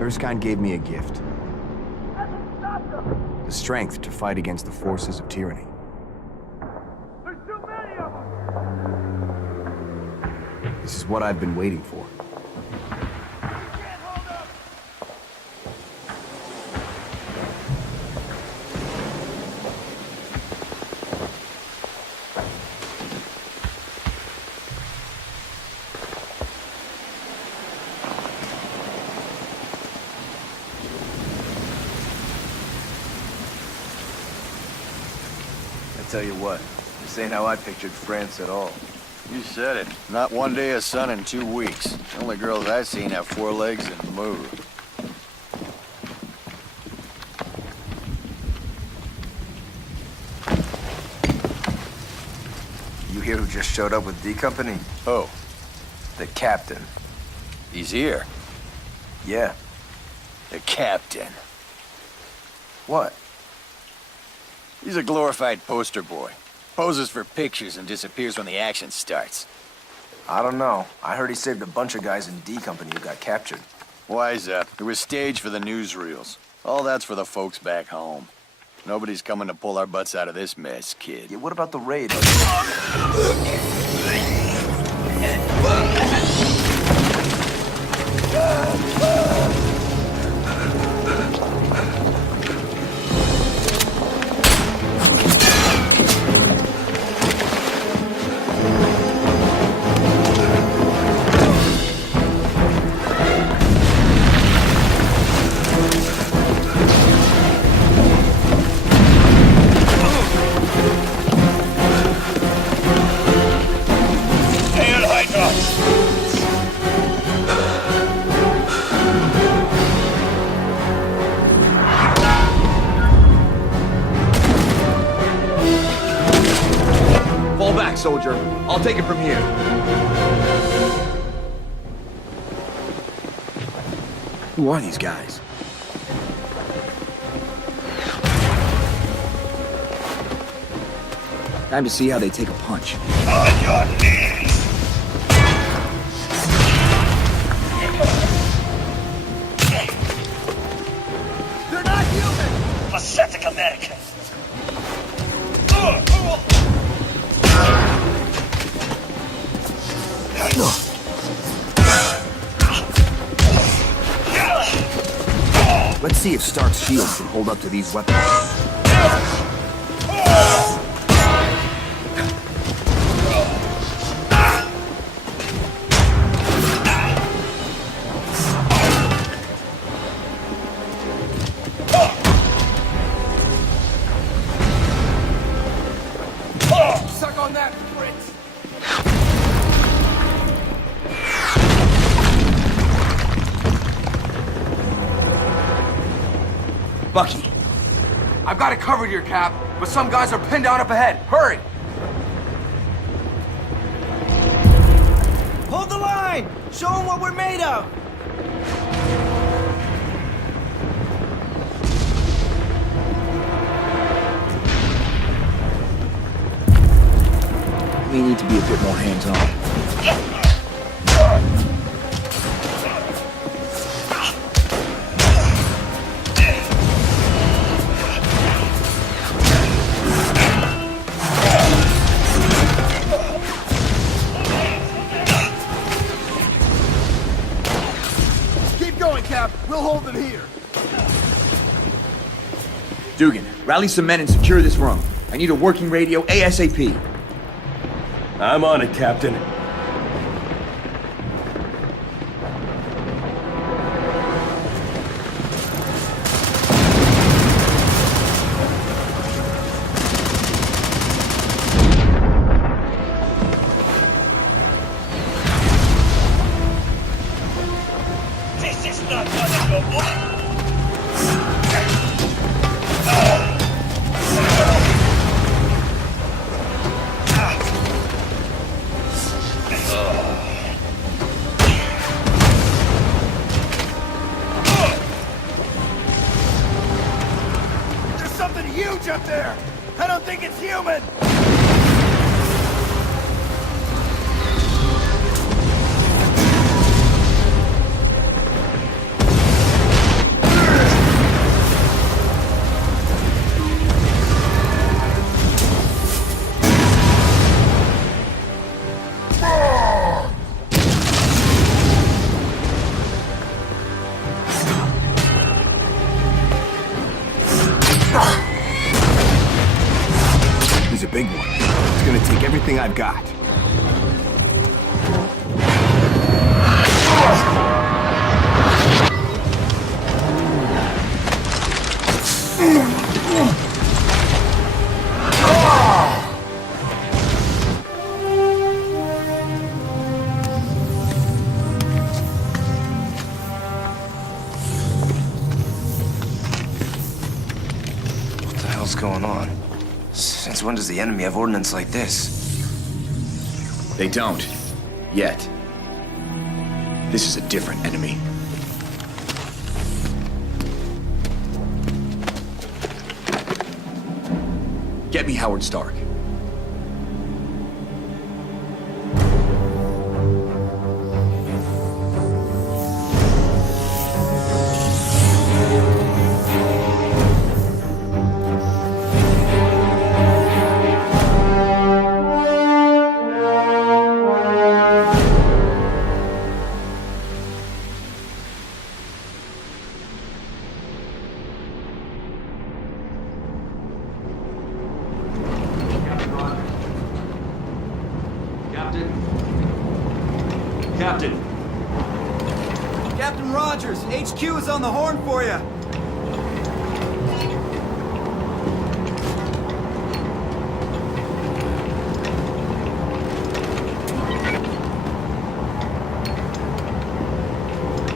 Erskine gave me a gift. The strength to fight against the forces of tyranny. There's too many of them! This is what I've been waiting for. I tell you what, this ain't how I pictured France at all. You said it. Not one day of sun in 2 weeks. The only girls I've seen have 4 legs and move. You hear who just showed up with D Company? Oh, The captain. he's here. Yeah. The captain. What? He's a glorified poster boy. Poses for pictures and disappears when the action starts. I don't know. I heard he saved a bunch of guys in D Company who got captured. Wise up. It was staged for the newsreels. All that's for the folks back home. Nobody's coming to pull our butts out of this mess, kid. Yeah, what about the raid? Fall back, soldier. I'll take it from here. Who are these guys? Time to see how they take a punch. On your knees! They're not human! Pathetic Americans! Let's see if Stark's shield can hold up to these weapons. Suck on that, Fritz! Bucky. I've got it covered here, Cap, but some guys are pinned down up ahead. Hurry! Hold the line! Show them what we're made of! We need to be a bit more hands-on. Keep going, Cap. We'll hold them here. Dugan, rally some men and secure this room. I need a working radio ASAP. I'm on it, Captain. This is not gonna go well. There's something huge up there! I don't think it's human! I've got. What the hell's going on? Since when does the enemy have ordnance like this? They don't. Yet. This is a different enemy. Get me Howard Stark. Captain! Captain Rogers, HQ is on the horn for you.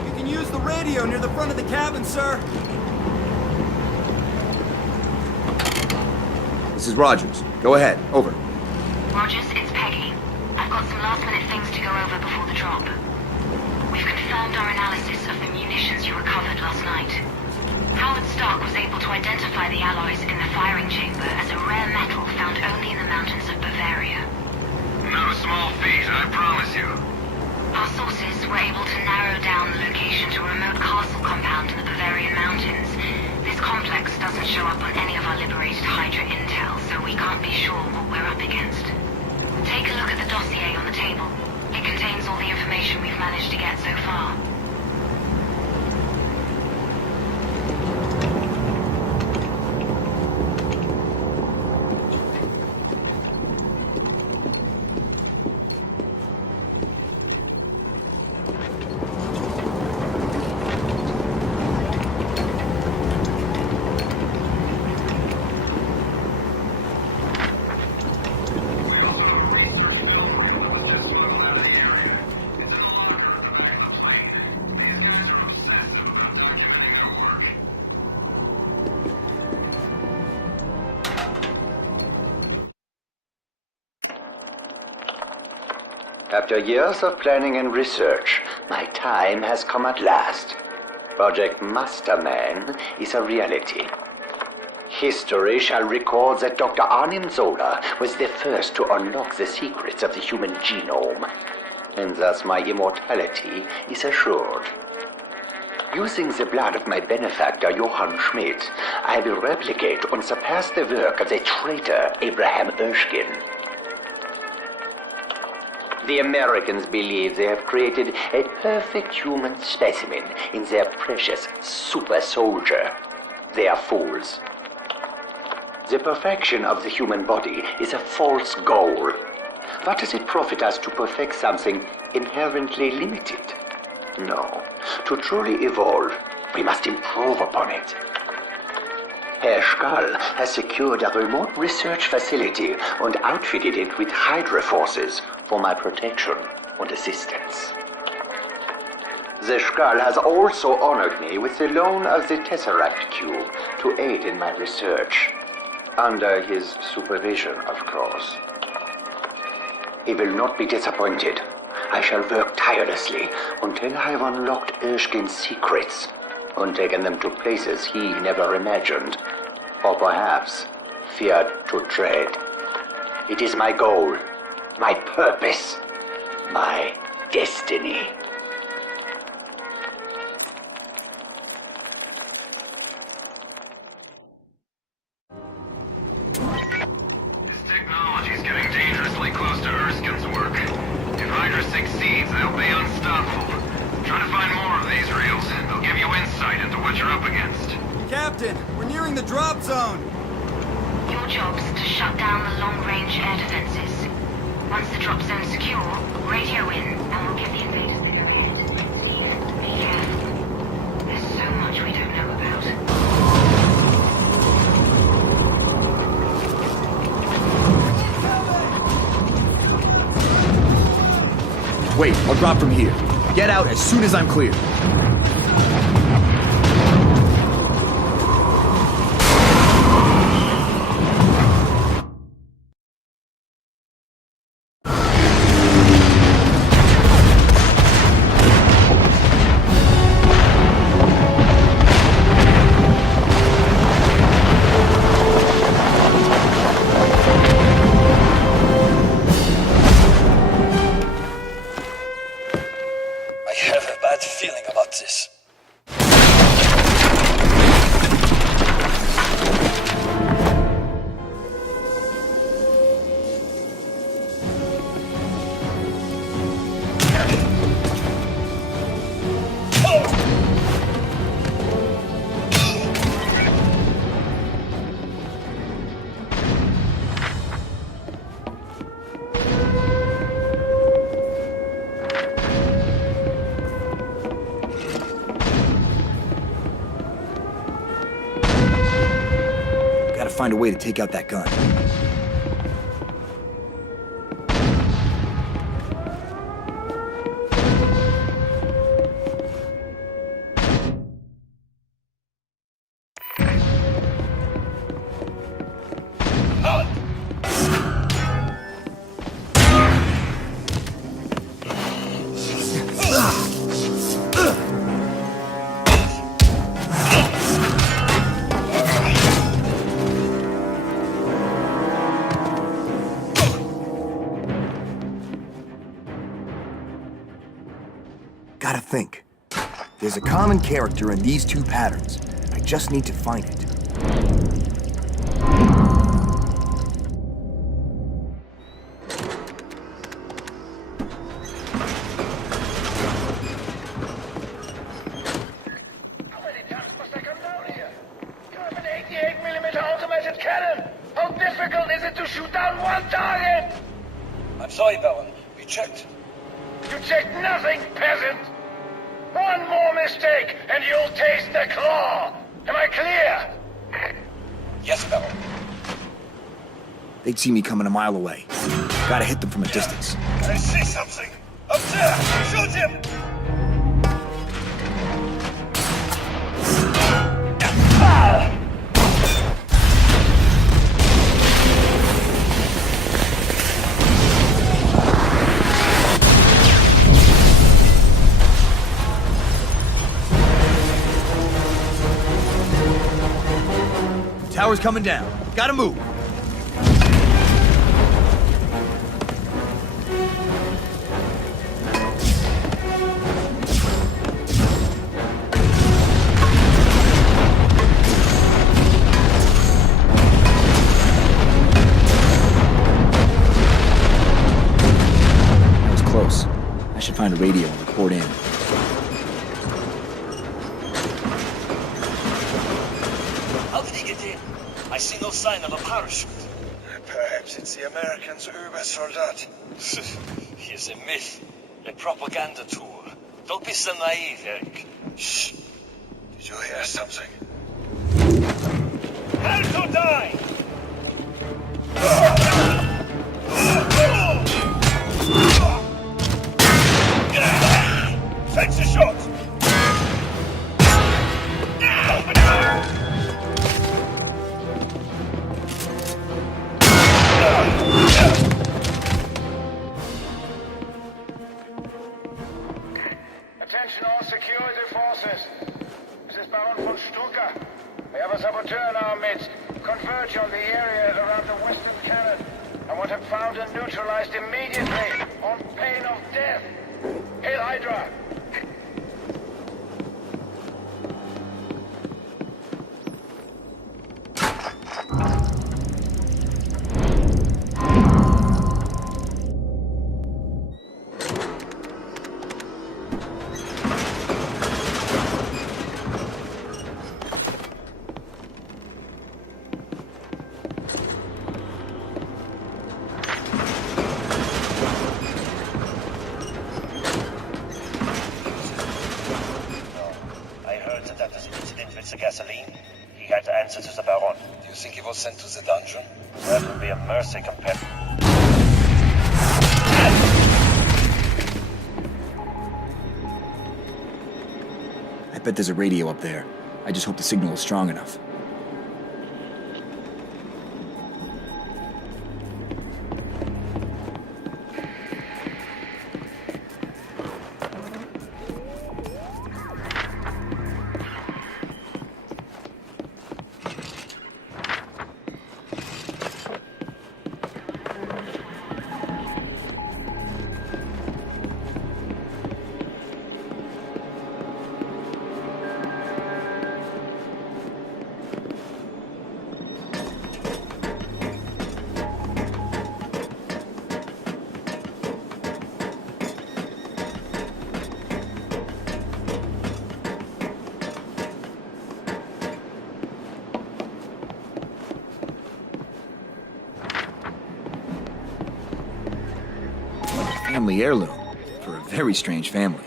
You can use the radio near the front of the cabin, sir. This is Rogers. Go ahead. Over. Rogers, it's Peggy. I've got some last-minute things to go over before the drop. We've confirmed our analysis of the munitions you recovered last night. Howard Stark was able to identify the alloys in the firing chamber as a rare metal found only in the mountains of Bavaria. Not a small feat, I promise you. Our sources were able to narrow down the location to a remote castle compound in the Bavarian mountains. This complex doesn't show up on any of our liberated Hydra intel, so we can't be sure what we're up against. Take a look at the dossier on the table. It contains all the information we've managed to get so far. After years of planning and research, my time has come at last. Project Masterman is a reality. History shall record that Dr. Arnim Zola was the first to unlock the secrets of the human genome, and thus my immortality is assured. Using the blood of my benefactor, Johann Schmidt, I will replicate and surpass the work of the traitor Abraham Erskine. The Americans believe they have created a perfect human specimen in their precious super soldier. They are fools. The perfection of the human body is a false goal. What does it profit us to perfect something inherently limited? No. To truly evolve, we must improve upon it. Herr Schall has secured a remote research facility and outfitted it with Hydra forces for my protection and assistance. The Schall has also honored me with the loan of the Tesseract Cube to aid in my research. Under his supervision, of course. He will not be disappointed. I shall work tirelessly until I have unlocked Erskine's secrets and taken them to places he never imagined, or perhaps feared to tread. It is my goal, my purpose, my destiny. This technology's getting dangerously close to Erskine's work. If Hydra succeeds, they'll be unstoppable. Try to find more of these reels. They'll give you insight into what you're up against. Captain, we're nearing the drop zone. Your job's to shut down the long-range air defenses. Once the drop zone's secure, radio in, and we'll give the invaders the go-ahead. Be careful. There's so much we don't know about. Wait, I'll drop from here. Get out as soon as I'm clear. I have a bad feeling about this. Gotta find a way to take out that gun. Gotta think. There's a common character in these two patterns. I just need to find it. How many times must I come down here? You have an 88mm automated cannon. How difficult is it to shoot down one target? I'm sorry, Baron. We checked. You checked nothing, peasant. One more mistake, and you'll taste the claw. Am I clear? Yes, Baron. They'd see me coming a mile away. Gotta hit them from a distance. I see something. Up there! Shoot him! Tower's coming down. Gotta move. That was close. I should find a radio and report in. How did he get in? I see no sign of a parachute. Perhaps it's the Americans' Uber-Soldat. He's a myth. A propaganda tool. Don't be so naive, Eric. Shh. Did you hear something? Hell to die! Takes a shot! Attention all security forces. This is Baron von Strucker. We have a saboteur in our midst. Converge on the area around the western cannon. I want him found and neutralized immediately, on pain of death. Hail Hydra! He had to answer to the Baron. Do you think he was sent to the dungeon? That would be a mercy compared. I bet there's a radio up there. I just hope the signal is strong enough. Family heirloom for a very strange family.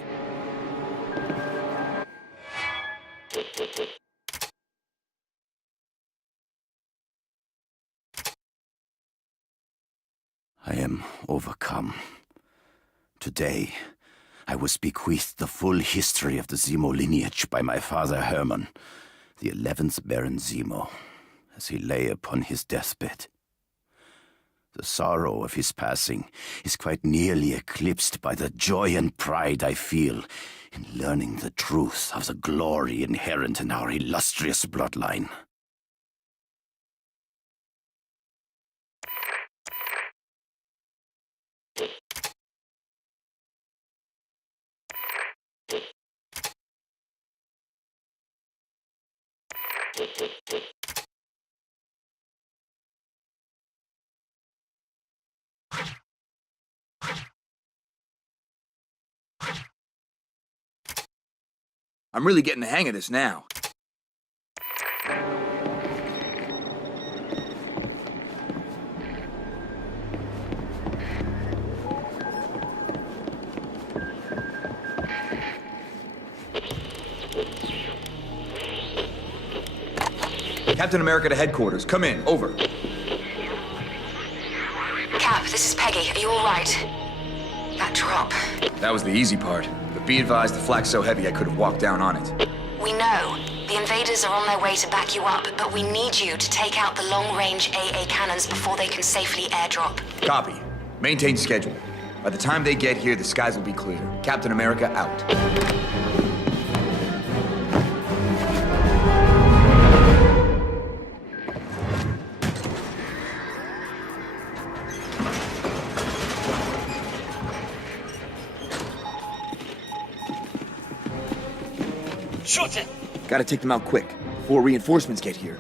I am overcome. Today, I was bequeathed the full history of the Zemo lineage by my father Hermann, the 11th Baron Zemo, as he lay upon his deathbed. The sorrow of his passing is quite nearly eclipsed by the joy and pride I feel in learning the truth of the glory inherent in our illustrious bloodline. I'm really getting the hang of this now. Captain America to headquarters. Come in. Over. Cap, this is Peggy. Are you all right? That drop. That was the easy part. But be advised, the flak's so heavy I could have walked down on it. We know. The invaders are on their way to back you up, but we need you to take out the long-range AA cannons before they can safely airdrop. Copy. Maintain schedule. By the time they get here, the skies will be clear. Captain America out. Shoot it! Gotta take them out quick, before reinforcements get here.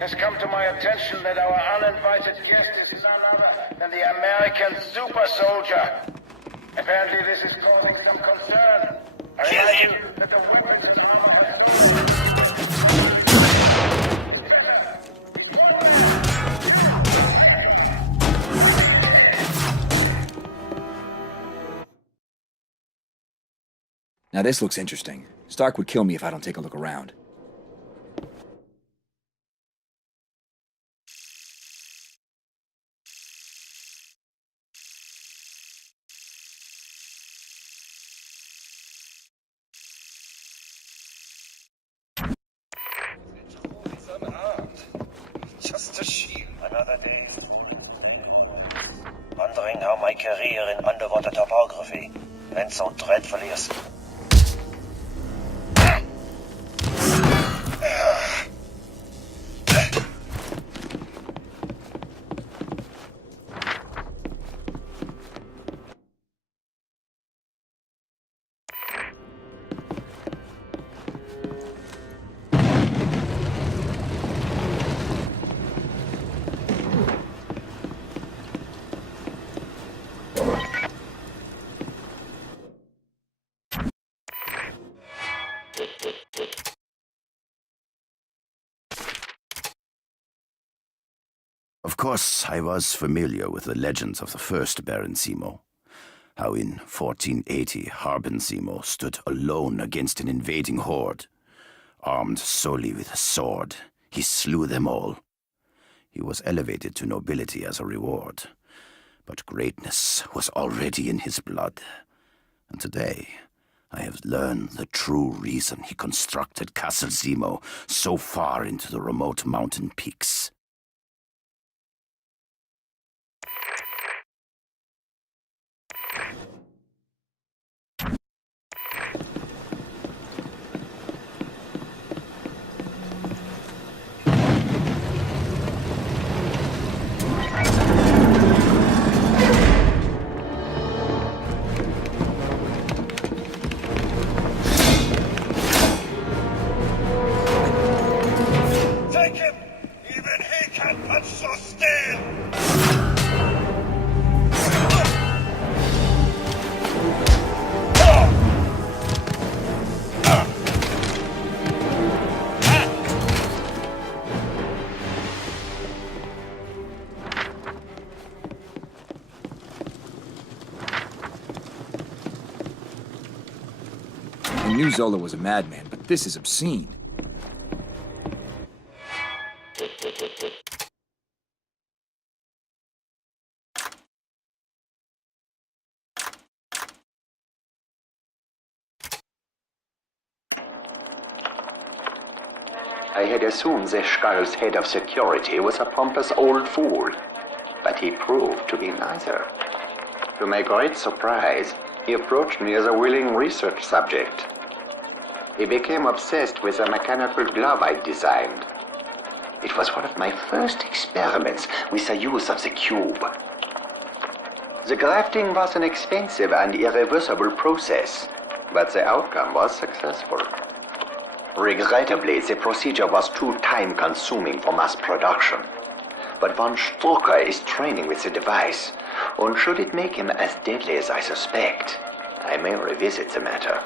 Has come to my attention that our uninvited guest is none other than the American super soldier. Apparently this is causing some concern. I remind you that the weapons are Now this looks interesting. Stark would kill me if I don't take a look around. Just a shield. Another day. Wondering how my career in underwater topography went so dreadfully askew. Of course, I was familiar with the legends of the first Baron Zemo. How in 1480, Harbin Zemo stood alone against an invading horde. Armed solely with a sword, he slew them all. He was elevated to nobility as a reward, but greatness was already in his blood. And today, I have learned the true reason he constructed Castle Zemo so far into the remote mountain peaks. Take him! Even he can't punch so steel! I knew Zola was a madman, but this is obscene. I had assumed the Skull's head of security was a pompous old fool, but he proved to be neither. To my great surprise, he approached me as a willing research subject. He became obsessed with a mechanical glove I'd designed. It was one of my first experiments with the use of the cube. The grafting was an expensive and irreversible process, but the outcome was successful. Regrettably, the procedure was too time-consuming for mass production. But von Strucker is training with the device, and should it make him as deadly as I suspect, I may revisit the matter.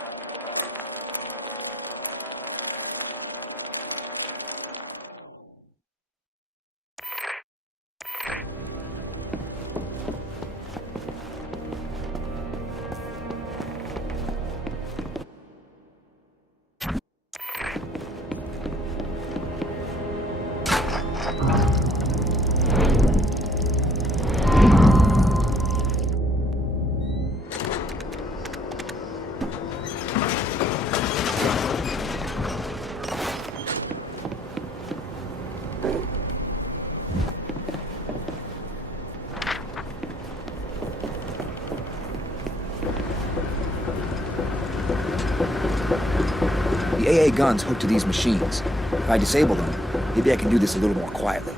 The AA guns hooked to these machines. If I disable them, maybe I can do this a little more quietly.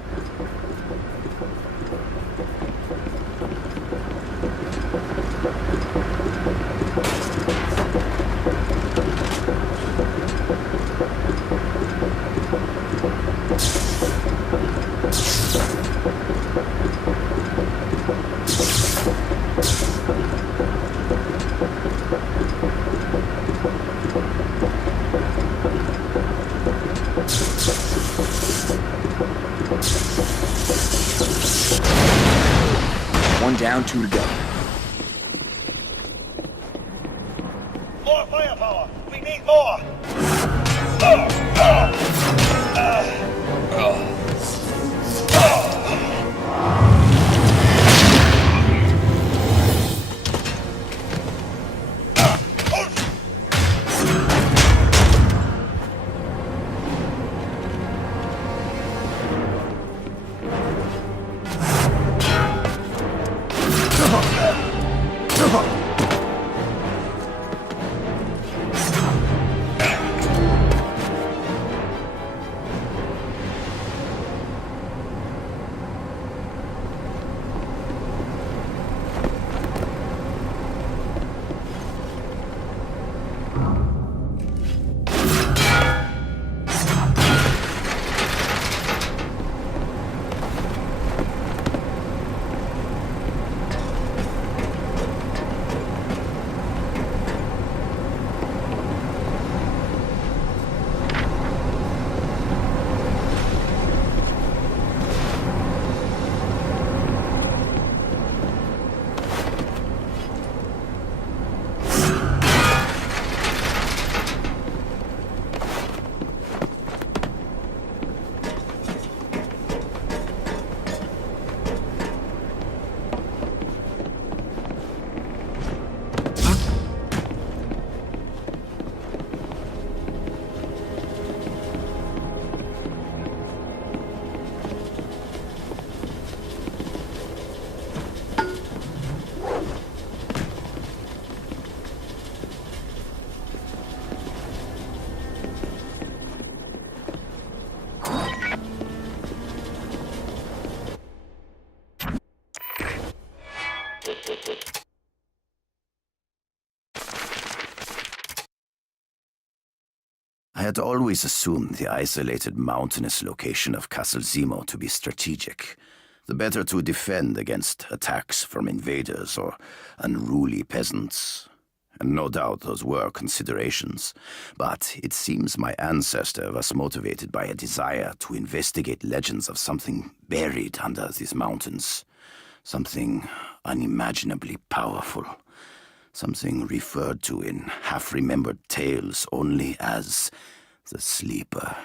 One down, two to go. More firepower! We need more! I had always assumed the isolated mountainous location of Castle Zemo to be strategic, the better to defend against attacks from invaders or unruly peasants. And no doubt those were considerations, but it seems my ancestor was motivated by a desire to investigate legends of something buried under these mountains, something unimaginably powerful. Something referred to in half-remembered tales only as the Sleeper.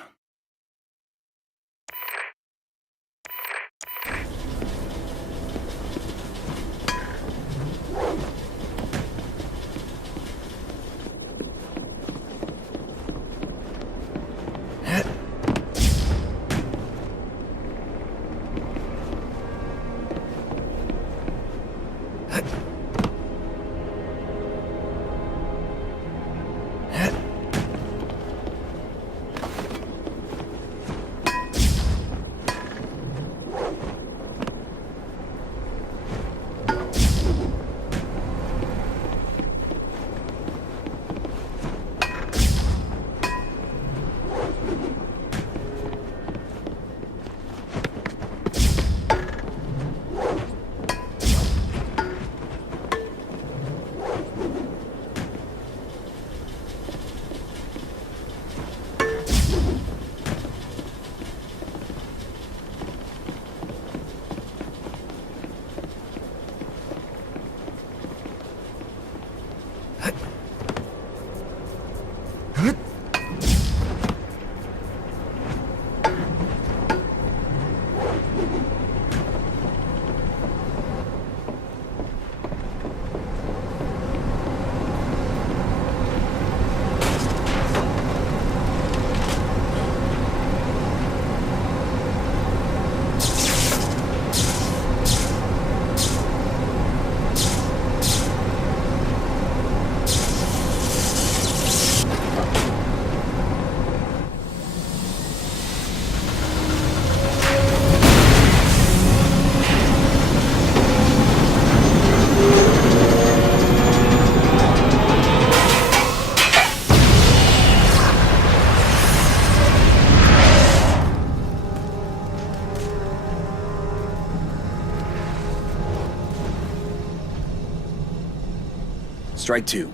Strike two.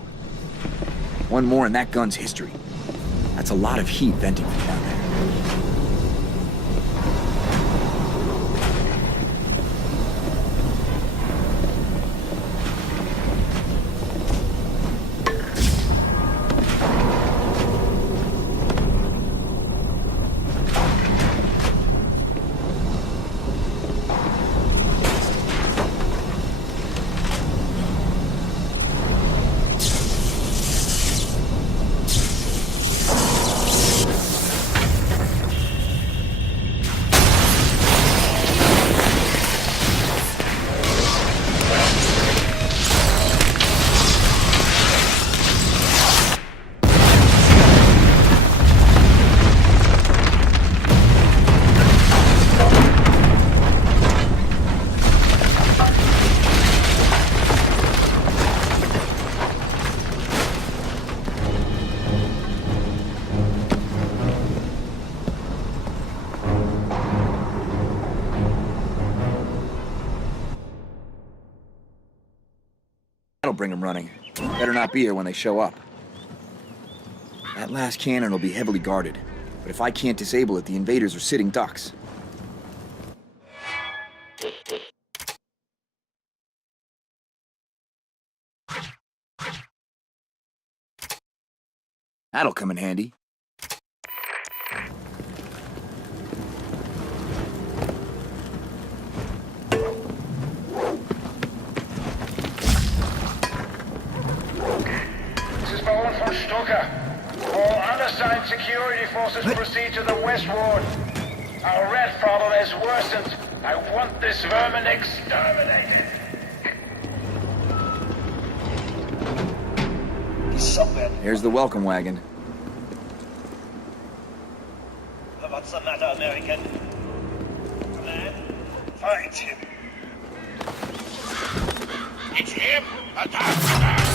One more and that gun's history. That's a lot of heat venting from down there. bring them running. Better not be here when they show up. That last cannon will be heavily guarded. But if I can't disable it, the invaders are sitting ducks. That'll come in handy. This is Bowen von Stuka. All unassigned security forces proceed to the west ward. Our rat problem has worsened. I want this vermin exterminated. He's somewhere. There's the welcome wagon. What's the matter, American? Man, find him. It's him! Attack!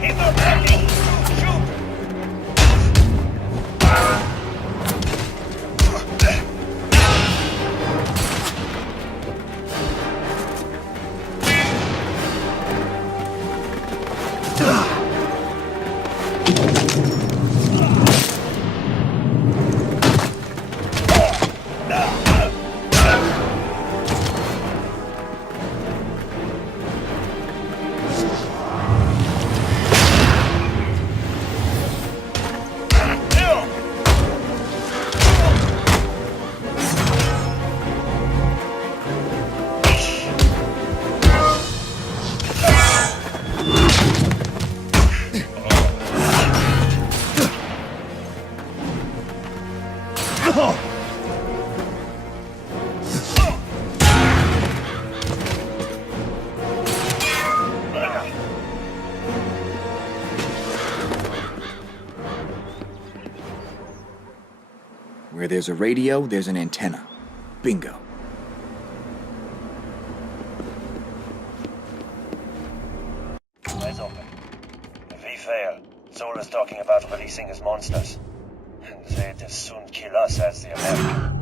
He's not attacking! Shoot! Where there's a radio, there's an antenna. Bingo. Eyes open. If we fail, Sol is talking about releasing his monsters. And they'd as soon kill us as the Americans.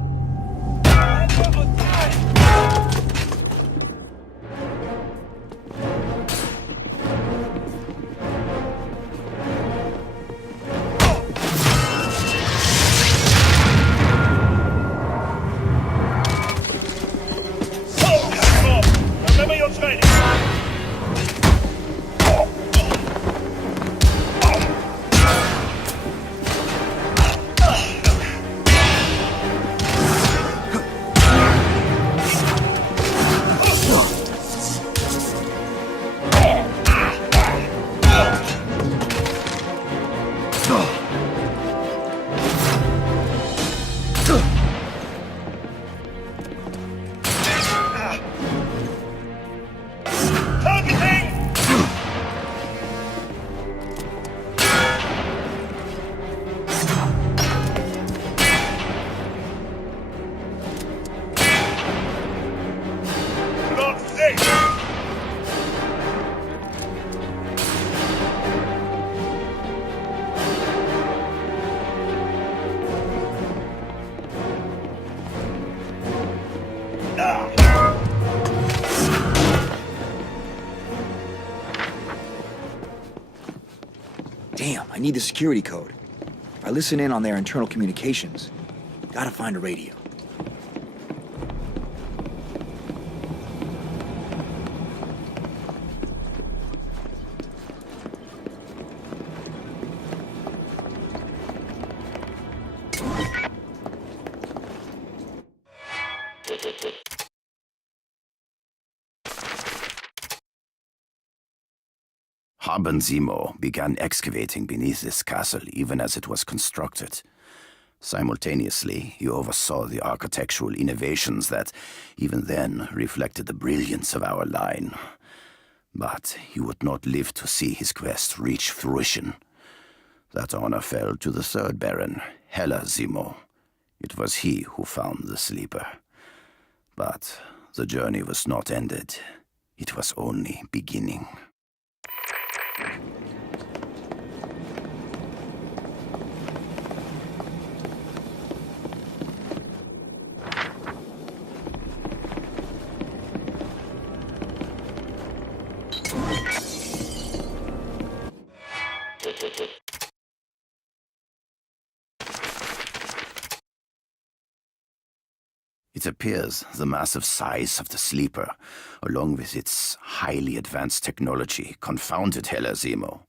Remember your training! Damn, I need the security code. If I listen in on their internal communications, gotta find a radio. Haben Zemo began excavating beneath this castle even as it was constructed. Simultaneously, he oversaw the architectural innovations that, even then, reflected the brilliance of our line. But he would not live to see his quest reach fruition. That honor fell to the third Baron, Heller Zemo. It was he who found the sleeper. But the journey was not ended. It was only beginning. It appears the massive size of the Sleeper, along with its highly advanced technology, confounded Heller Zemo.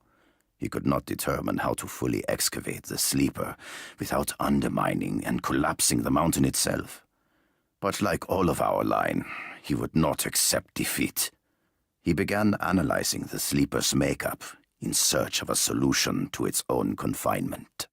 He could not determine how to fully excavate the Sleeper without undermining and collapsing the mountain itself. But like all of our line, he would not accept defeat. He began analyzing the Sleeper's makeup in search of a solution to its own confinement.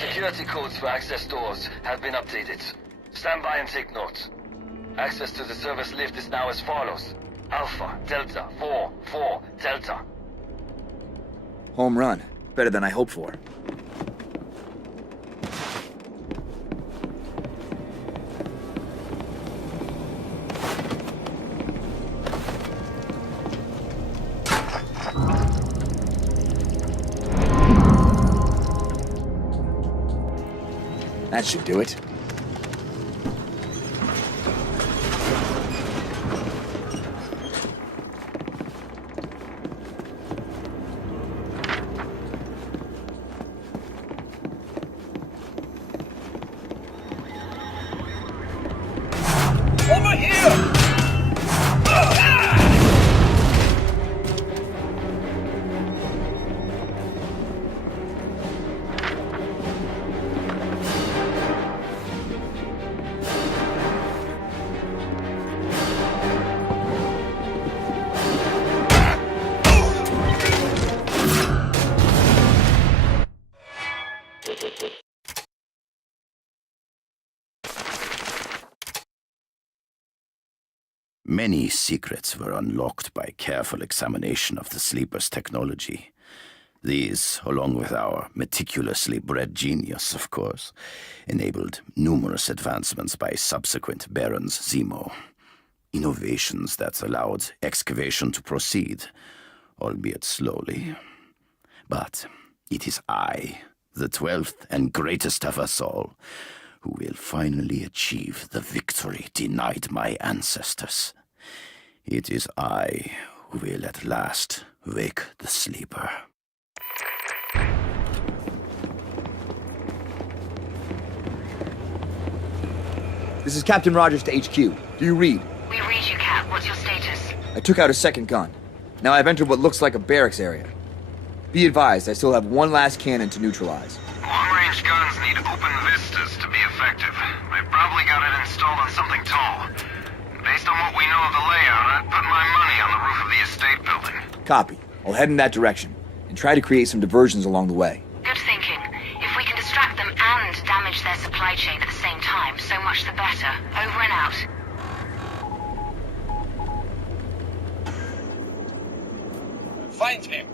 Security codes for access doors have been updated. Stand by and take note. Access to the service lift is now as follows. Alpha, Delta, 4, 4, Delta. Home run. Better than I hoped for. That should do it. Over here! Many secrets were unlocked by careful examination of the Sleeper's technology. These, along with our meticulously bred genius, of course, enabled numerous advancements by subsequent Barons Zemo. Innovations that allowed excavation to proceed, albeit slowly. But it is I, the 12th and greatest of us all, who will finally achieve the victory denied my ancestors. It is I who will at last wake the Sleeper. This is Captain Rogers to HQ. Do you read? We read you, Cap. What's your status? I took out a second gun. Now I've entered what looks like a barracks area. Be advised, I still have one last cannon to neutralize. Long-range guns need open vistas to be effective. They've probably got it installed on something tall. Based on what we know of the layout, I'd put my money on the roof of the estate building. Copy. I'll head in that direction, and try to create some diversions along the way. Good thinking. If we can distract them and damage their supply chain at the same time, so much the better. Over and out. Find him.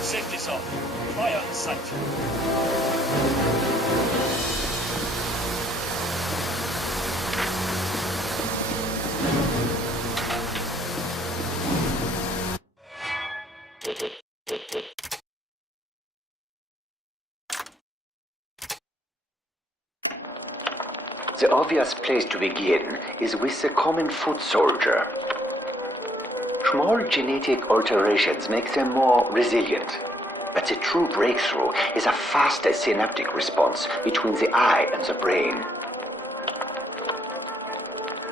Safety's off. Fire in sight. The obvious place to begin is with the common foot soldier. Small genetic alterations make them more resilient. But the true breakthrough is a faster synaptic response between the eye and the brain.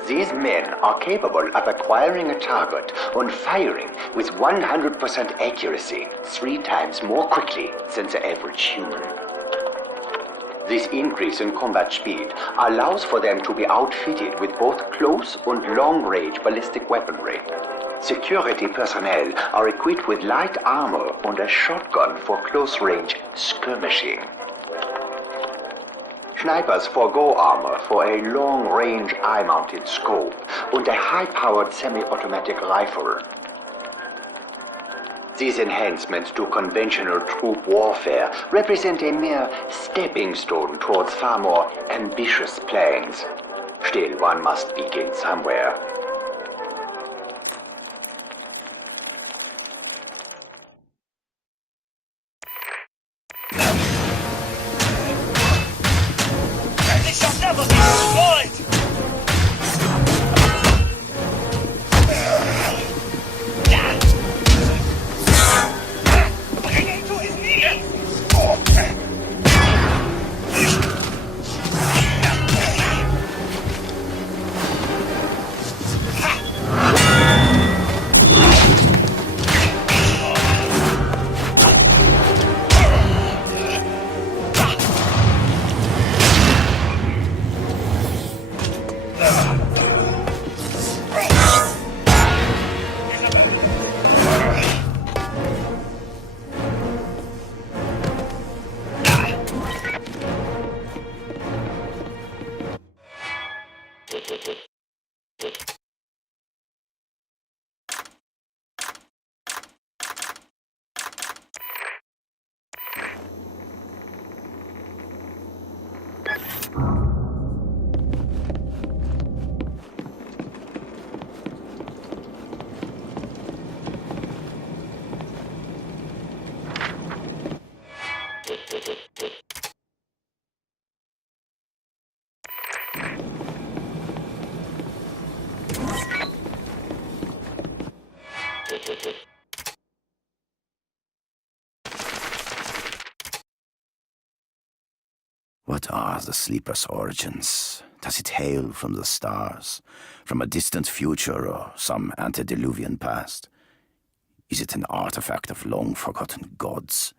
These men are capable of acquiring a target and firing with 100% accuracy 3 times more quickly than the average human. This increase in combat speed allows for them to be outfitted with both close and long-range ballistic weaponry. Security personnel are equipped with light armor and a shotgun for close-range skirmishing. Snipers forego armor for a long-range eye-mounted scope and a high-powered semi-automatic rifle. These enhancements to conventional troop warfare represent a mere stepping stone towards far more ambitious plans. Still, one must begin somewhere. They shall never be destroyed! Bring him to his knees! What are the Sleeper's origins? Does it hail from the stars, from a distant future or some antediluvian past? Is it an artifact of long-forgotten gods?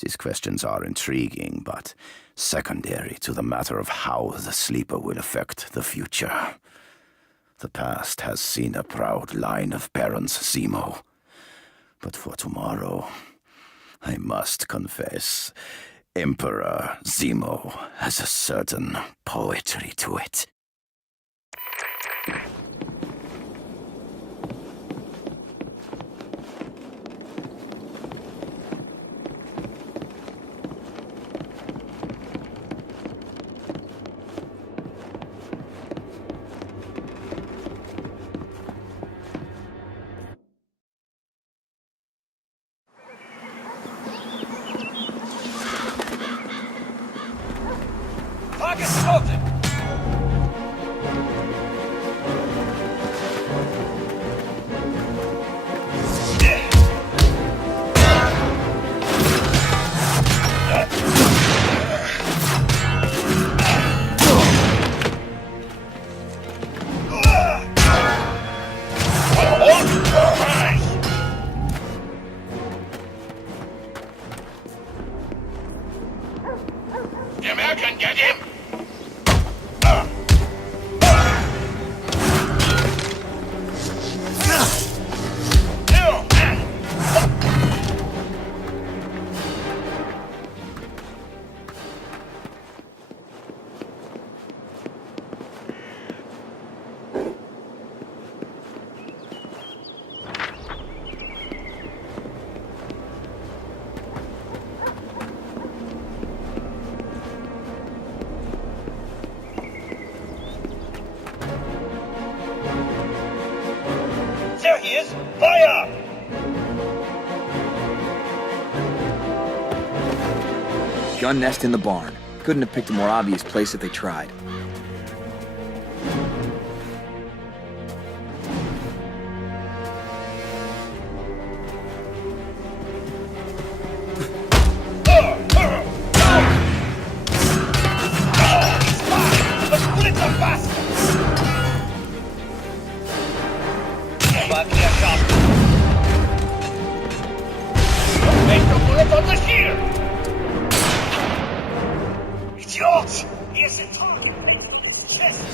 These questions are intriguing, but secondary to the matter of how the Sleeper will affect the future. The past has seen a proud line of Barons Zemo. But for tomorrow, I must confess, Emperor Zemo has a certain poetry to it. Target spotted! The American, get him! There he is! Fire! Gun nest in the barn. Couldn't have picked a more obvious place if they tried. Los bullets are fast! Clear shot! Make the bullet on the shield! Idiot! He is a target! Chest!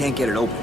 Can't get it open.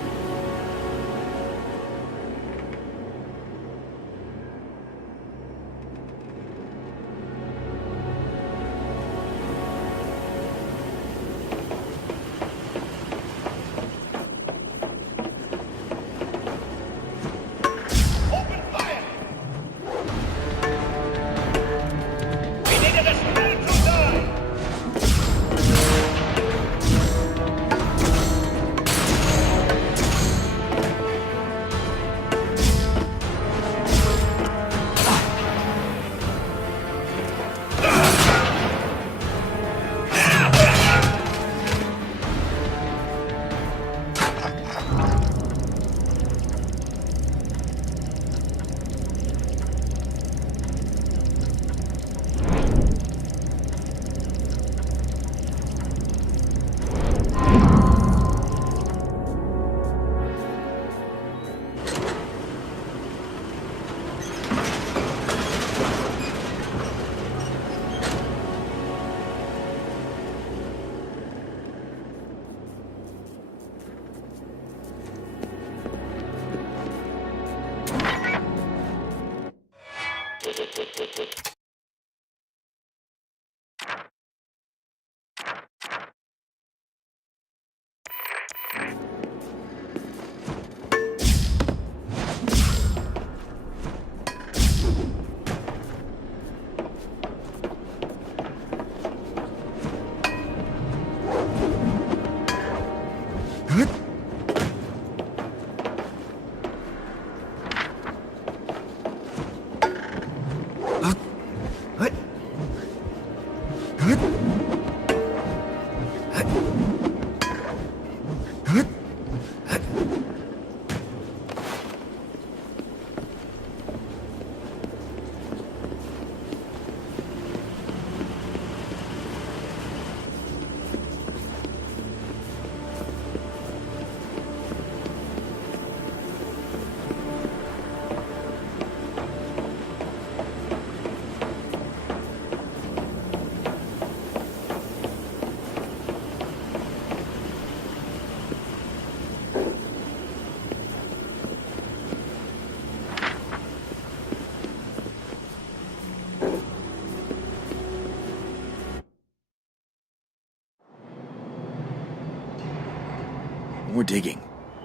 More digging.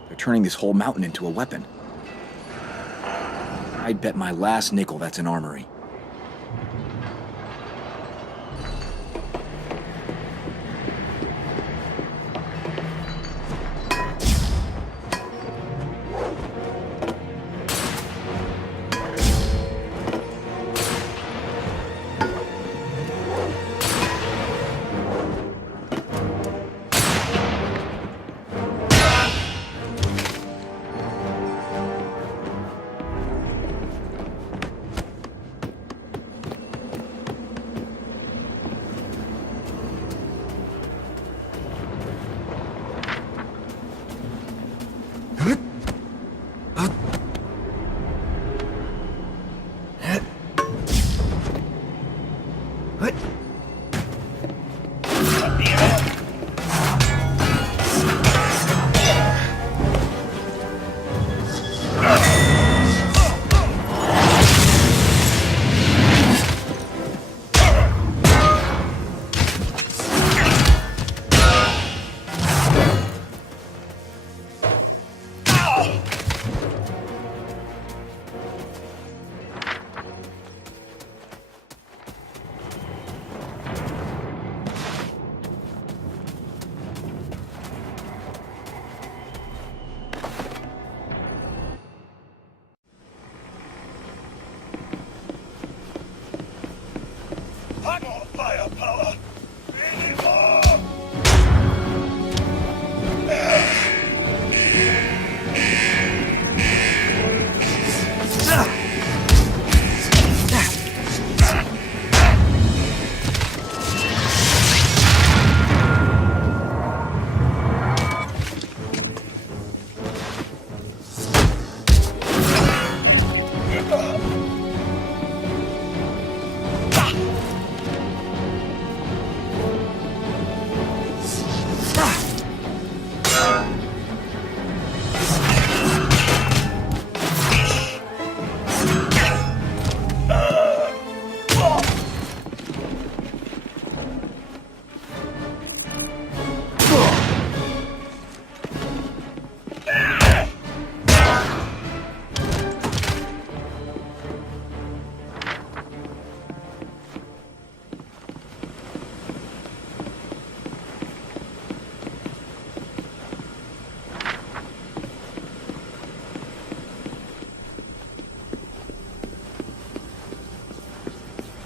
They're turning this whole mountain into a weapon. I'd bet my last nickel that's an armory. More firepower! We need more!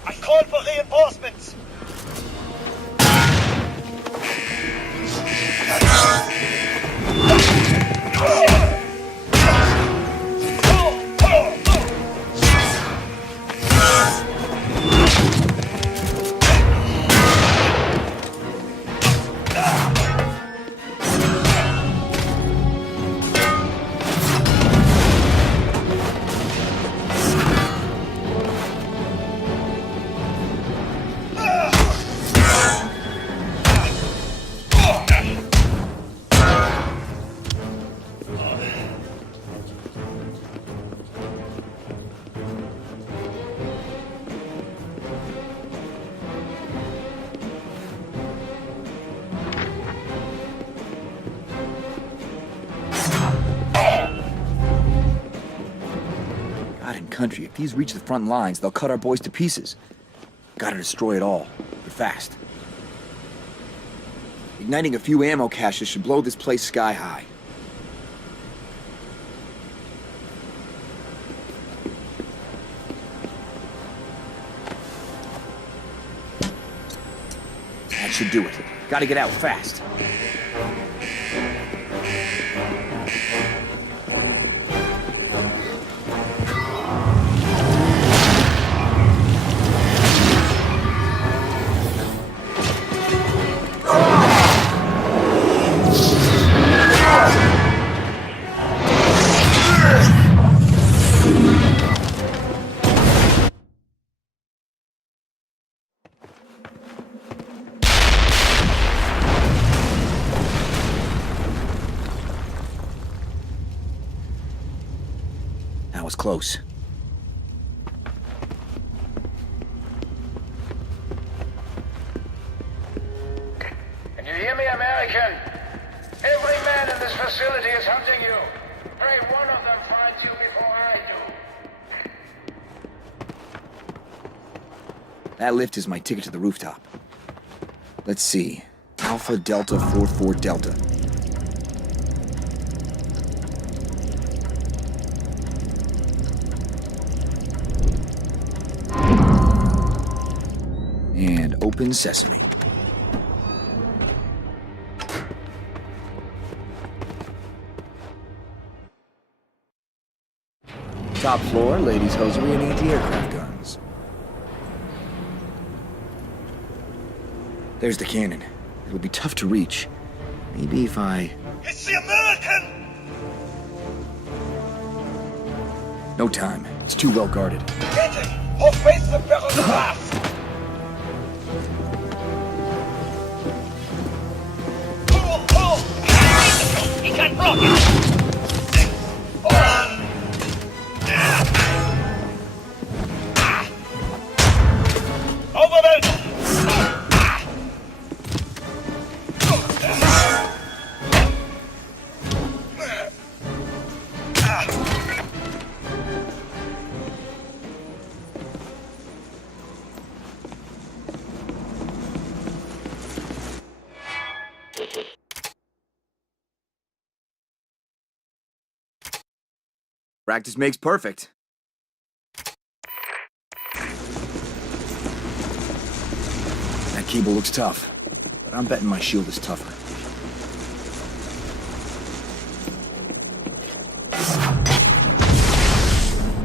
I call for reinforcements! God and country, if these reach the front lines, they'll cut our boys to pieces. Gotta destroy it all, but fast. Igniting a few ammo caches should blow this place sky high. That should do it. Gotta get out fast. That was close. Can you hear me, American? Every man in this facility is hunting you. Pray one of them finds you before I do. That lift is my ticket to the rooftop. Let's see. Alpha Delta 44 Delta. And open sesame. Top floor, ladies' hosiery and anti-aircraft guns. There's the cannon. It'll be tough to reach. Maybe if I... It's the American! No time. It's too well guarded. Get him! Or face the barrel blast! He can't block it! Practice makes perfect. cable looks tough, but I'm betting my shield is tougher.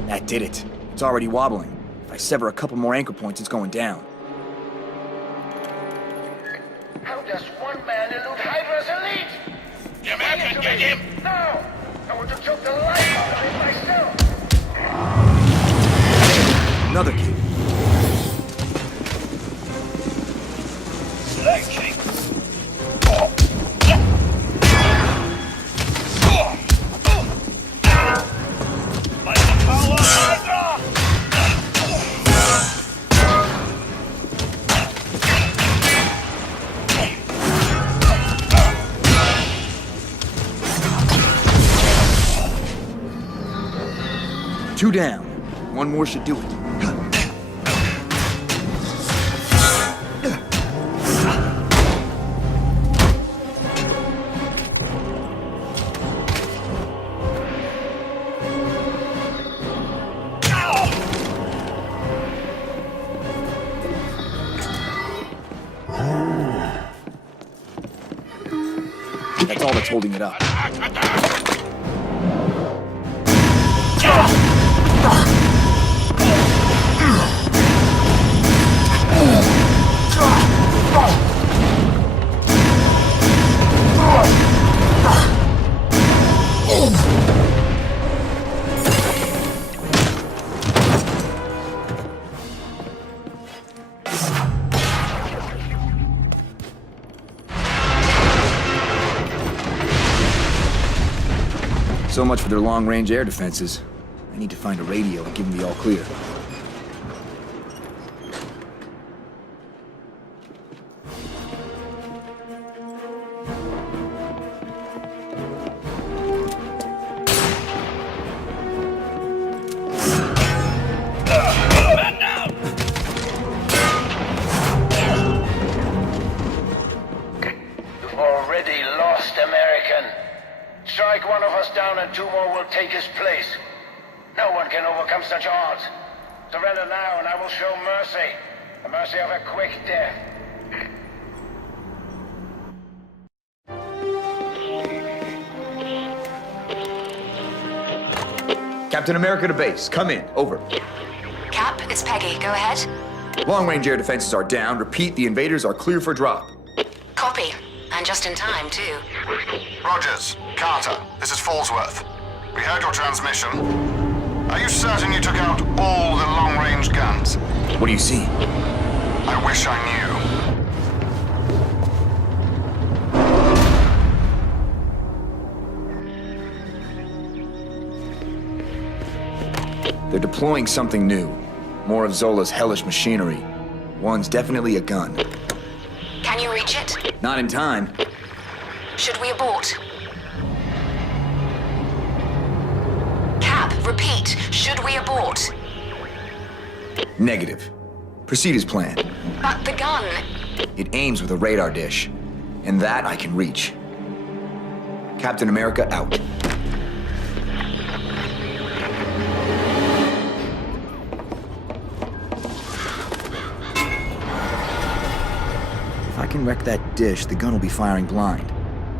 That did it. It's already wobbling. If I sever a couple more anchor points, it's going down. How does one man elude Hydra's elite? You man can get him! No! I want to choke the life out of him myself! Another cable. Slinky! Mighty power, Hydra! Two down. One more should do it. That's all that's holding it up. So much for their long-range air defenses. I need to find a radio and give them the all-clear. You've already lost, American. Strike one of us down and two more will take his place. No one can overcome such odds. Surrender now and I will show mercy. The mercy of a quick death. Captain America to base. Come in. Over. Cap, it's Peggy. Go ahead. Long-range air defenses are down. Repeat, the invaders are clear for drop. Copy. And just in time, too. Rogers, Carter, this is Fallsworth. We heard your transmission. Are you certain you took out all the long-range guns? What do you see? I wish I knew. They're deploying something new. More of Zola's hellish machinery. One's definitely a gun. Can you reach it? Not in time. Should we abort? Cap, repeat. Should we abort? Negative. Proceed as planned. But the gun... It aims with a radar dish. And that I can reach. Captain America out. If I can wreck that dish, the gun will be firing blind.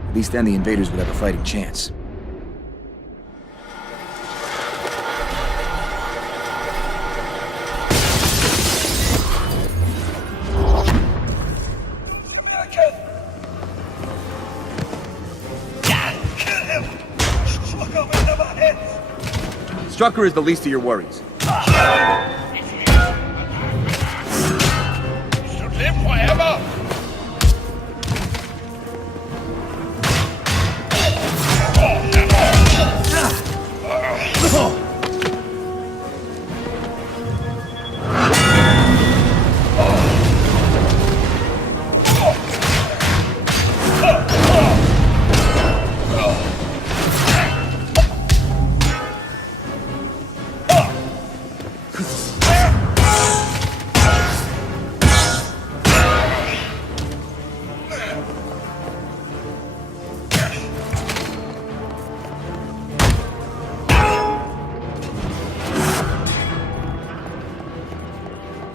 At least then the invaders would have a fighting chance. Strucker is the least of your worries. Should live forever!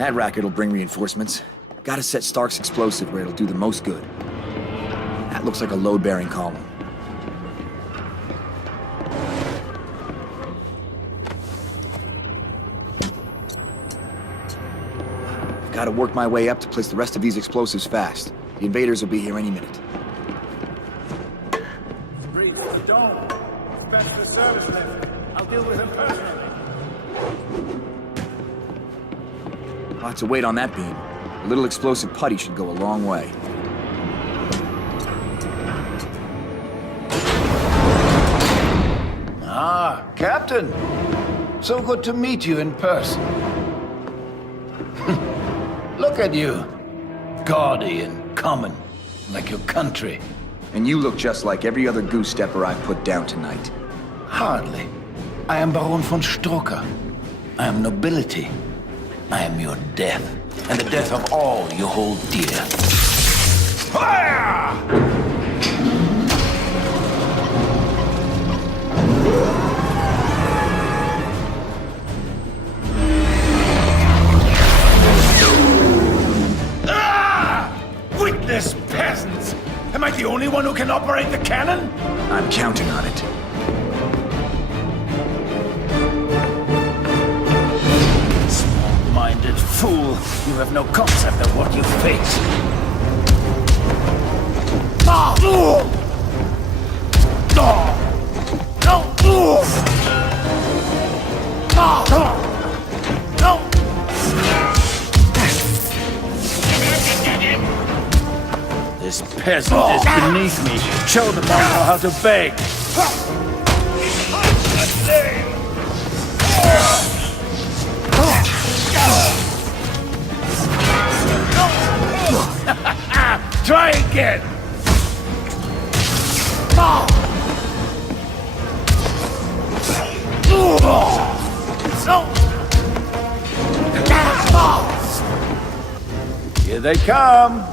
That racket will bring reinforcements. Gotta set Stark's explosive where it'll do the most good. That looks like a load-bearing column. I've gotta work my way up to place the rest of these explosives fast. The invaders will be here any minute. Breathe the dome. Fetch the service lift. I'll deal with him personally. Lots of weight on that beam. A little explosive putty should go a long way. Ah, Captain. So good to meet you in person. Look at you. Gaudy and common, like your country. And you look just like every other goose stepper I've put down tonight. Hardly. I am Baron von Strucker. I am nobility. I am your death, and the death of all you hold dear. Fire! Witness, peasants! Am I the only one who can operate the cannon? I'm counting on it. Small-minded fool, you have no concept of what you face. This peasant is beneath me. Show the mongrel how to beg. Try again. Here they come.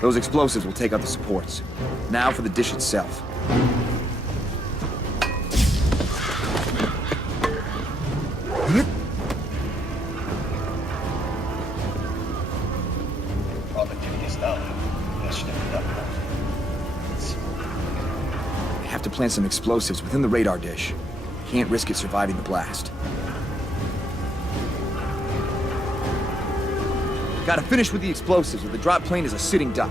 Those explosives will take out the supports. Now for the dish itself. I have to plant some explosives within the radar dish. Can't risk it surviving the blast. Gotta finish with the explosives, or the drop plane is a sitting duck.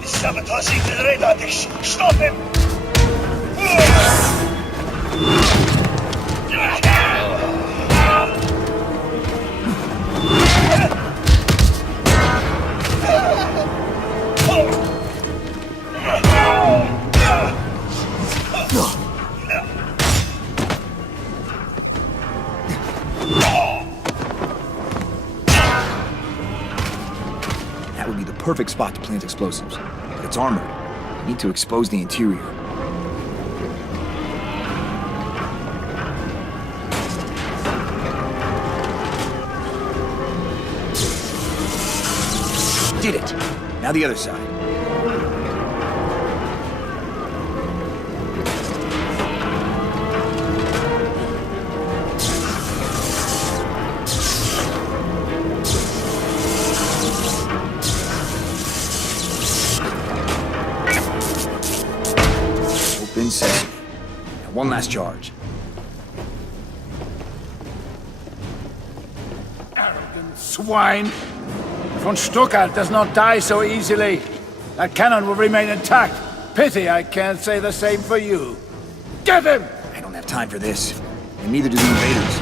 The saboteur seeks the radar dish. Stop him! That would be the perfect spot to plant explosives. But it's armored. I need to expose the interior. Did it! Now the other side. Open sesame. Now one last charge. Arrogant swine! Von Stuttgart does not die so easily. That cannon will remain intact. Pity I can't say the same for you. Get him! I don't have time for this. And neither do the invaders.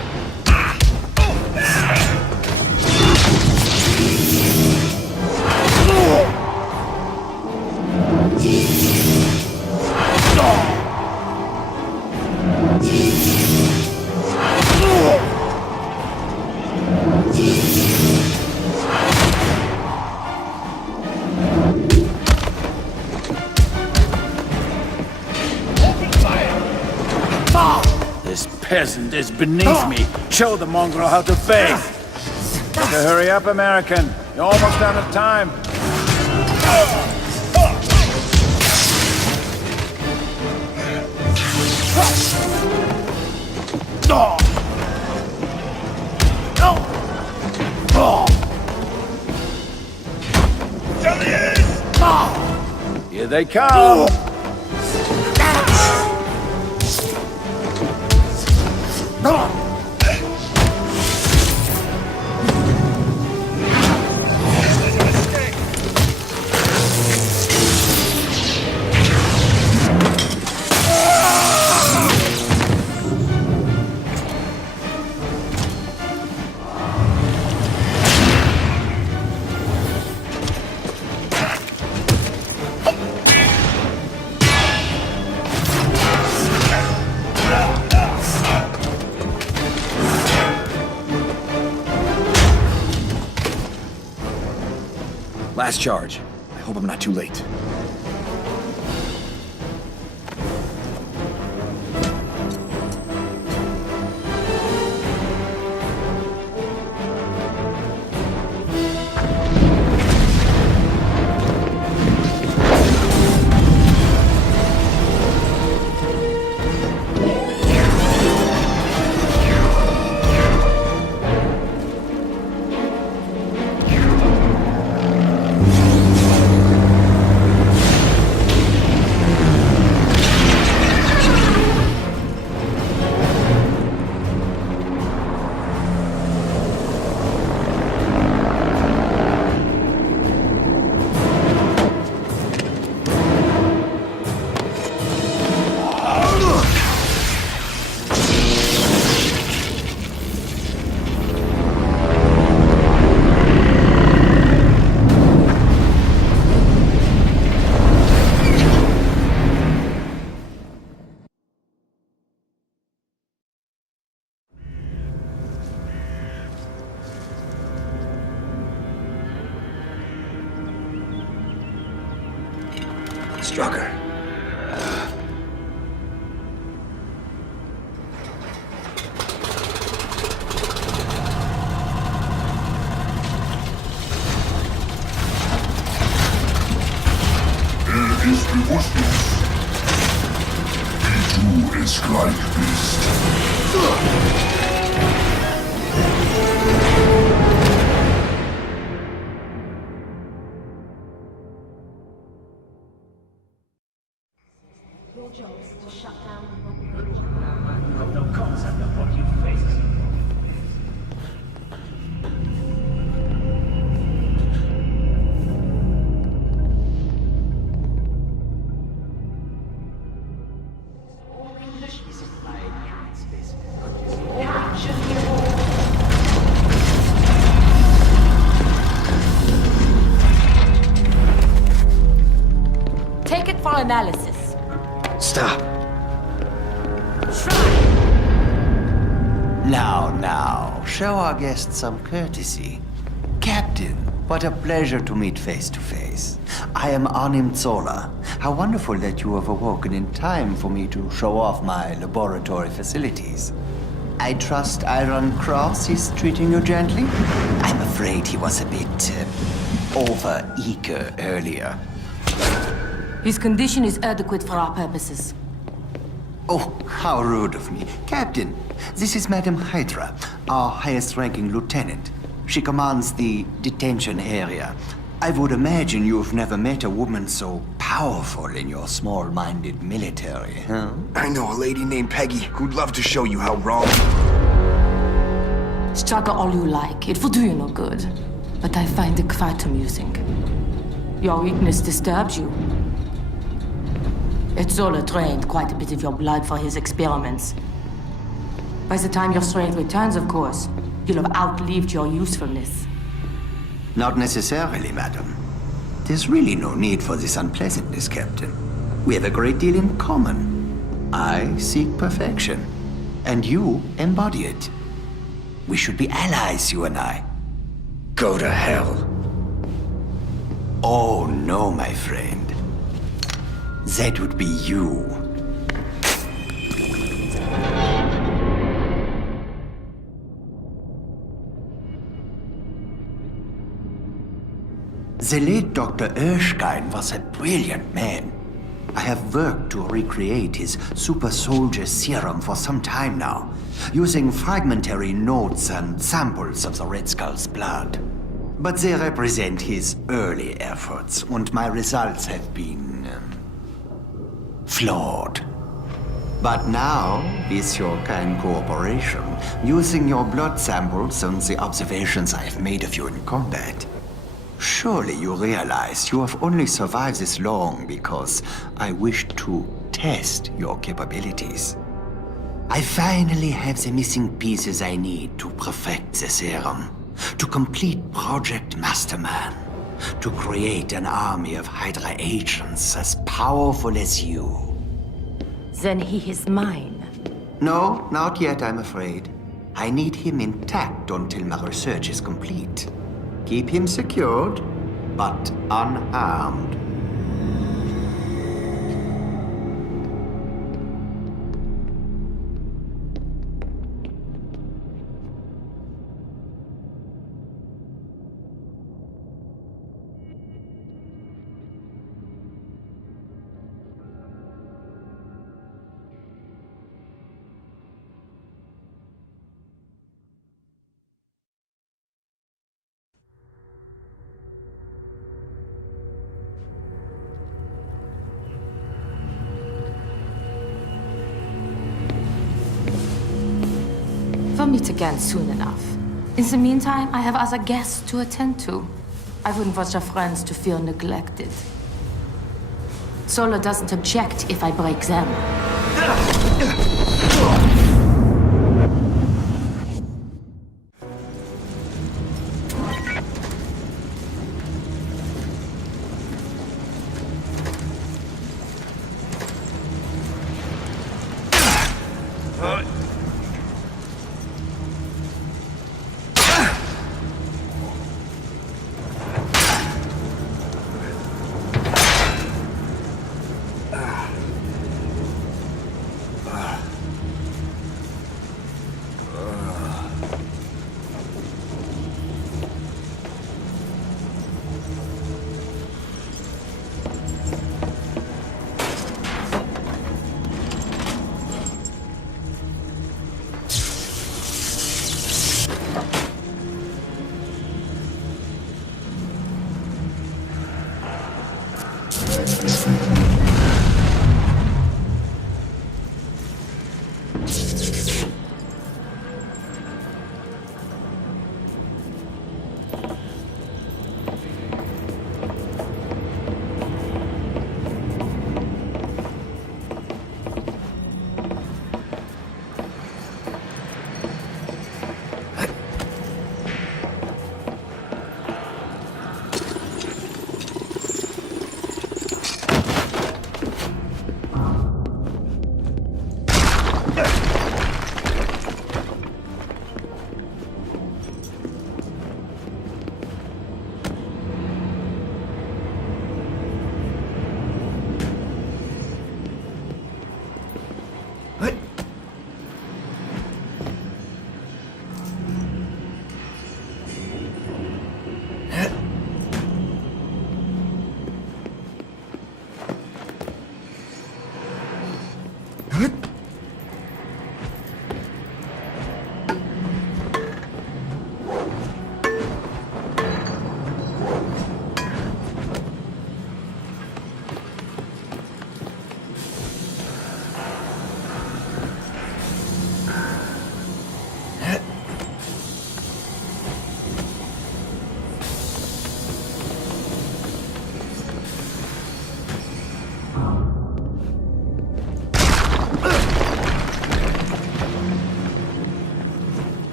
peasant is beneath me. Show the mongrel how to face. Better hurry up, American. You're almost out of time. Here they come! Last charge. I hope I'm not too late. Strucker. Ist bewusstlos. Wie du es gleich bist. Your job is to shut down No concept of what you face. Take it for analysis. Stop. Now, show our guests some courtesy. Captain, what a pleasure to meet face to face. I am Arnim Zola. How wonderful that you have awoken in time for me to show off my laboratory facilities. I trust Iron Cross is treating you gently? I'm afraid he was a bit over-eager earlier. His condition is adequate for our purposes. Oh, how rude of me. Captain, this is Madam Hydra, our highest-ranking lieutenant. She commands the detention area. I would imagine you've never met a woman so powerful in your small-minded military, huh? I know a lady named Peggy who'd love to show you how wrong. Struggle all you like. It will do you no good. But I find it quite amusing. Your weakness disturbs you. Zola drained quite a bit of your blood for his experiments. By the time your strength returns, of course, you'll have outlived your usefulness. Not necessarily, madam. There's really no need for this unpleasantness, Captain. We have a great deal in common. I seek perfection, and you embody it. We should be allies, you and I. Go to hell. Oh, no, my friend. That would be you. The late Dr. Erskine was a brilliant man. I have worked to recreate his super soldier serum for some time now, using fragmentary notes and samples of the Red Skull's blood. But they represent his early efforts, and my results have been flawed. But now, with your kind cooperation, using your blood samples and the observations I have made of you in combat, surely you realize you have only survived this long because I wished to test your capabilities. I finally have the missing pieces I need to perfect the serum, to complete Project Masterman, to create an army of Hydra agents as powerful as you. Then he is mine. No, not yet, I'm afraid. I need him intact until my research is complete. Keep him secured, but unharmed. We'll meet again soon enough. In the meantime, I have other guests to attend to. I wouldn't want your friends to feel neglected. Solo doesn't object if I break them.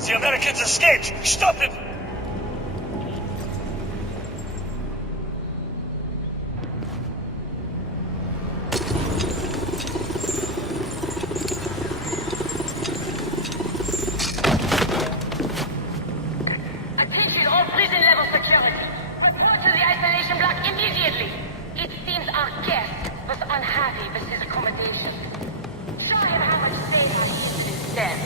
The Americans escaped! Stop them! Attention all prison level security. Report to the isolation block immediately. It seems our guest was unhappy with his accommodation. Show him how much safer he is instead.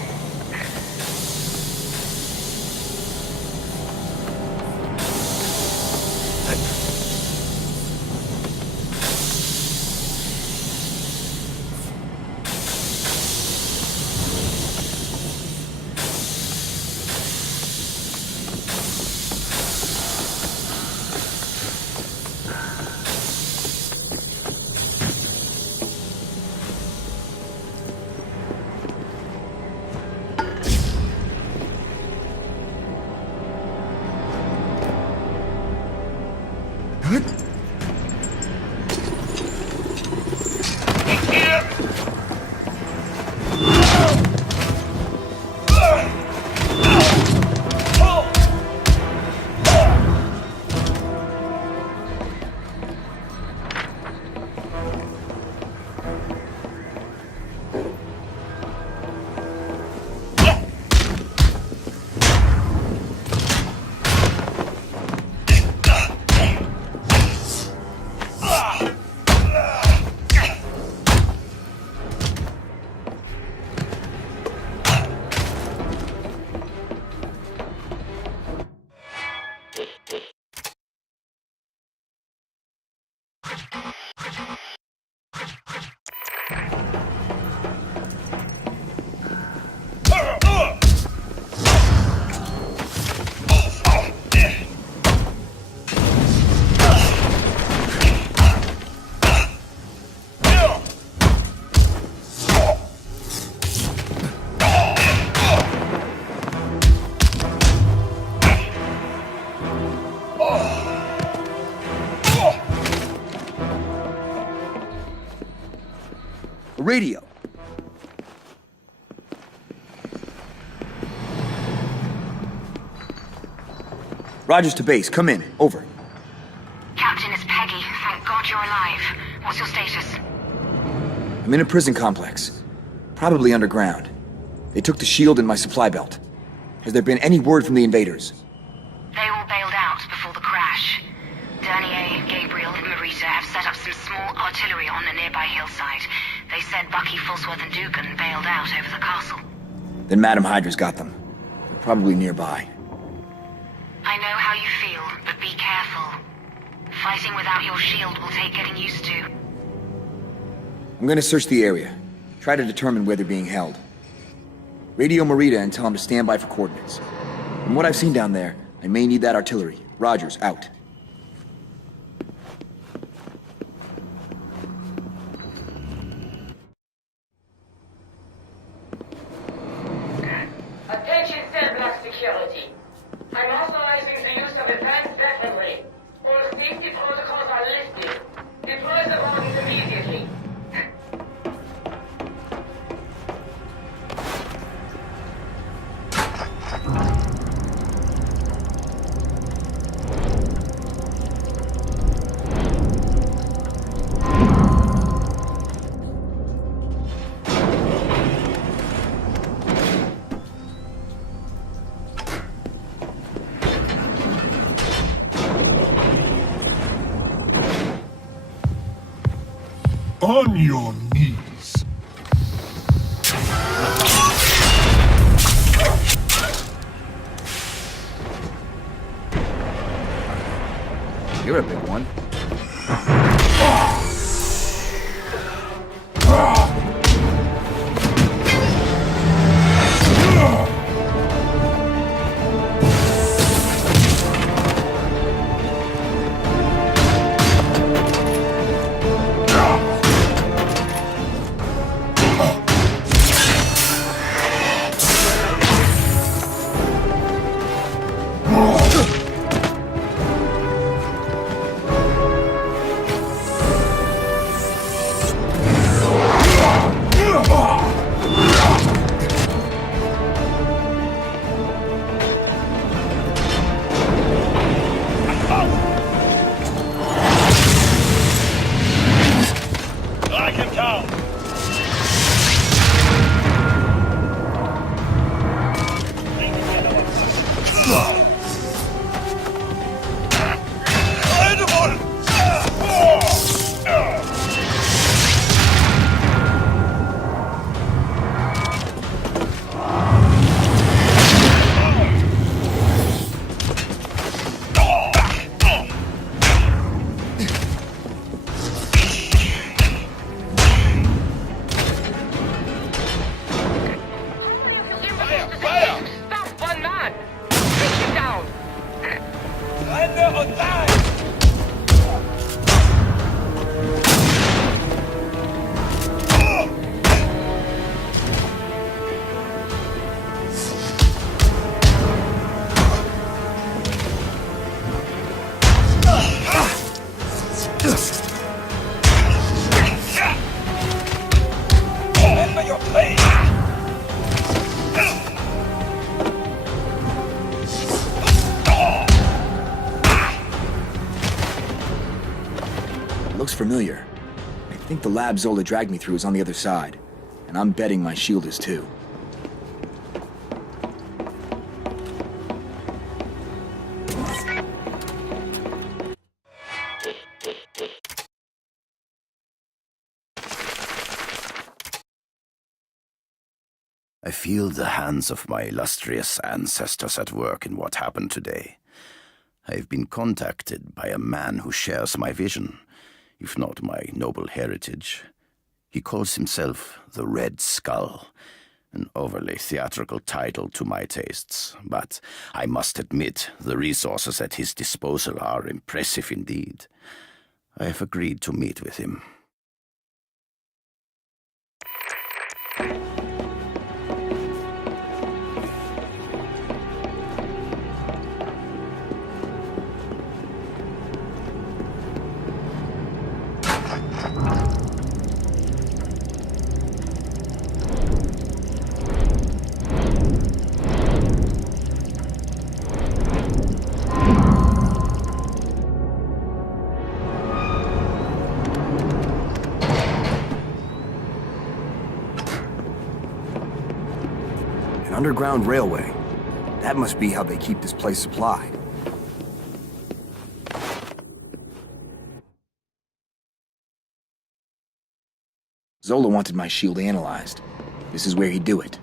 Radio. Rogers to base. Come in. Over. Captain, it's Peggy. Thank God you're alive. What's your status? I'm in a prison complex. Probably underground. They took the shield and my supply belt. Has there been any word from the invaders? They all bailed out before the crash. Dernier, Gabriel, and Marita have set up some small artillery on the nearby hillside. They said Bucky, Falsworth, and Dugan bailed out over the castle. Then Madam Hydra's got them. They're probably nearby. I know how you feel, but be careful. Fighting without your shield will take getting used to. I'm gonna search the area. Try to determine where they're being held. Radio Marita and tell him to stand by for coordinates. From what I've seen down there, I may need that artillery. Rogers, out. Attention cell block security. I'm authorizing the use of advanced weaponry. All safety protocols are listed. Deploy the rounds immediately. On your knees. You're a big one. Looks familiar. I think the lab Zola dragged me through is on the other side, and I'm betting my shield is too. I feel the hands of my illustrious ancestors at work in what happened today. I've been contacted by a man who shares my vision, if not my noble heritage. He calls himself the Red Skull, an overly theatrical title to my tastes, but I must admit the resources at his disposal are impressive indeed. I have agreed to meet with him. Underground railway. That must be how they keep this place supplied. Zola wanted my shield analyzed. This is where he'd do it.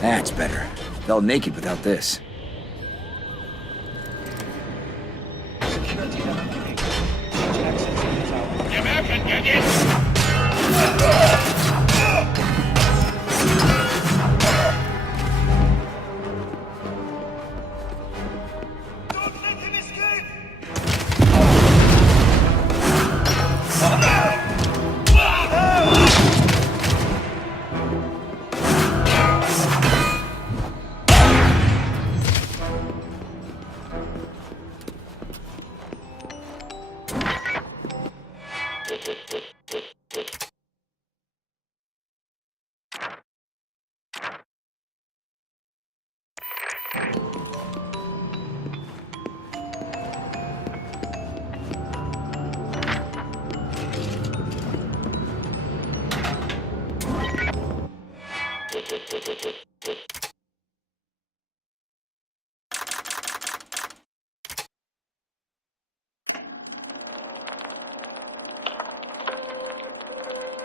That's better. Felt naked without this.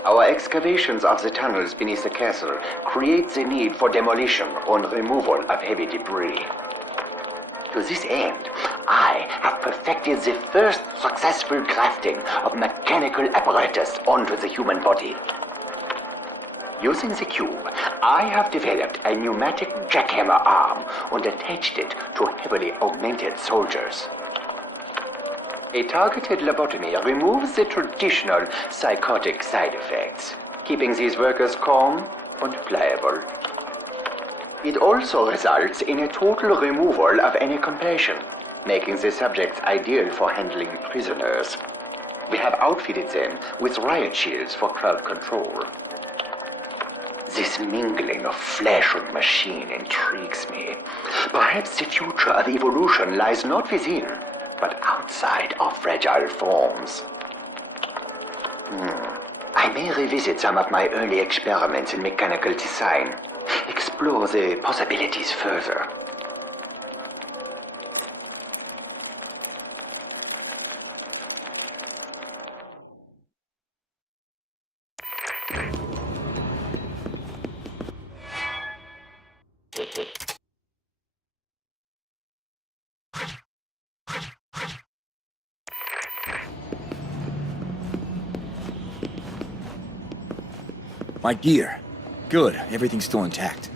Our excavations of the tunnels beneath the castle create the need for demolition and removal of heavy debris. To this end, I have perfected the first successful grafting of mechanical apparatus onto the human body. Using the cube, I have developed a pneumatic jackhammer arm and attached it to heavily augmented soldiers. A targeted lobotomy removes the traditional psychotic side effects, keeping these workers calm and pliable. It also results in a total removal of any compassion, making the subjects ideal for handling prisoners. We have outfitted them with riot shields for crowd control. This mingling of flesh and machine intrigues me. Perhaps the future of evolution lies not within, but outside of fragile forms. I may revisit some of my early experiments in mechanical design, explore the possibilities further. My gear. Good, everything's still intact.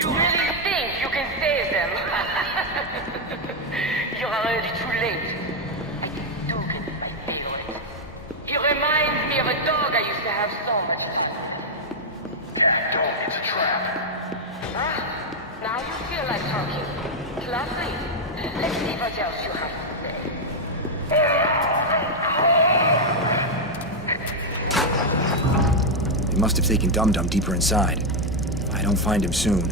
You really think you can save them? You're already too late. I think Dugan is my favorite. He reminds me of a dog I used to have so much of. Dog, it's a trap. Ah, now you feel like talking. Lovely. Let's see what else you have to say. They must have taken Dum Dum deeper inside. If I don't find him soon.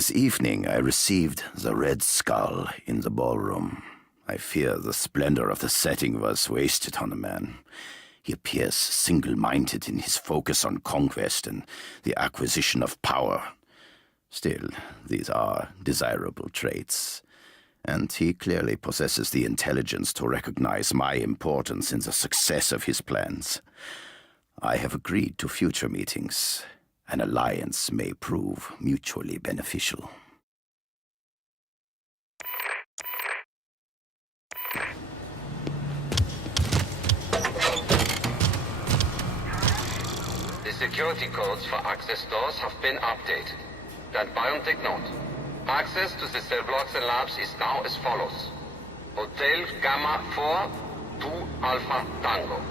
This evening I received the Red Skull in the ballroom. I fear the splendor of the setting was wasted on the man. He appears single-minded in his focus on conquest and the acquisition of power. Still, these are desirable traits, and he clearly possesses the intelligence to recognize my importance in the success of his plans. I have agreed to future meetings. An alliance may prove mutually beneficial. The security codes for access doors have been updated. That BioNTech note. Access to the cell blocks and labs is now as follows. Hotel Gamma 4, 2 Alpha Tango.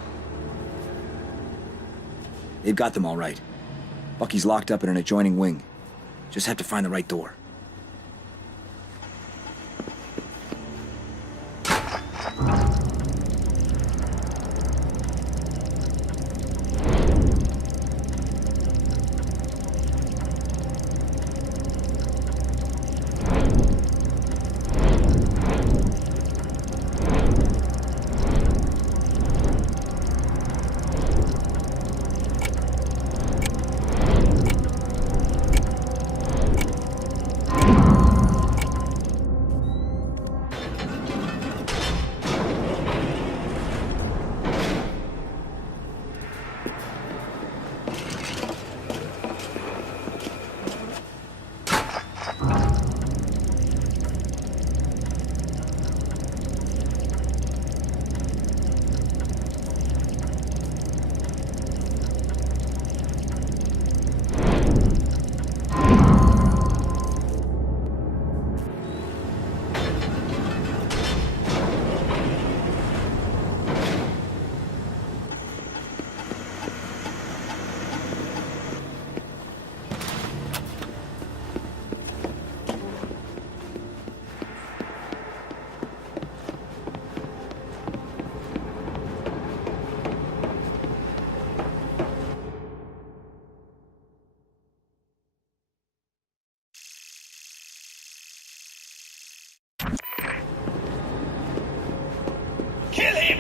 They've got them all right. Bucky's locked up in an adjoining wing. Just have to find the right door. Kill him!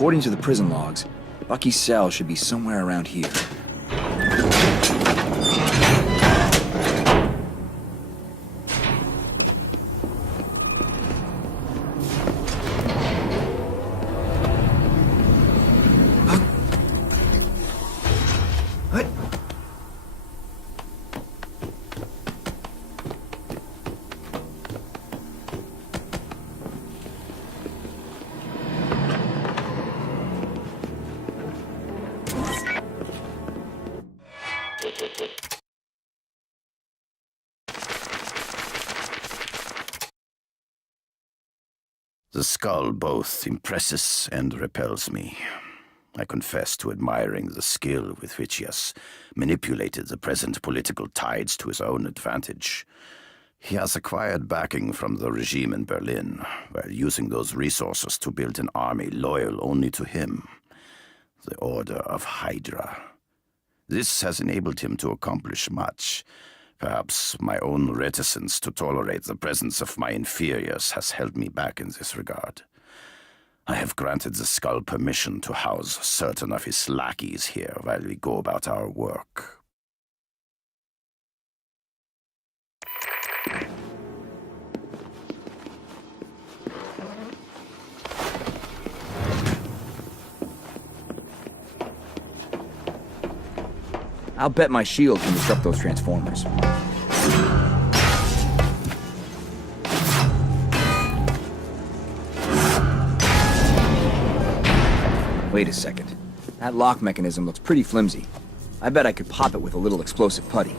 According to the prison logs, Bucky's cell should be somewhere around here. The skull both impresses and repels me. I confess to admiring the skill with which he has manipulated the present political tides to his own advantage. He has acquired backing from the regime in Berlin, while using those resources to build an army loyal only to him. The Order of Hydra. This has enabled him to accomplish much. Perhaps my own reticence to tolerate the presence of my inferiors has held me back in this regard. I have granted the skull permission to house certain of his lackeys here while we go about our work. I'll bet my shield can disrupt those transformers. Wait a second. That lock mechanism looks pretty flimsy. I bet I could pop it with a little explosive putty.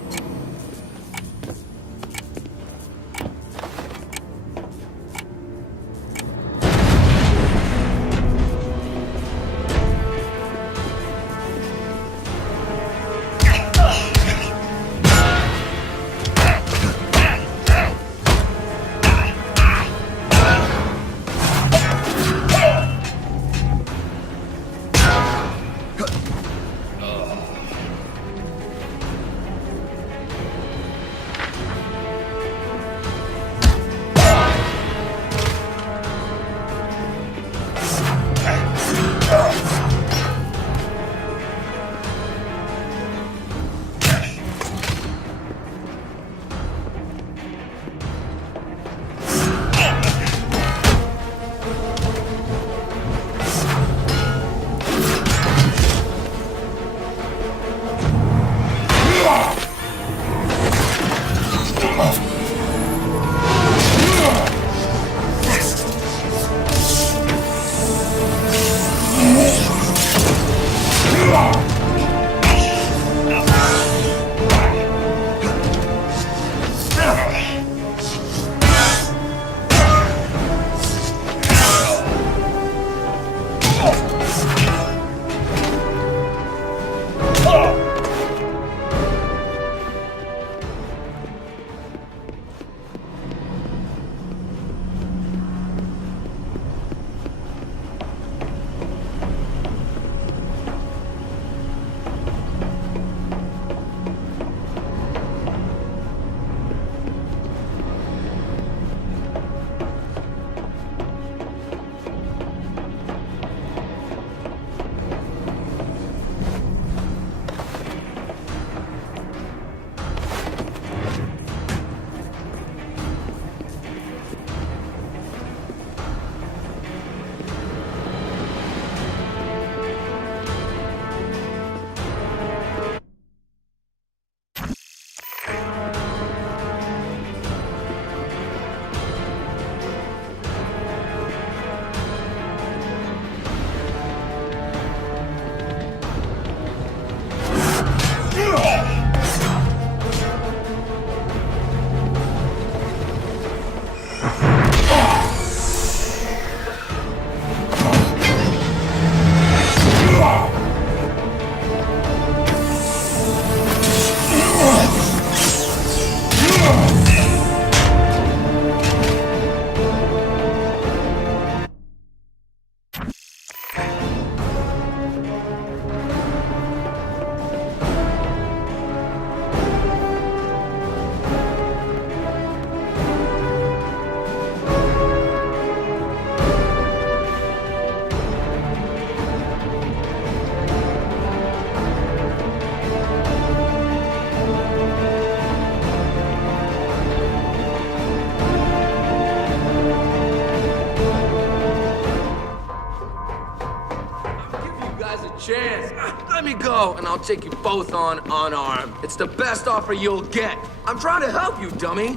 Chance. Let me go, and I'll take you both on unarmed. It's the best offer you'll get. I'm trying to help you, dummy.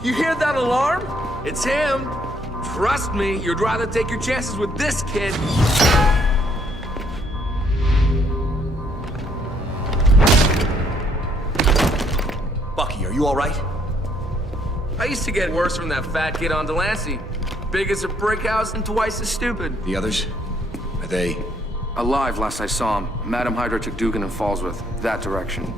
You hear that alarm? It's him. Trust me, you'd rather take your chances with this kid. Bucky, are you all right? I used to get worse from that fat kid on Delancey. Big as a brick house and twice as stupid. The others? Are they... Alive last I saw him. Madam Hydra took Dugan and Fallsworth, that direction.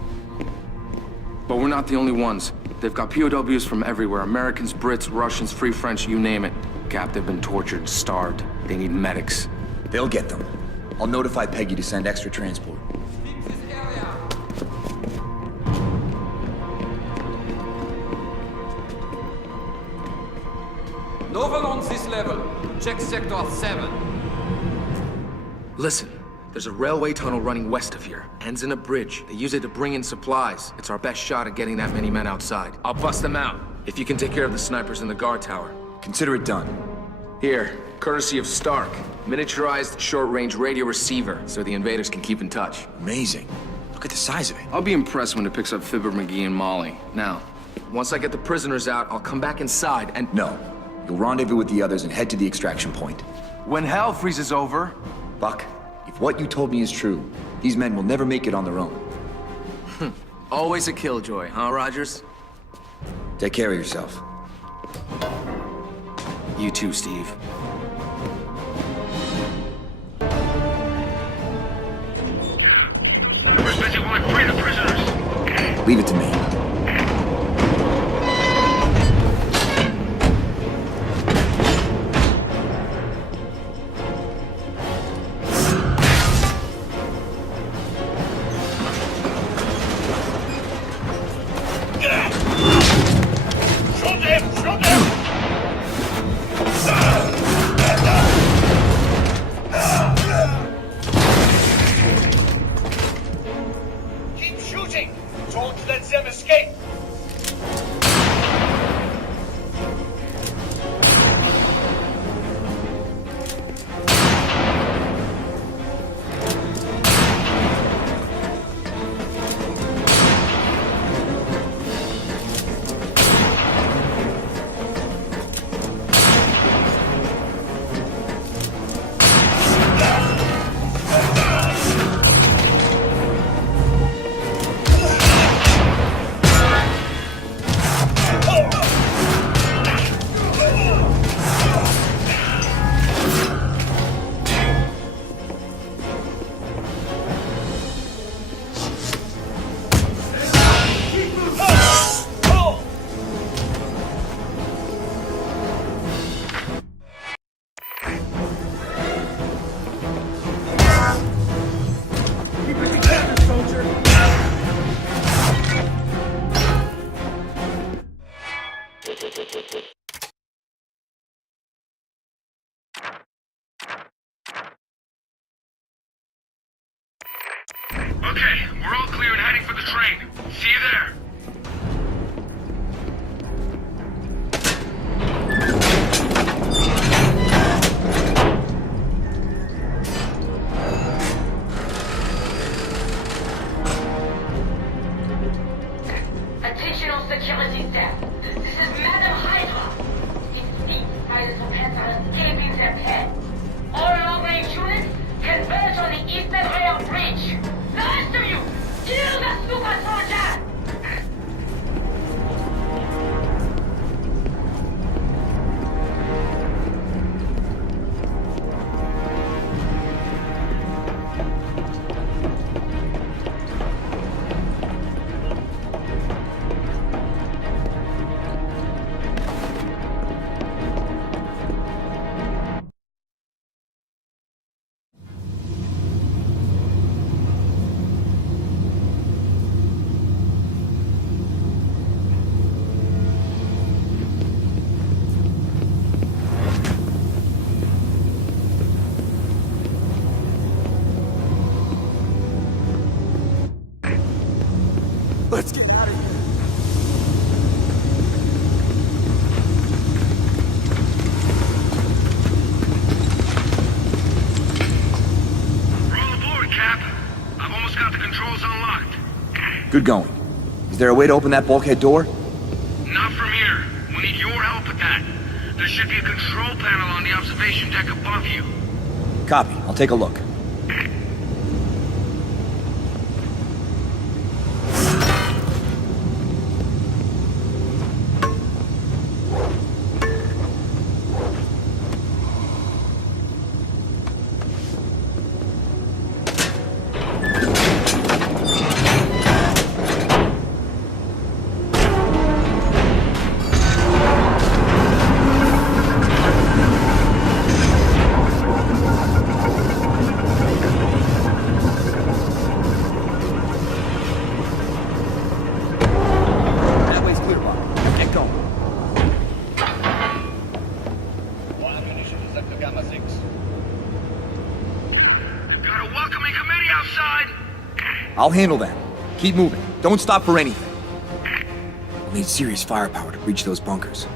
But we're not the only ones. They've got POWs from everywhere. Americans, Brits, Russians, Free French, you name it. Cap, they've been tortured, starved. They need medics. They'll get them. I'll notify Peggy to send extra transport. No one on this level. Check Sector 7. Listen, there's a railway tunnel running west of here. Ends in a bridge. They use it to bring in supplies. It's our best shot at getting that many men outside. I'll bust them out, if you can take care of the snipers in the guard tower. Consider it done. Here, courtesy of Stark. Miniaturized short-range radio receiver, so the invaders can keep in touch. Amazing. Look at the size of it. I'll be impressed when it picks up Fibber McGee and Molly. Now, once I get the prisoners out, I'll come back inside and... No. You'll rendezvous with the others and head to the extraction point. When hell freezes over, Buck, if what you told me is true, these men will never make it on their own. Always a killjoy, huh, Rogers? Take care of yourself. You too, Steve. First Visit will free the prisoners. Leave it to me. Keep shooting! Don't let them escape! Okay, we're all clear and heading for the train. See you there. Attention all security staff. This is Madam Hydra. It seems pilots of Pets are escaping their pet. All long-range units converge on the Eastern Rail Bridge. The rest of you, kill the super soldier! Let's get out of here. We're all aboard, Cap. I've almost got the controls unlocked. Good going. Is there a way to open that bulkhead door? Not from here. We need your help with that. There should be a control panel on the observation deck above you. Copy. I'll take a look. I'll handle that. Keep moving. Don't stop for anything. We'll need serious firepower to breach those bunkers.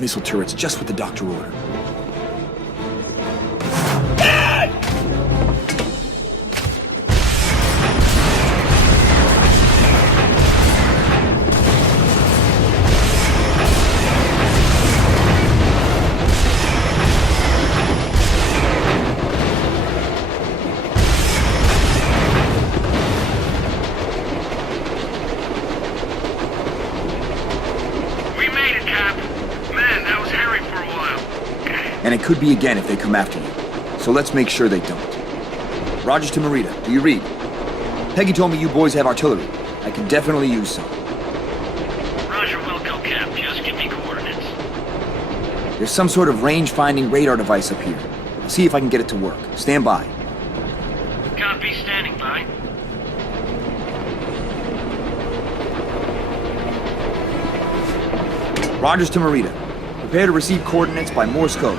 missile turret's just what the doctor ordered. And it could be again if they come after you. So let's make sure they don't. Rogers to Marita, do you read? Peggy told me you boys have artillery. I can definitely use some. Roger, Wilco, Cap. Just give me coordinates. There's some sort of range-finding radar device up here. I'll see if I can get it to work. Stand by. Copy, standing by. Rogers to Marita. Prepare to receive coordinates by Morse code.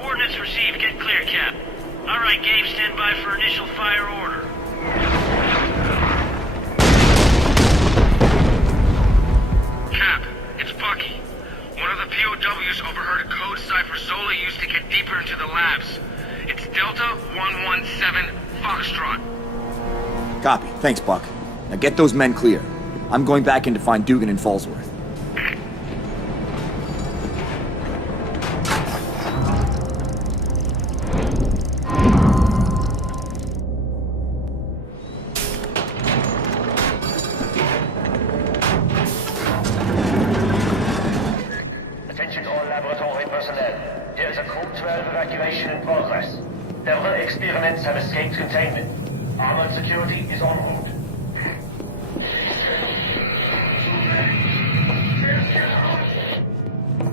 Coordinates received. Get clear, Cap. All right, Gabe, stand by for initial fire order. Cap, it's Bucky. One of the POWs overheard a code cipher Zola used to get deeper into the labs. It's Delta 117 Foxtrot. Copy. Thanks, Buck. Now get those men clear. I'm going back in to find Dugan and Fallsworth. Attention all laboratory personnel. There is a Code 12 evacuation in progress. Several experiments have escaped containment. Armored security is en route.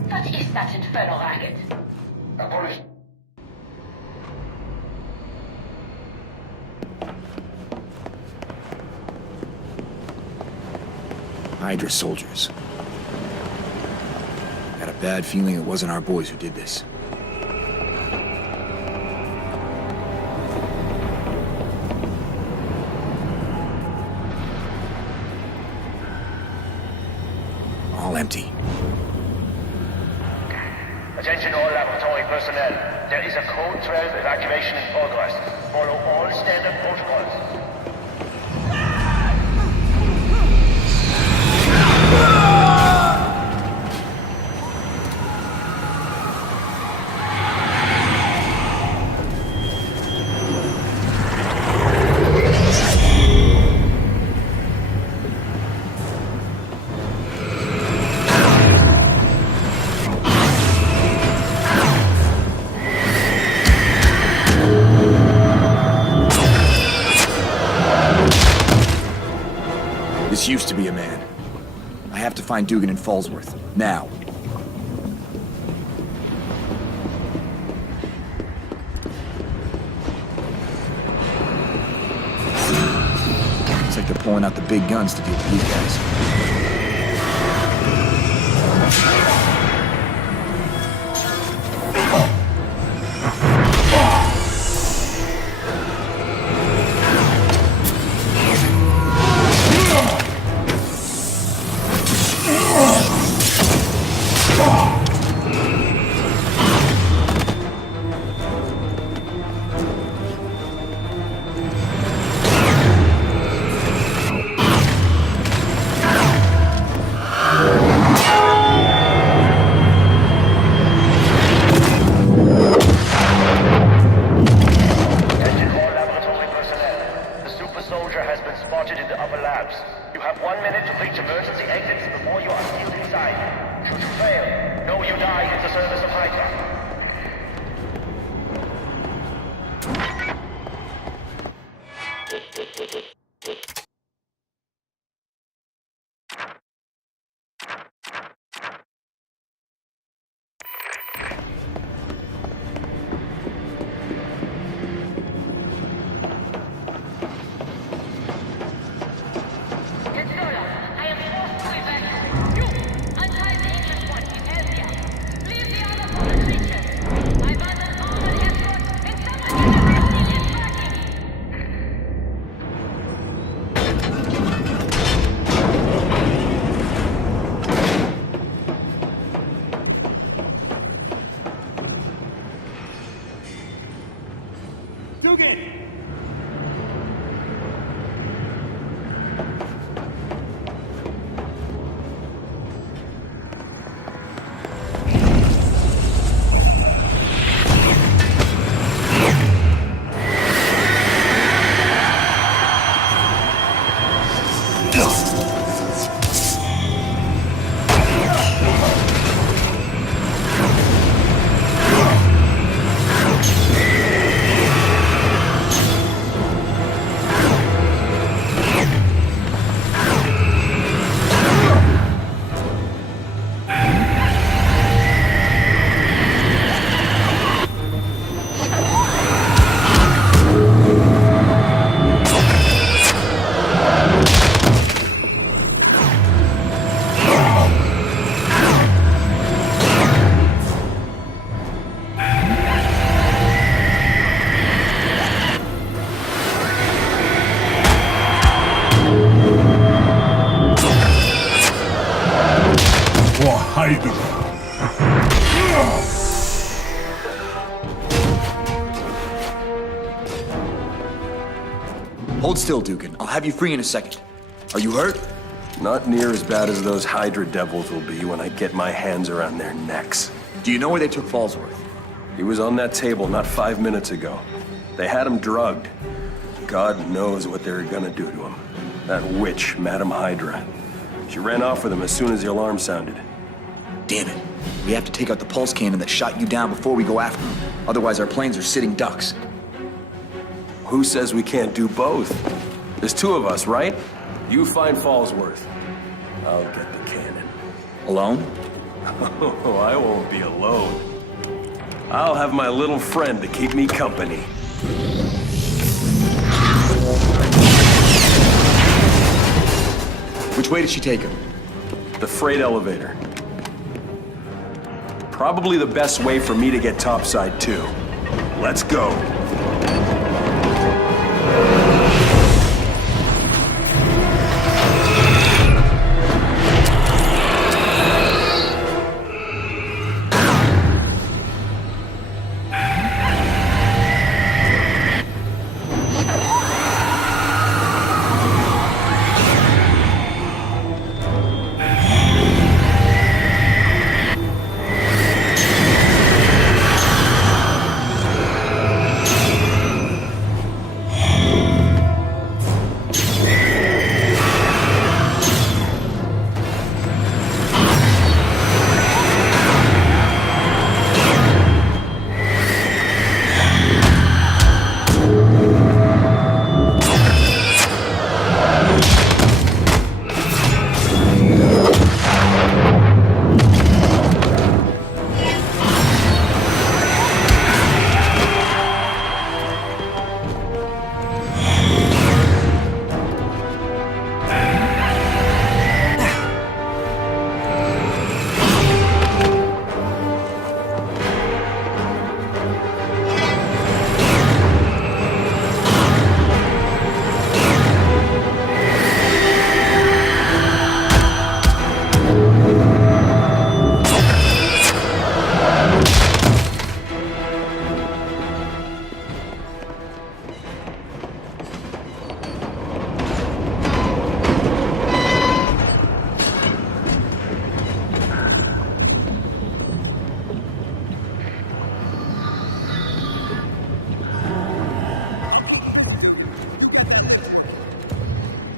What is that infernal racket? Apologies. Hydra soldiers. Got a bad feeling it wasn't our boys who did this. All empty. Attention all laboratory personnel. There is a Code 12 evacuation in progress. Follow all standard protocols. This used to be a man. I have to find Dugan and Fallsworth. Now. Looks like they're pulling out the big guns to deal with these guys. Leave the other Dugan! Hold still, Dugan. I'll have you free in a second. Are you hurt? Not near as bad as those Hydra devils will be when I get my hands around their necks. Do you know where they took Fallsworth? He was on that table not 5 minutes ago. They had him drugged. God knows what they were gonna do to him. That witch, Madam Hydra. She ran off with him as soon as the alarm sounded. Damn it. We have to take out the pulse cannon that shot you down before we go after him. Otherwise our planes are sitting ducks. Who says we can't do both? There's two of us, right? You find Fallsworth. I'll get the cannon. Alone? Oh, I won't be alone. I'll have my little friend to keep me company. Which way did she take him? The freight elevator. Probably the best way for me to get topside, too. Let's go.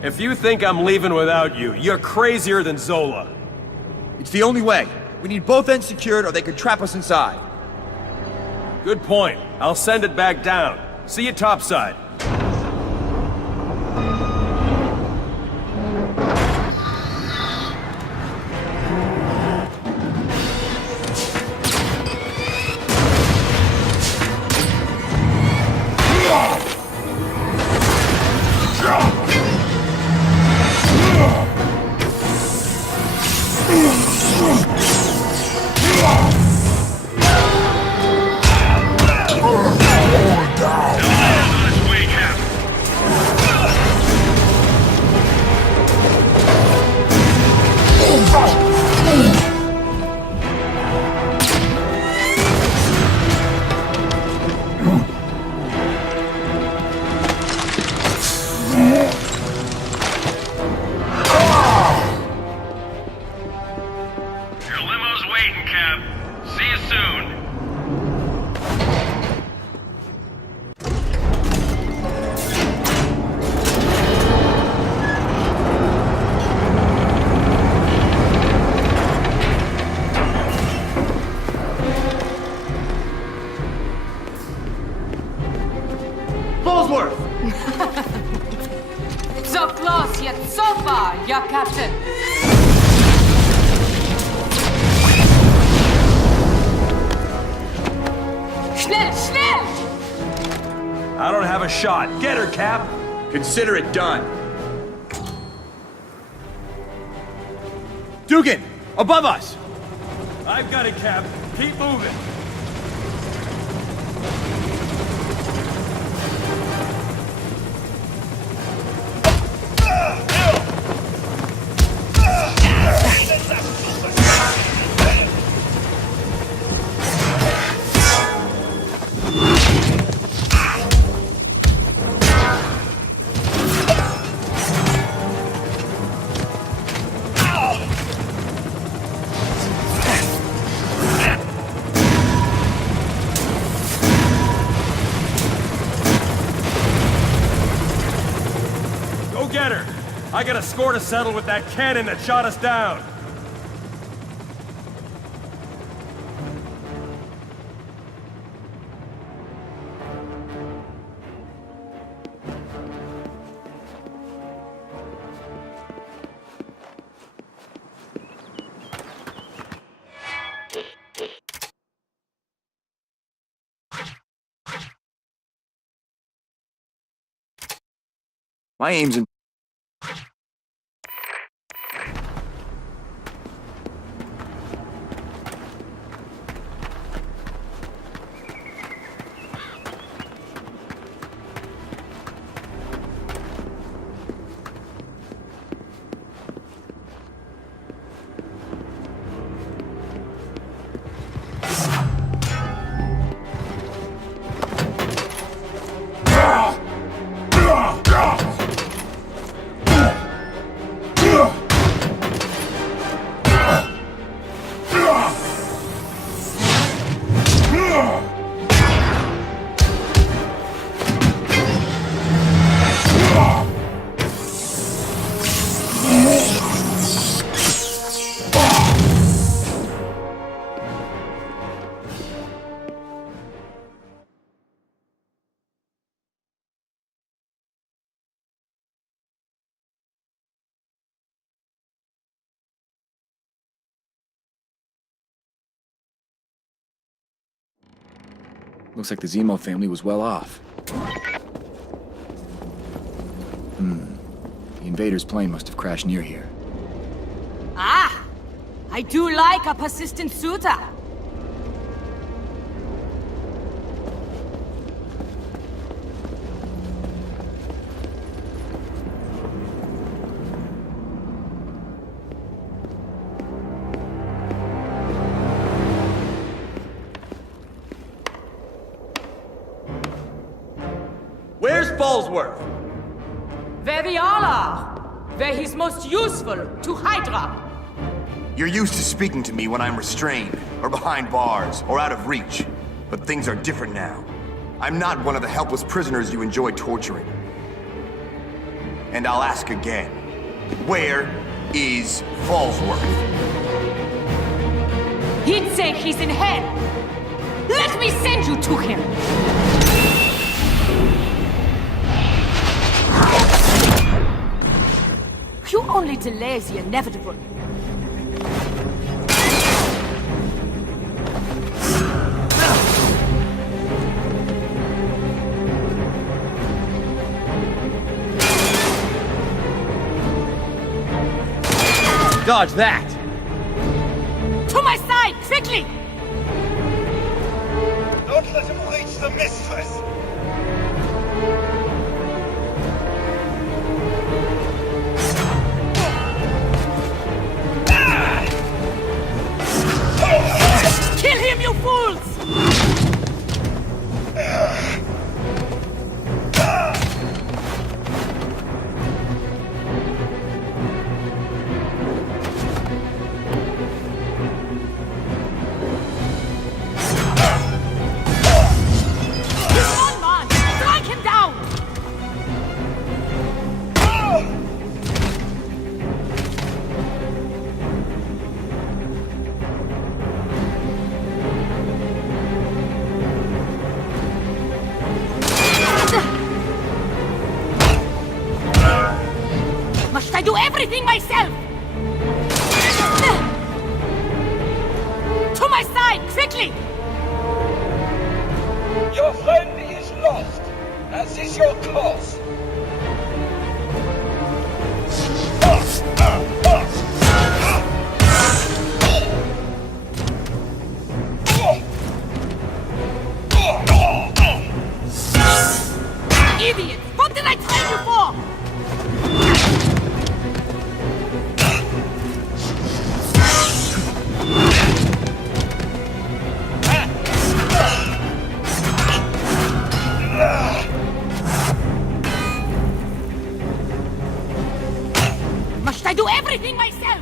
If you think I'm leaving without you, you're crazier than Zola. It's the only way. We need both ends secured or they could trap us inside. Good point. I'll send it back down. See you topside. Wait. Ja, Captain. Schnell, schnell! I don't have a shot. Get her, Cap! Consider it done. Dugan! Above us! I've got it, Cap. Keep moving. Get her! I got a score to settle with that cannon that shot us down! My aim's in... Looks like the Zemo family was well off. The invader's plane must have crashed near here. Ah! I do like a persistent suitor. Where's Fallsworth? Where we all are. Where he's most useful to Hydra. You're used to speaking to me when I'm restrained, or behind bars, or out of reach. But things are different now. I'm not one of the helpless prisoners you enjoy torturing. And I'll ask again. Where is Fallsworth? He'd say he's in hell. Let me send you to him. You only delay the inevitable. Dodge that! To my side, quickly! Don't let him reach the mistress! Kill him, you fools! He's on everything myself! To my side, quickly! Your friend is lost, as is your cause. Idiot! What did I train you for? Must I do everything myself?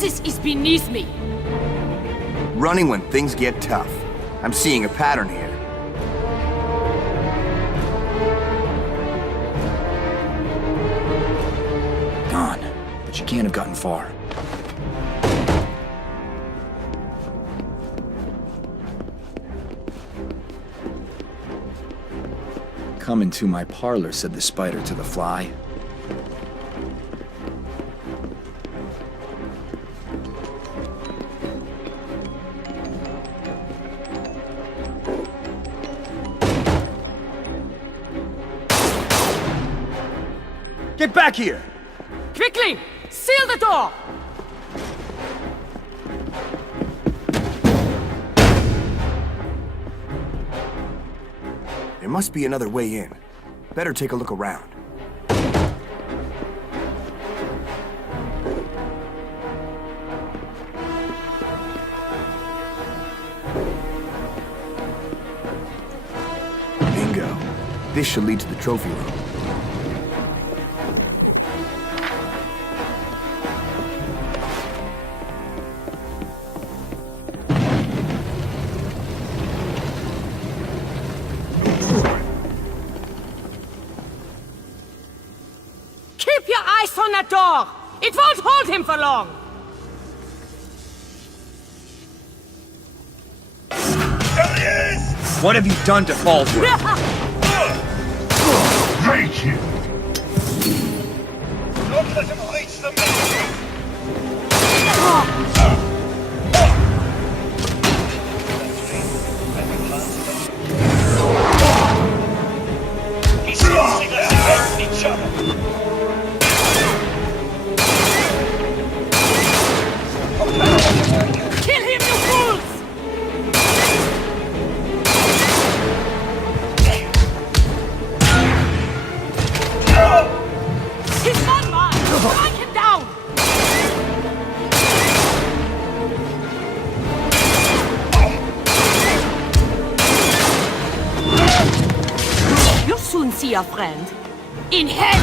This is beneath me. Running when things get tough. I'm seeing a pattern here. Gone. But she can't have gotten far. Come into my parlor, said the spider to the fly. Get back here! Quickly! Seal the door! There must be another way in. Better take a look around. Bingo. This should lead to the trophy room. Keep your eyes on that door! It won't hold him for long! What have you done to Falsworth? Break him! Don't let him reach the middle. He's forcing us against each other. Kill him, you fools! He's not mine! Strike him down! You'll soon see your friend. In hell!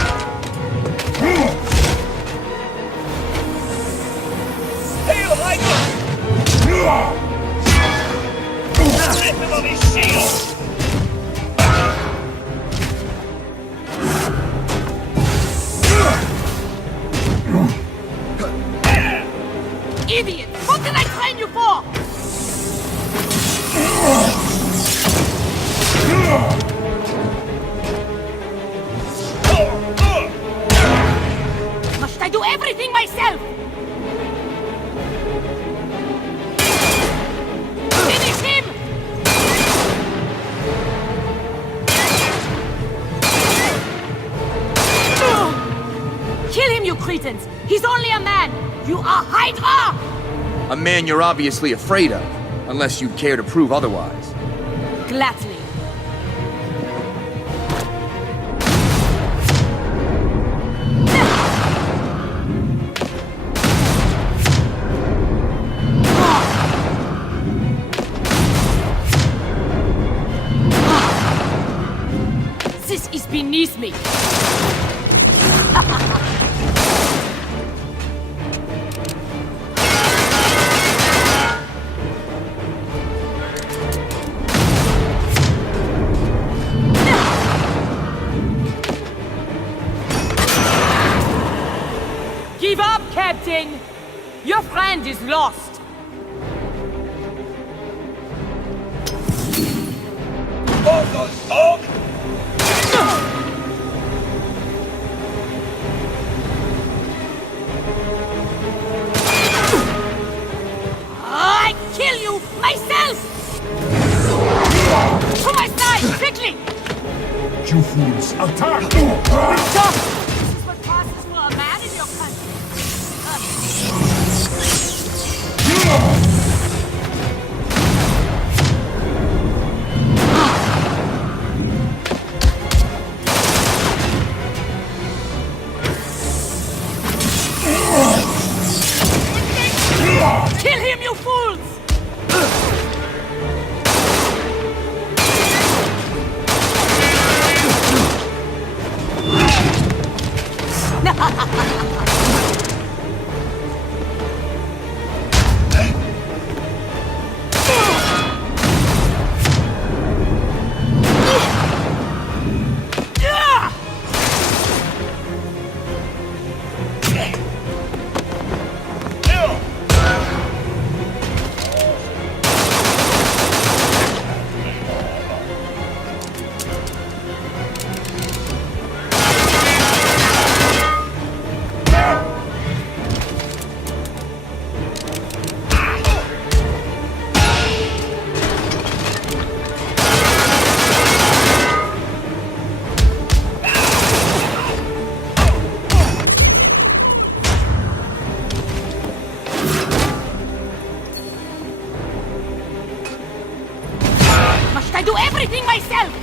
Hail Hydra! Rip him of his shield! Idiot! What did I train you for? Must I do everything myself? Finish him! Kill him, you cretins! He's only a man! You are Hydra! A man you're obviously afraid of, unless you'd care to prove otherwise. Gladly. This is beneath me. Give up, Captain! Your friend is lost! Focus, dog! I kill you myself! To my side, quickly! You fools, attack! This is what passes for a man in your country. Kill him, you fools! Must I do everything myself?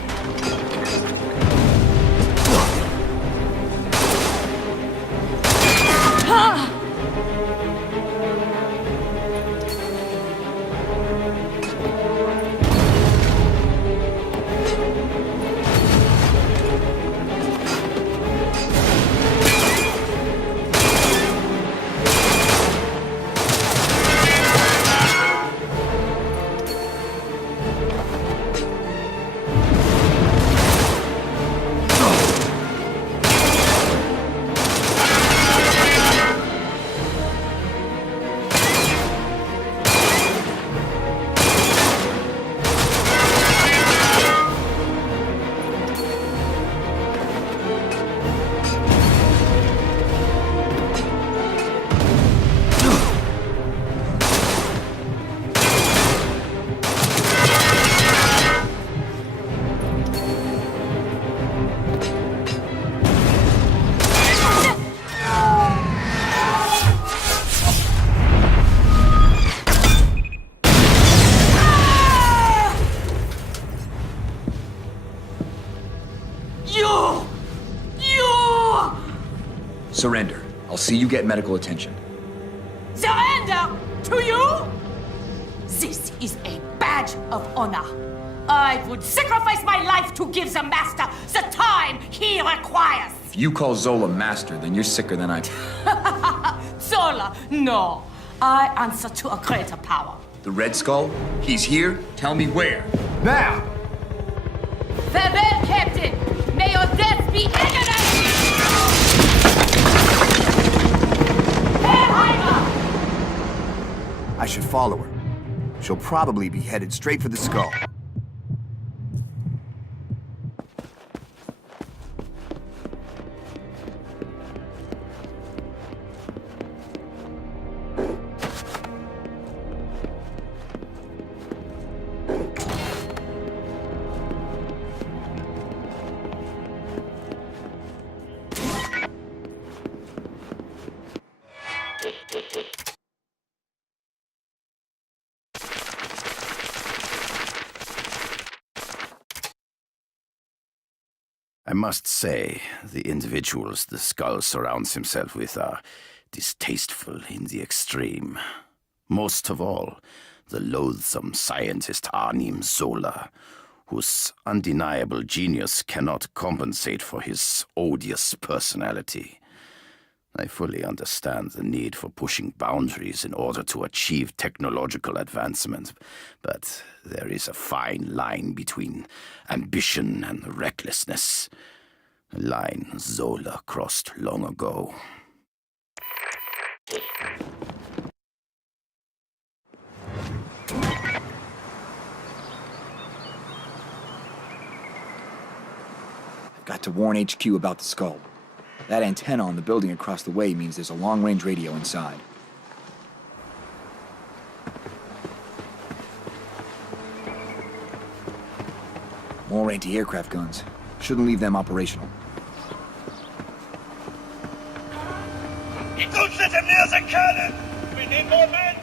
Surrender. I'll see you get medical attention. Surrender to you? This is a badge of honor. I would sacrifice my life to give the master the time he requires. If you call Zola master, then you're sicker than I... Zola, no. I answer to a greater power. The Red Skull? He's here? Tell me where. Now! Farewell, Captain. May your death be agonizing. I should follow her. She'll probably be headed straight for the skull. I must say, the individuals the Skull surrounds himself with are distasteful in the extreme. Most of all, the loathsome scientist Arnim Zola, whose undeniable genius cannot compensate for his odious personality. I fully understand the need for pushing boundaries in order to achieve technological advancement, but there is a fine line between ambition and recklessness. A line Zola crossed long ago. Got to warn HQ about the skull. That antenna on the building across the way means there's a long-range radio inside. More anti-aircraft guns. Shouldn't leave them operational. Don't let them near the cannon! We need more men!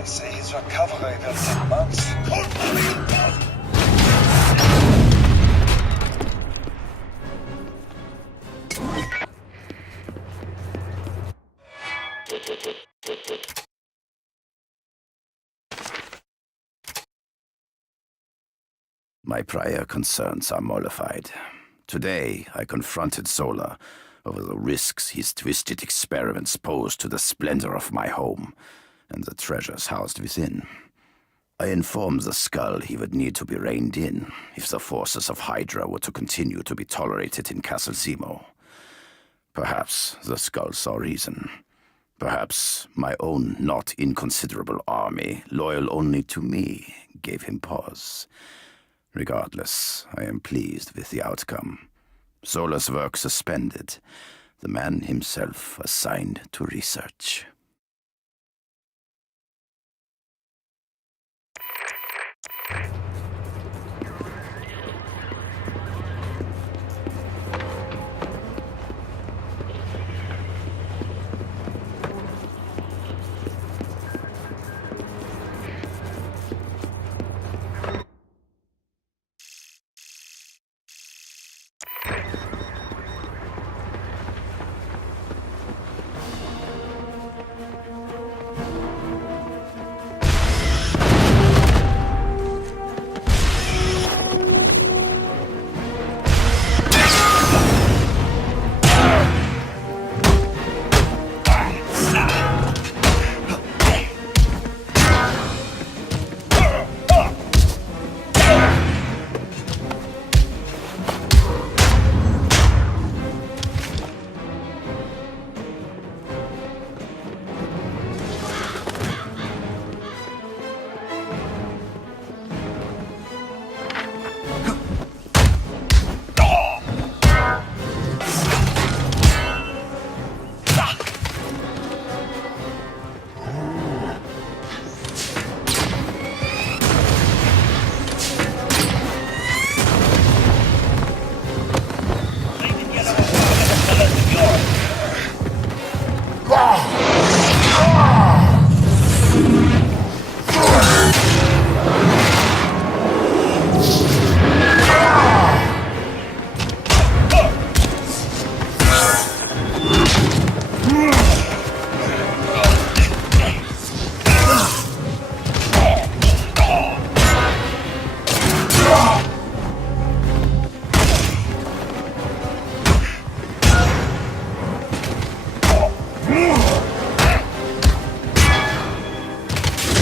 They say his recovery will take months. My prior concerns are mollified. Today, I confronted Solar over the risks his twisted experiments posed to the splendor of my home and the treasures housed within. I informed the skull he would need to be reined in if the forces of Hydra were to continue to be tolerated in Castle Zemo. Perhaps the skull saw reason. Perhaps my own not inconsiderable army, loyal only to me, gave him pause. Regardless, I am pleased with the outcome. Solar's work suspended, the man himself assigned to research.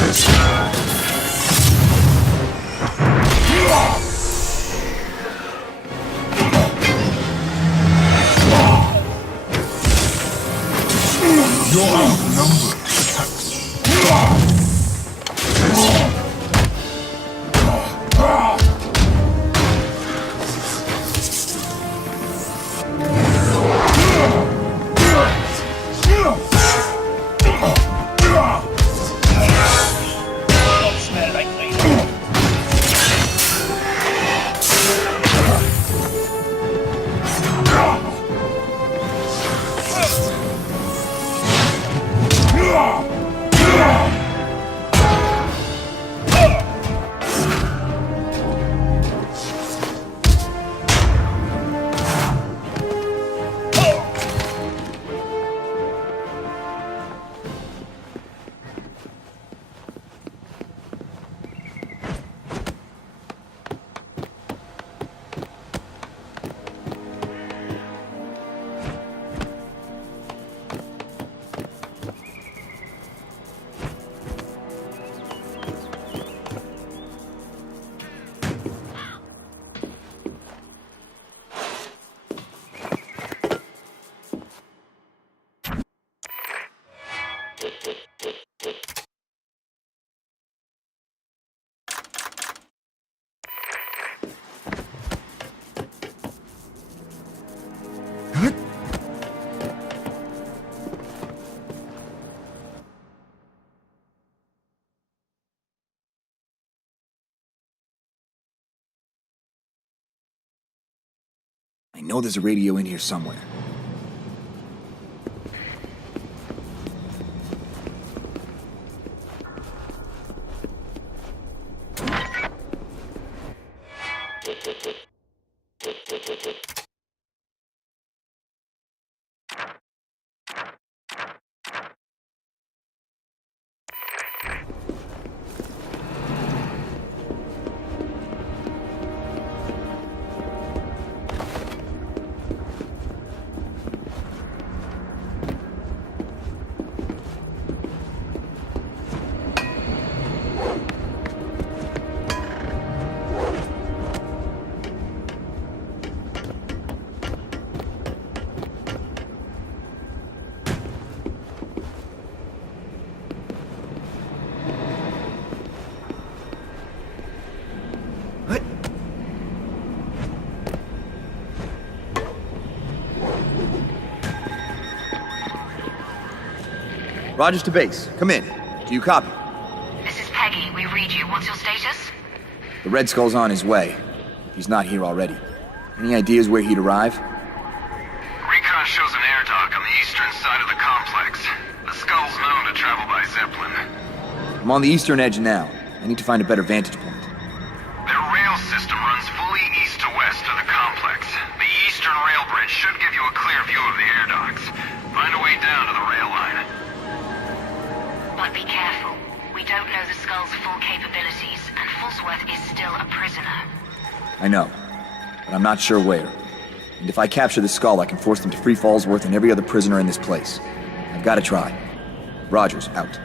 You're outnumbered. I know there's a radio in here somewhere. Rogers to base. Come in. Do you copy? This is Peggy. We read you. What's your status? The Red Skull's on his way. He's not here already. Any ideas where he'd arrive? Recon shows an air dock on the eastern side of the complex. The Skull's known to travel by Zeppelin. I'm on the eastern edge now. I need to find a better vantage point. Their rail system runs fully east to west of the complex. The eastern rail bridge should give you a clear view of the air docks. Find a way down to the rail line. But be careful. We don't know the Skull's full capabilities, and Falsworth is still a prisoner. I know, but I'm not sure where. And if I capture the Skull, I can force them to free Falsworth and every other prisoner in this place. I've got to try. Rogers, out.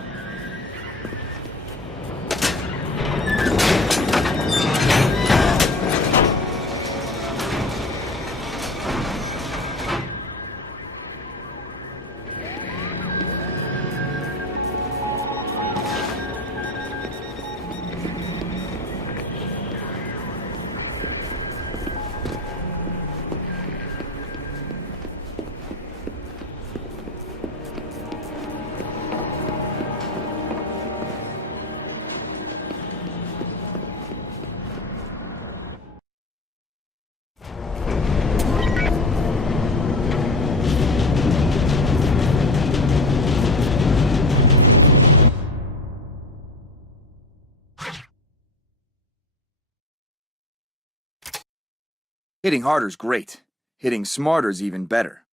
Hitting harder's great. Hitting smarter's even better.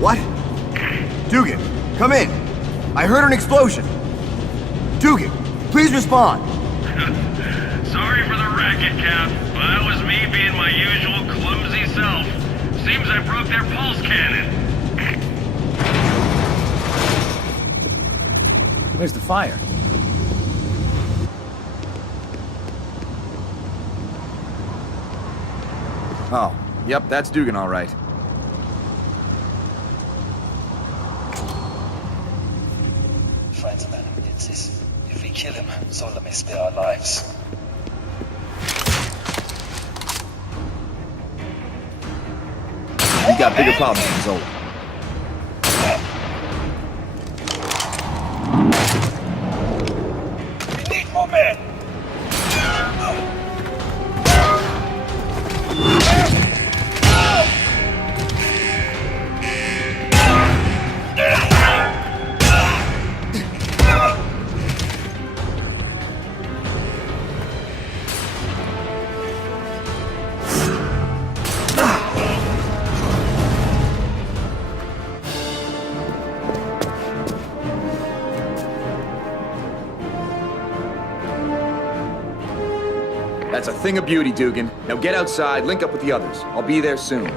What? Dugan, come in. I heard an explosion. Dugan, please respond. Sorry for the racket, Cap. That was me being my usual clumsy self. Seems I broke their pulse cannon. Where's the fire? Oh, yep, that's Dugan all right. Friends of Anamiditsis. If we kill him, Zola may spare our lives. You got bigger problems than Zola. We need more men! That's a thing of beauty, Dugan. Now get outside, link up with the others. I'll be there soon.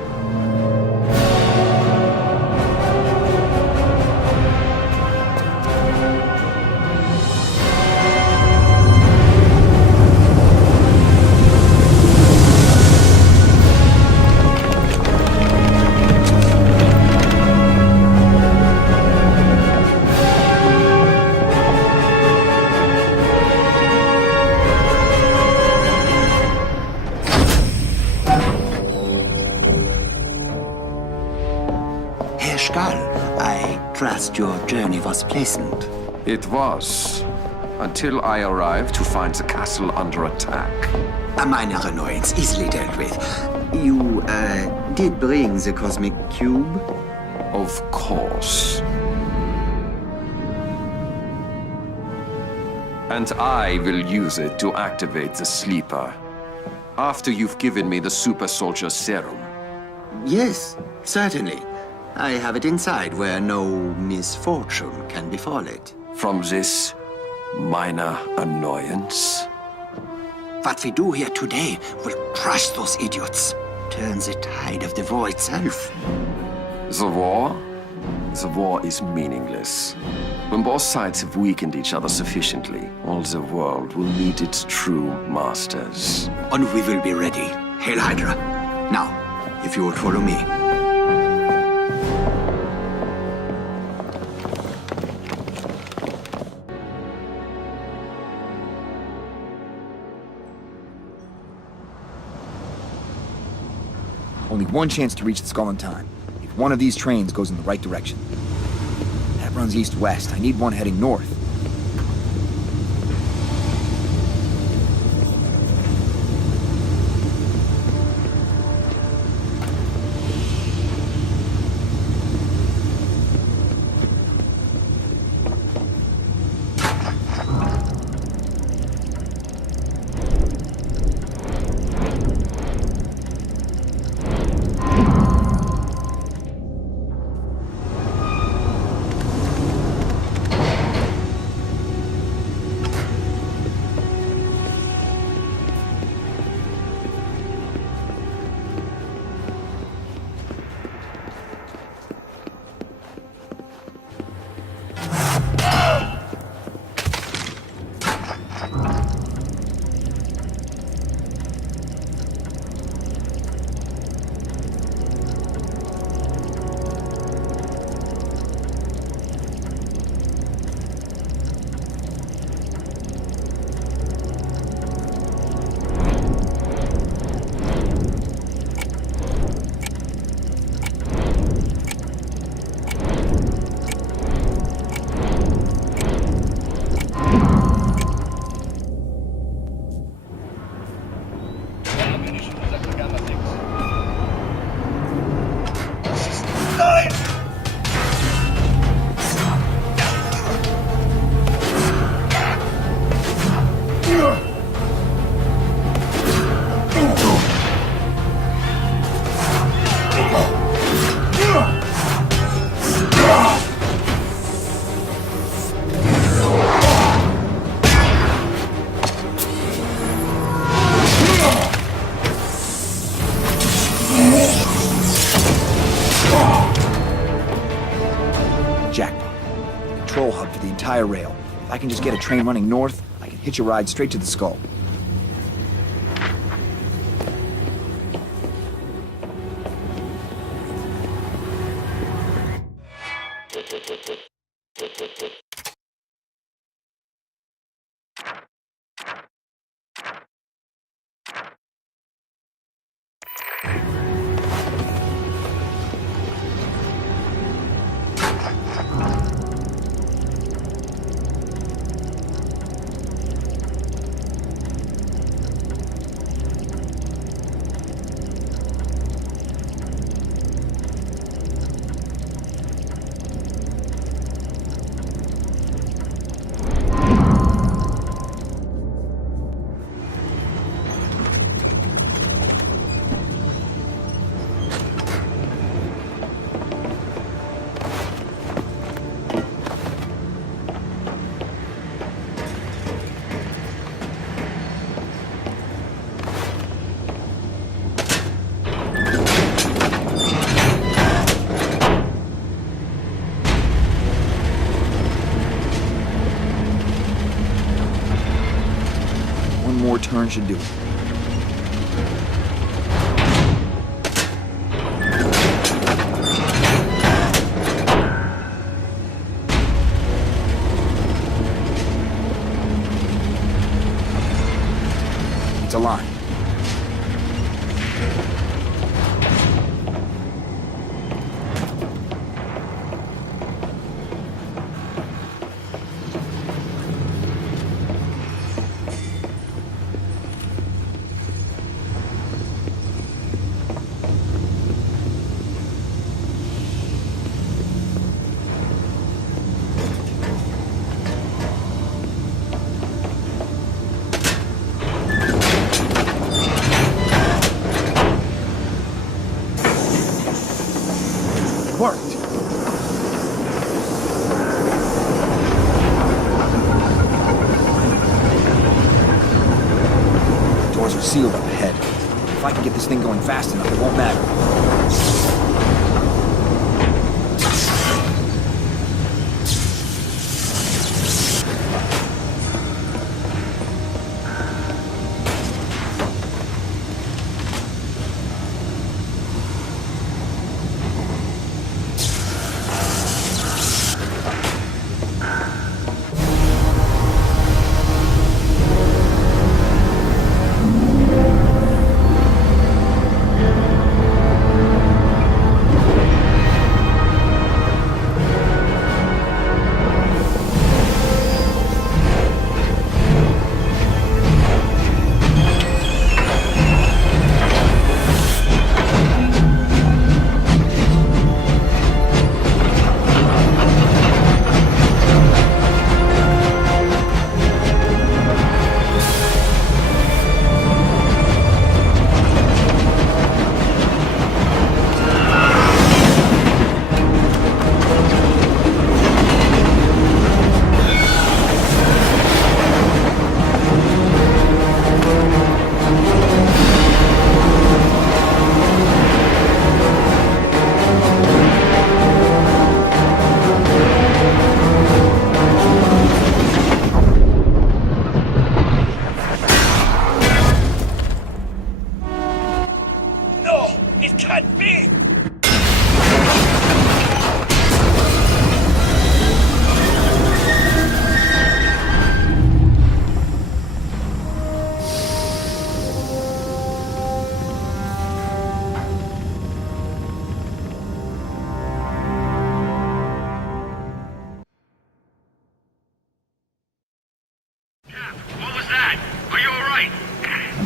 I trust your journey was pleasant. It was. Until I arrived to find the castle under attack. A minor annoyance, easily dealt with. You, did bring the cosmic cube? Of course. And I will use it to activate the sleeper. After you've given me the super soldier serum. Yes, certainly. I have it inside where no misfortune can befall it. From this minor annoyance? What we do here today will crush those idiots. Turn the tide of the war itself. The war? The war is meaningless. When both sides have weakened each other sufficiently, all the world will meet its true masters. And we will be ready. Hail Hydra. Now, if you would follow me. Only one chance to reach the Skull in time. If one of these trains goes in the right direction. That runs east-west. I need one heading north. Jackpot. Control hub for the entire rail. If I can just get a train running north, I can hitch a ride straight to the Skull. Turn should do it. It's a line. Sealed up ahead. If I can get this thing going fast enough, it won't matter.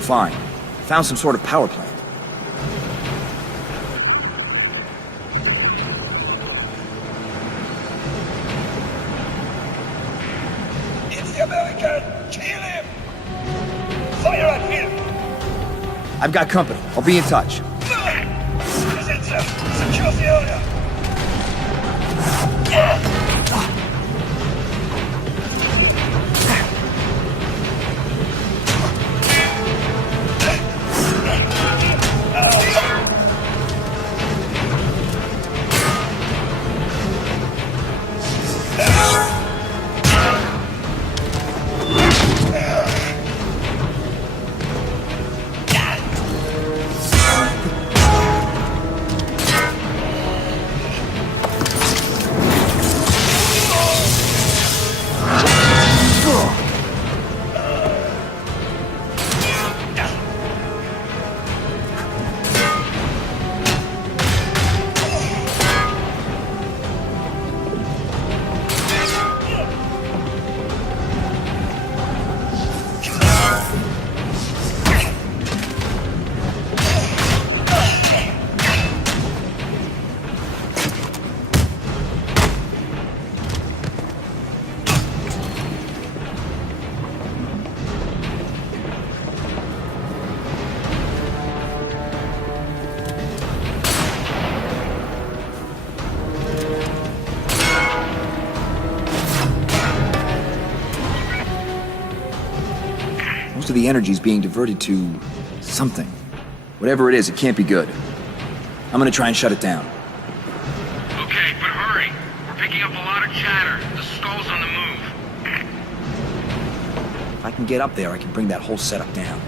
Fine. Found some sort of power plant. It's the American! Kill him! Fire at him! I've got company. I'll be in touch. Secure the area! of the energy is being diverted to something. Whatever it is, it can't be good. I'm gonna try and shut it down. Okay, but hurry. We're picking up a lot of chatter. The skull's on the move. If I can get up there, I can bring that whole setup down.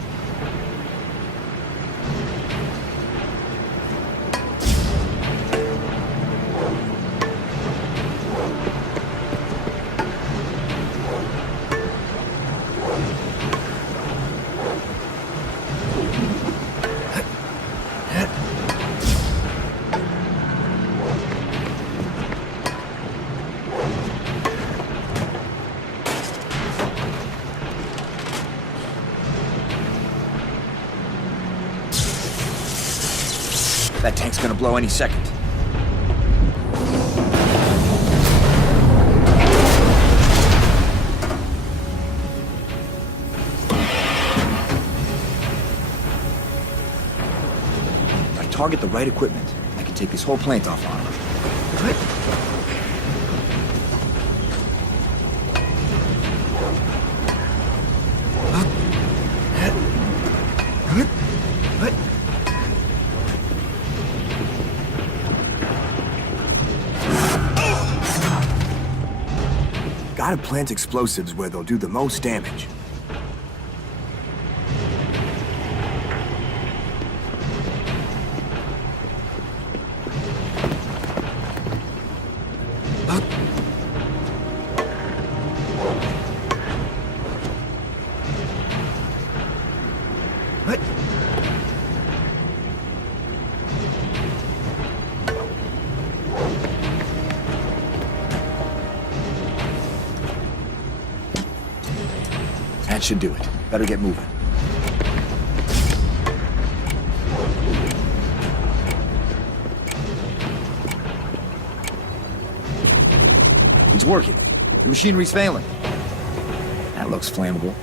That tank's gonna blow any second. If I target the right equipment, I can take this whole plant offline. Gotta plant explosives where they'll do the most damage. That should do it. Better get moving. It's working. The machinery's failing. That looks flammable.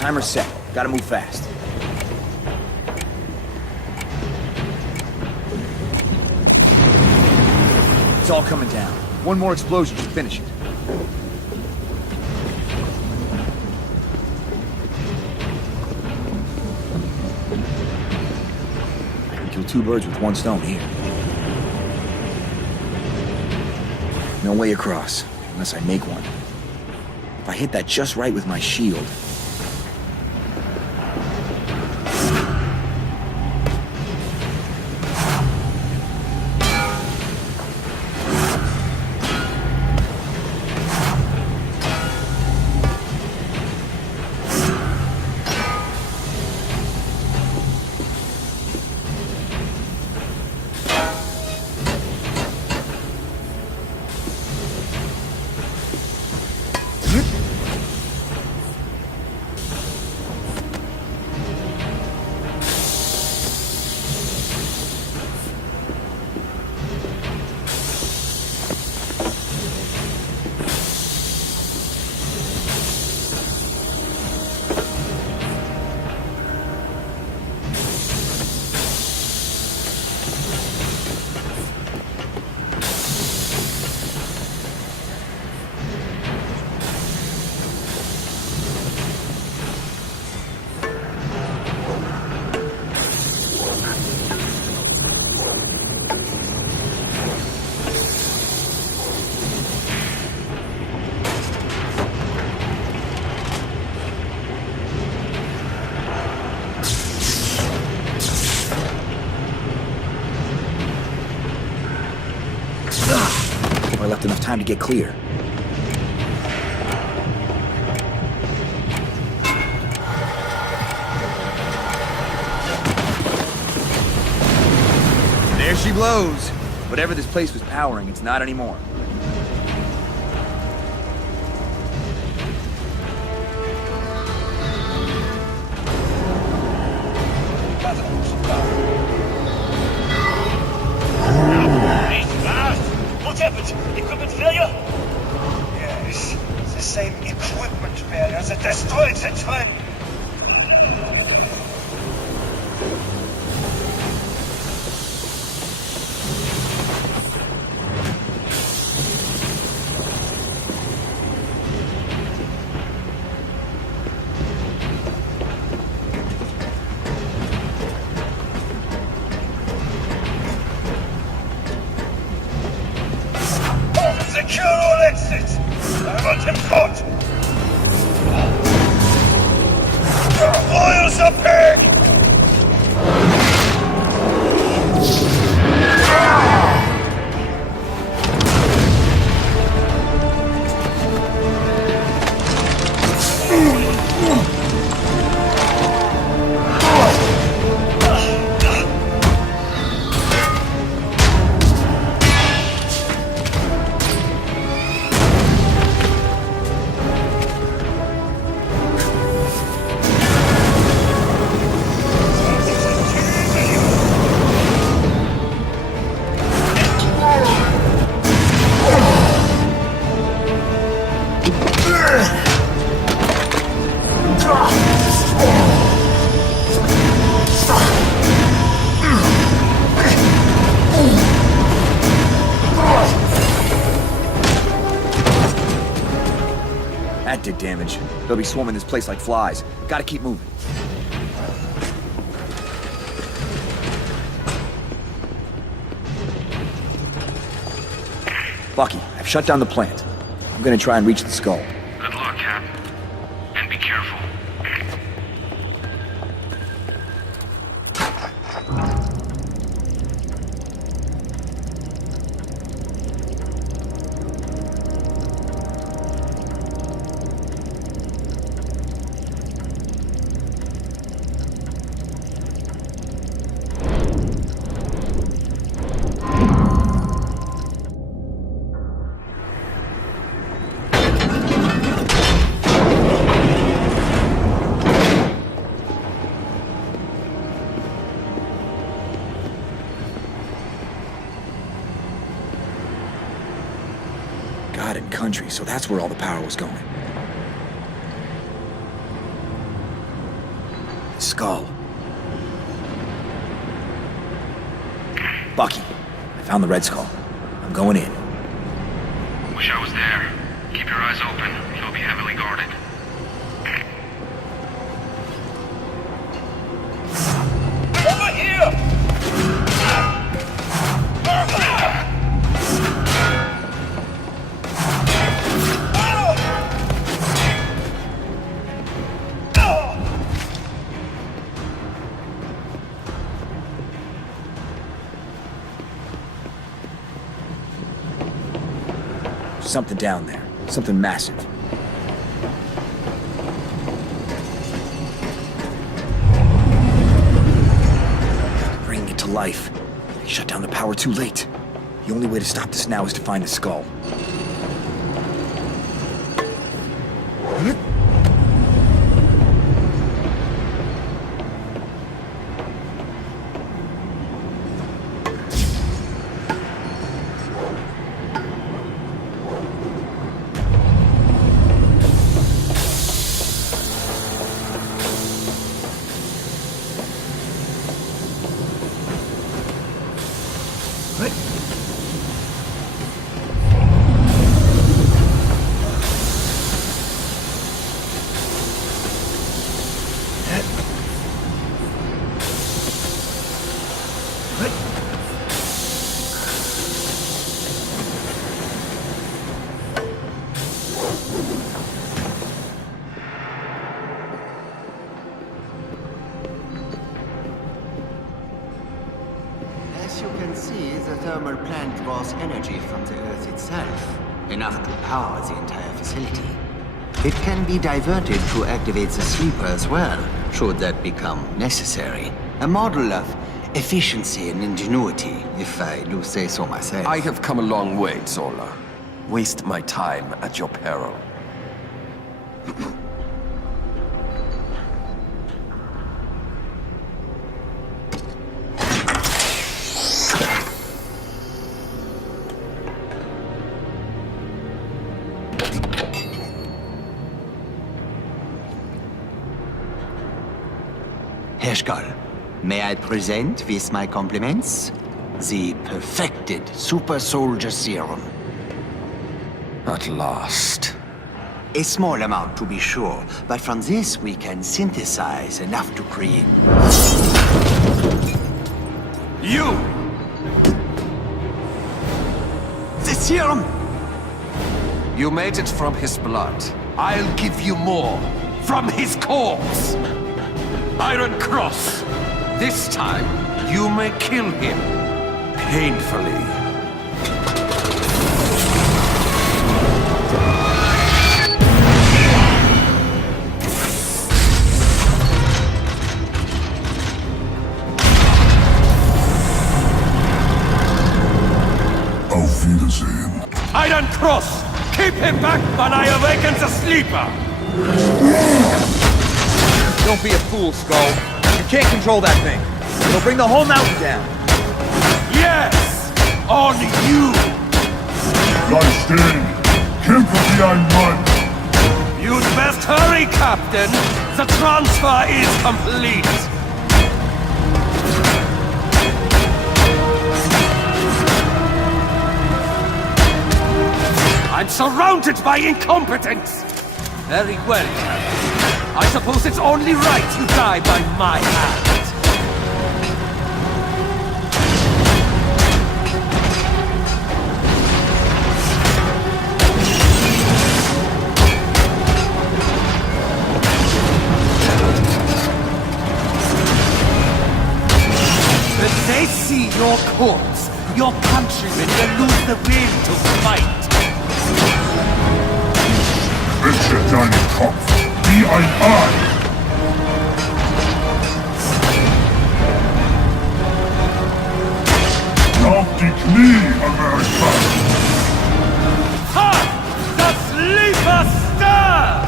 Timer's set. Gotta move fast. It's all coming down. One more explosion should finish it. I can kill two birds with one stone here. No way across, unless I make one. If I hit that just right with my shield... I left enough time to get clear. There she blows. Whatever this place was powering, it's not anymore. What happened? Equipment failure? Yes, the same equipment failure that destroyed the train. That did damage. They'll be swarming this place like flies. Gotta keep moving. Bucky, I've shut down the plant. I'm gonna try and reach the skull. Good luck, Cap. And be careful. God and country, so that's where all the power was going. The skull. Bucky, I found the Red Skull. I'm going in. Wish I was there. Keep your eyes open. He'll be heavily guarded. Over here! Something down there. Something massive. Bringing it to life. They shut down the power too late. The only way to stop this now is to find the skull. As you can see, the thermal plant draws energy from the Earth itself, enough to power the entire facility. It can be diverted to activate the sleeper as well, should that become necessary. A model of efficiency and ingenuity, if I do say so myself. I have come a long way, Zola. Waste my time at your peril. Herr Skoll, may I present with my compliments? The perfected Super Soldier Serum. At last. A small amount, to be sure, but from this we can synthesize enough to create... You! The serum! You made it from his blood. I'll give you more. From his corpse! Iron Cross! This time, you may kill him. Painfully. Auf Wiedersehen. Iron Cross! Keep him back when I awaken the sleeper! Don't be a fool, Skull. You can't control that thing. It'll bring the whole mountain down. Yes! On you! Bleib stehen! Kämpfe wie ein Mann! Captain! The transfer is complete! I'm surrounded by incompetence! Very well, Captain. I suppose it's only right you die by my hand. When they see your corpse, your countrymen will lose the will to fight. Welche deinen Kopf wie ein Ei! Auf die Knie, Amerika! Ha! Das Lieferstar!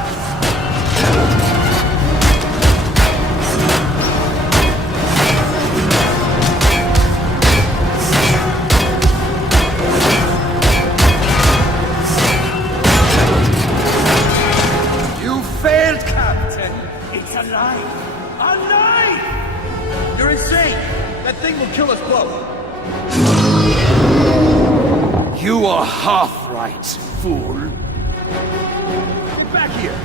Failed, Captain! It's alive! Alive! You're insane! That thing will kill us both! You are half right, fool. Get back here!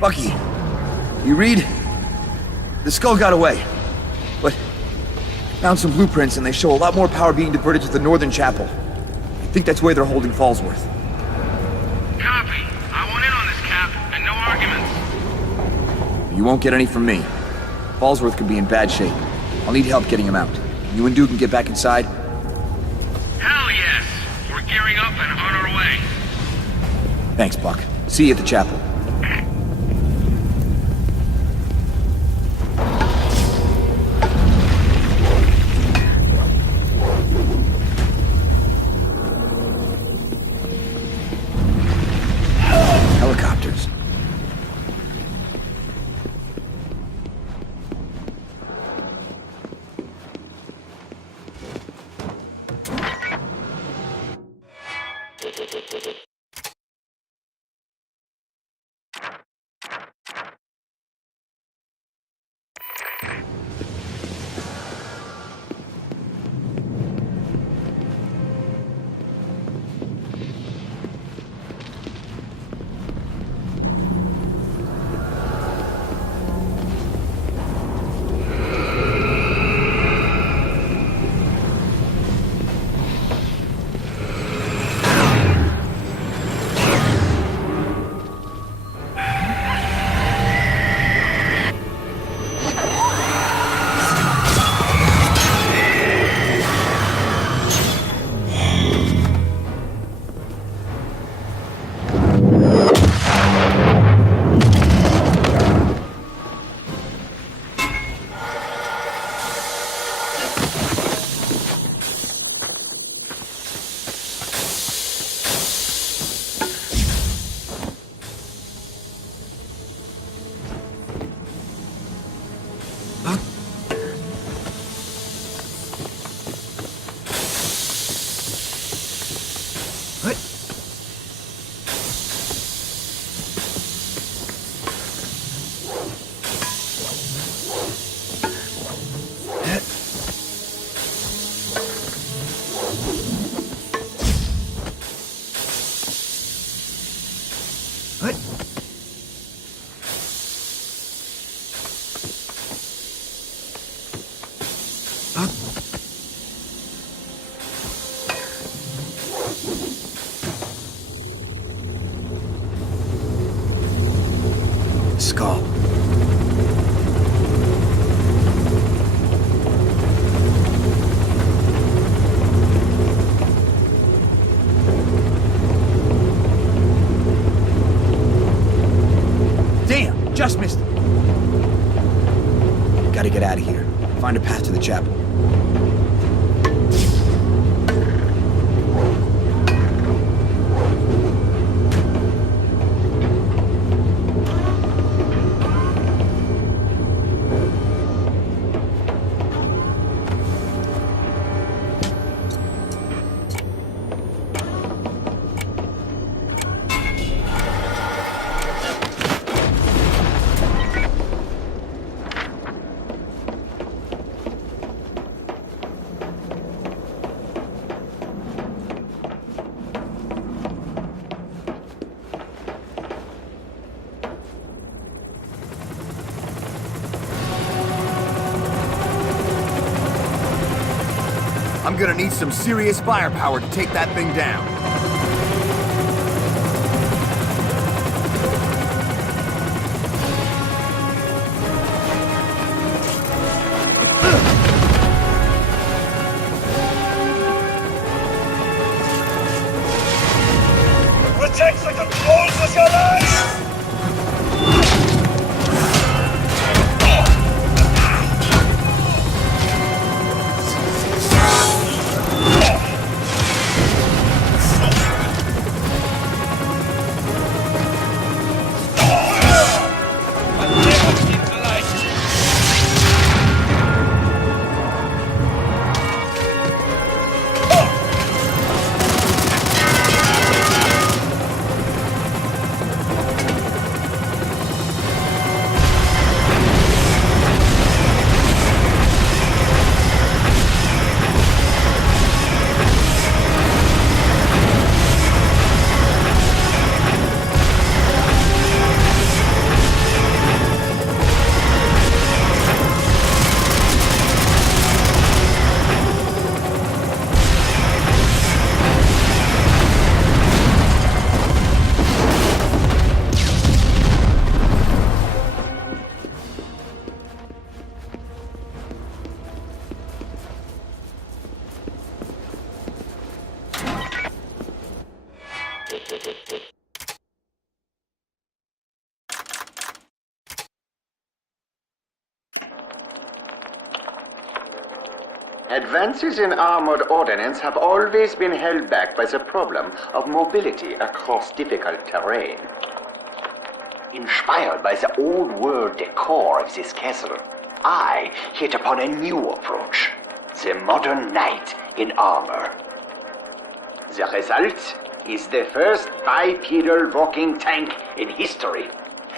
Bucky, you read? The skull got away, but found some blueprints and they show a lot more power being diverted to the northern chapel. I think that's where they're holding Fallsworth. Copy. I want in on this, Cap, and no arguments. You won't get any from me. Fallsworth could be in bad shape. I'll need help getting him out. You and Duke can get back inside? Hell yes. We're gearing up and on our way. Thanks, Buck. See you at the chapel. Helicopters. Just missed it. Gotta get out of here. Find a path to the chapel. I'm gonna need some serious firepower to take that thing down. Protect the controls with your life! Advances in armored ordnance have always been held back by the problem of mobility across difficult terrain. Inspired by the old-world decor of this castle, I hit upon a new approach: the modern knight in armor. The result is the first bipedal walking tank in history.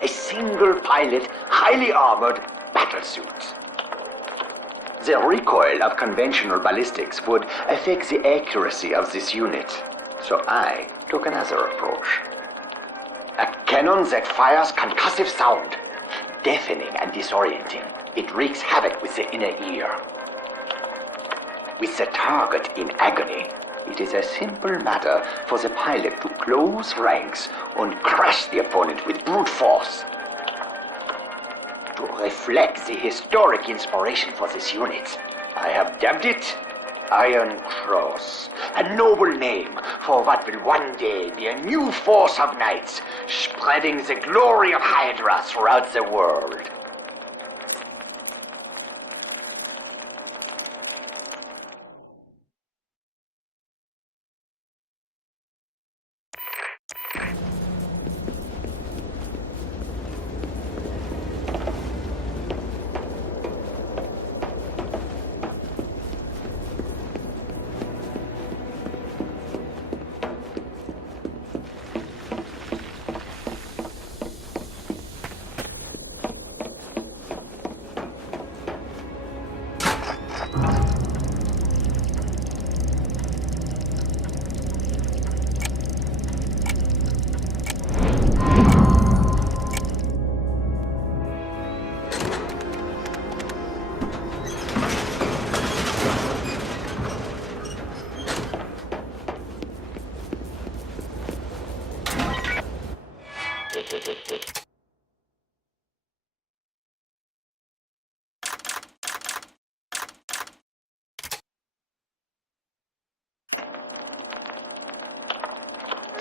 A single-pilot, highly armored battlesuit. The recoil of conventional ballistics would affect the accuracy of this unit, so I took another approach. A cannon that fires concussive sound, deafening and disorienting. It wreaks havoc with the inner ear. With the target in agony, it is a simple matter for the pilot to close ranks and crush the opponent with brute force. To reflect the historic inspiration for this unit, I have dubbed it Iron Cross, a noble name for what will one day be a new force of knights, spreading the glory of Hydra throughout the world.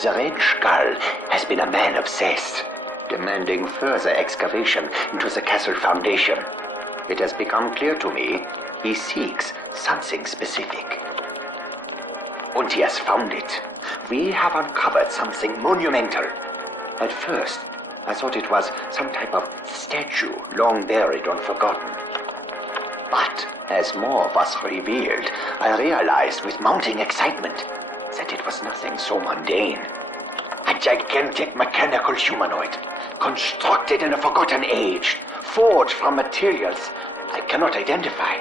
The Red Skull has been a man obsessed. demanding further excavation into the castle foundation. It has become clear to me he seeks something specific. And he has found it. We have uncovered something monumental. At first, I thought it was some type of statue long buried and forgotten. But as more was revealed, I realized with mounting excitement that it was nothing so mundane. A gigantic mechanical humanoid, constructed in a forgotten age, forged from materials I cannot identify.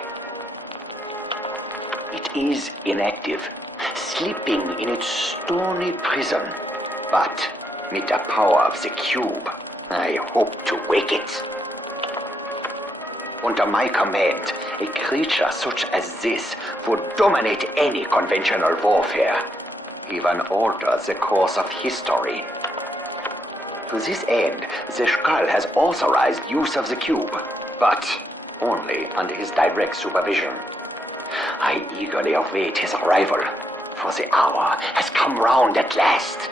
It is inactive, sleeping in its stony prison. But with the power of the cube, I hope to wake it. Under my command, a creature such as this would dominate any conventional warfare, even alter the course of history. To this end, the Shkal has authorized use of the cube, but only under his direct supervision. I eagerly await his arrival, for the hour has come round at last.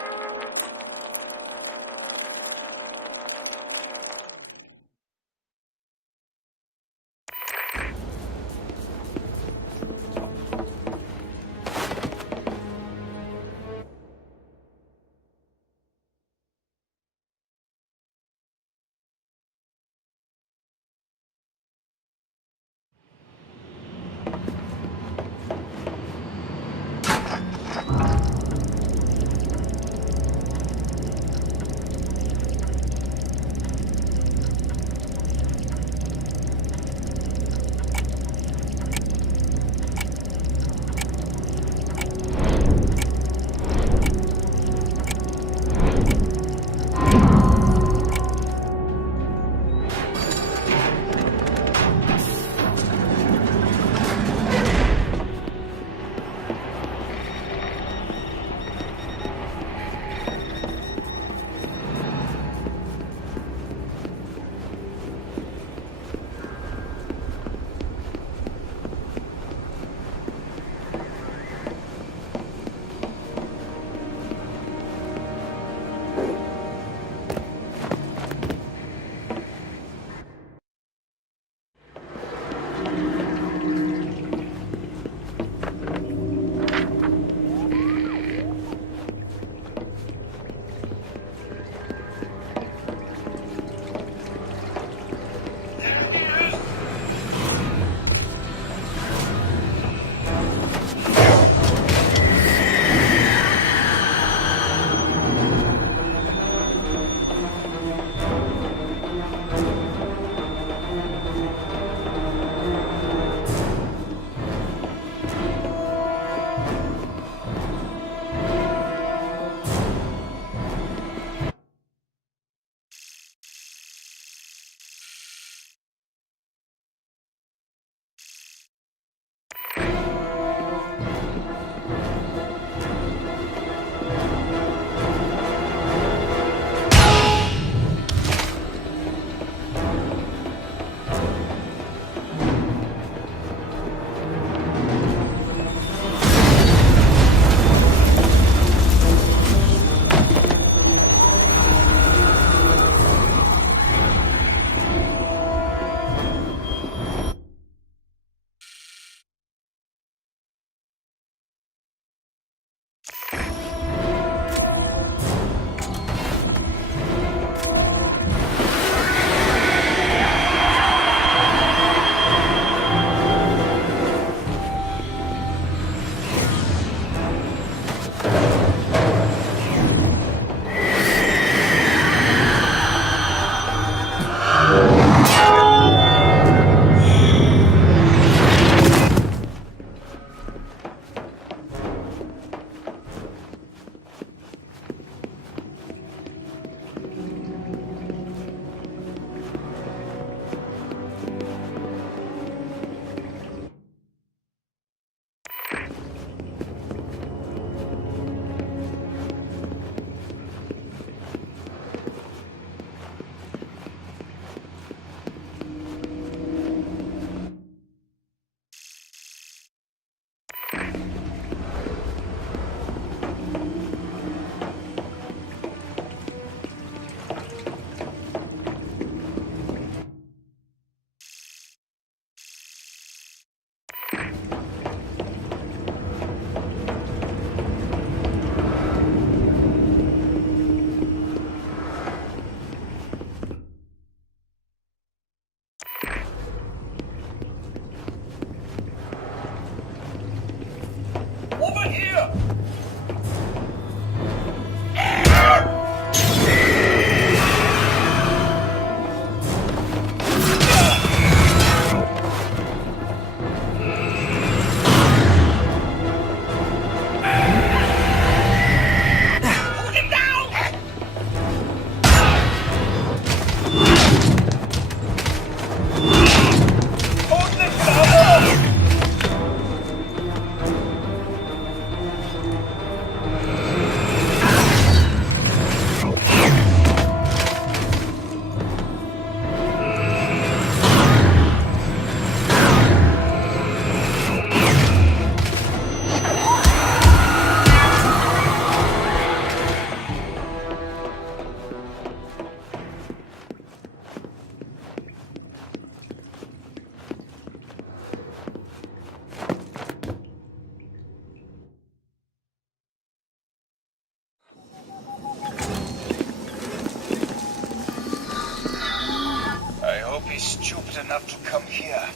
be stupid enough to come here.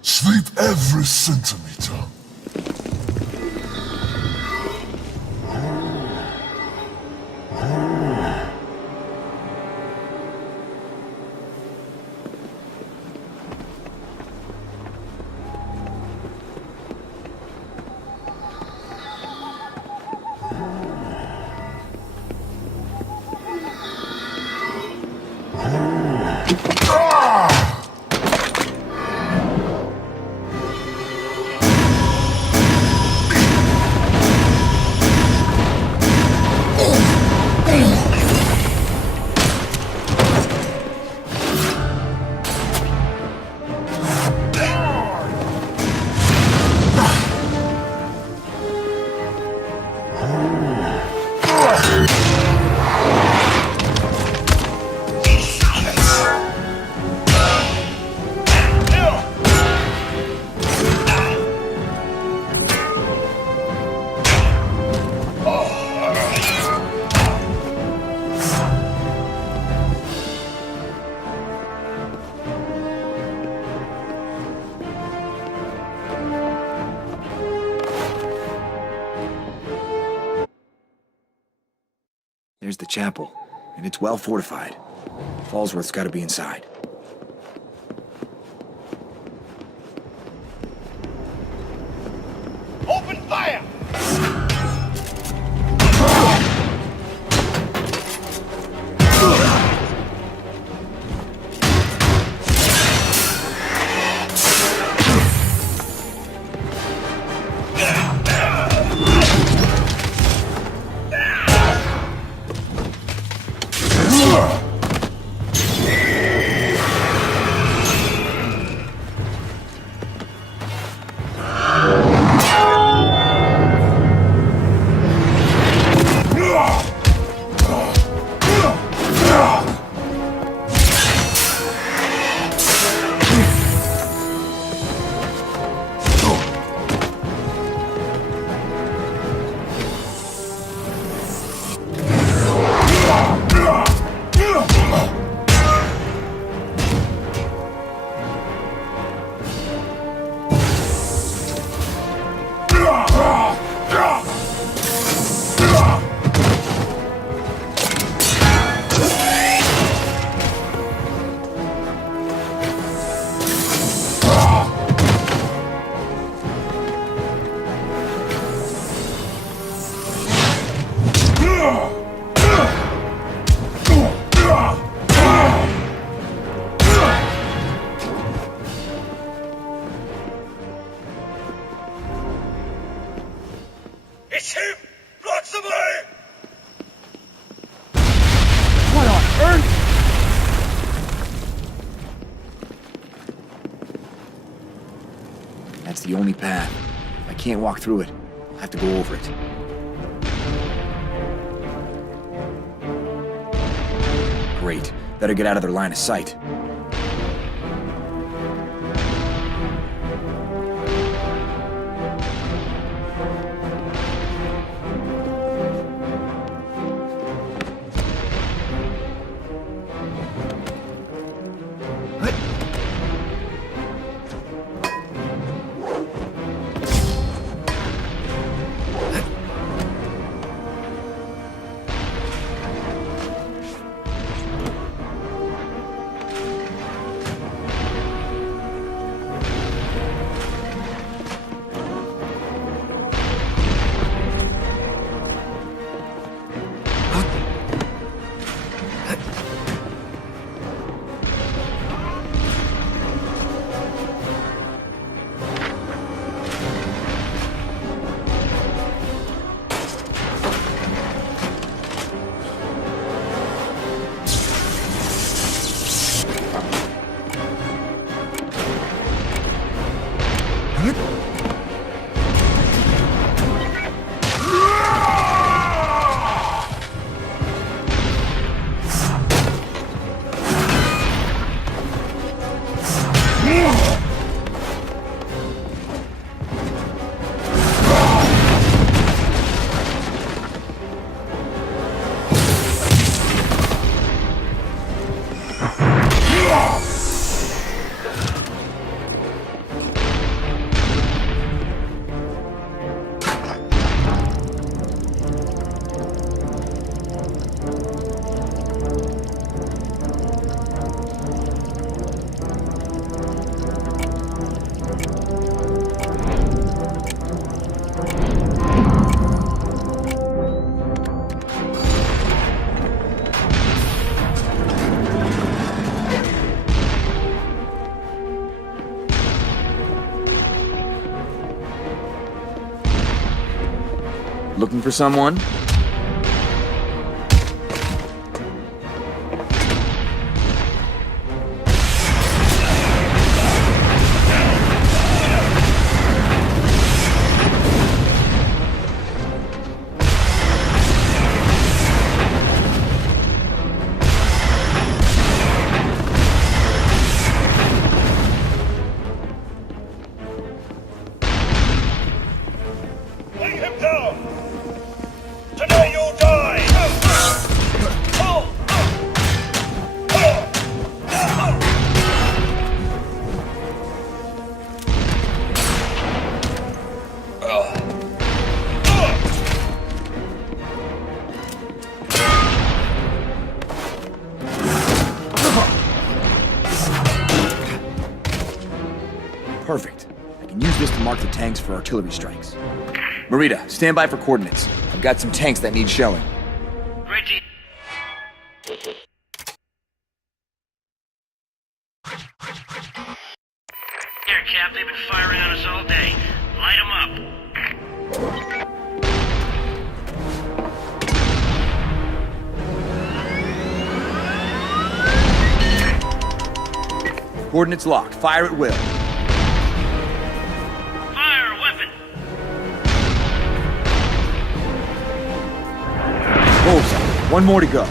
Sleep every centimeter. There's the chapel, and it's well fortified. Fallsworth's gotta be inside. Open fire! It's him! Blocks away! What on earth? That's the only path. If I can't walk through it, I'll have to go over it. Great. Better get out of their line of sight. Looking for someone? Bring him down! Today you die! Perfect. I can use this to mark the tanks for artillery strikes. Marita, stand by for coordinates. I've got some tanks that need showing. Reggie. Here, Cap, they've been firing on us all day. Light 'em up. Coordinates locked. Fire at will. Fire, weapon. Bullseye. One more to go.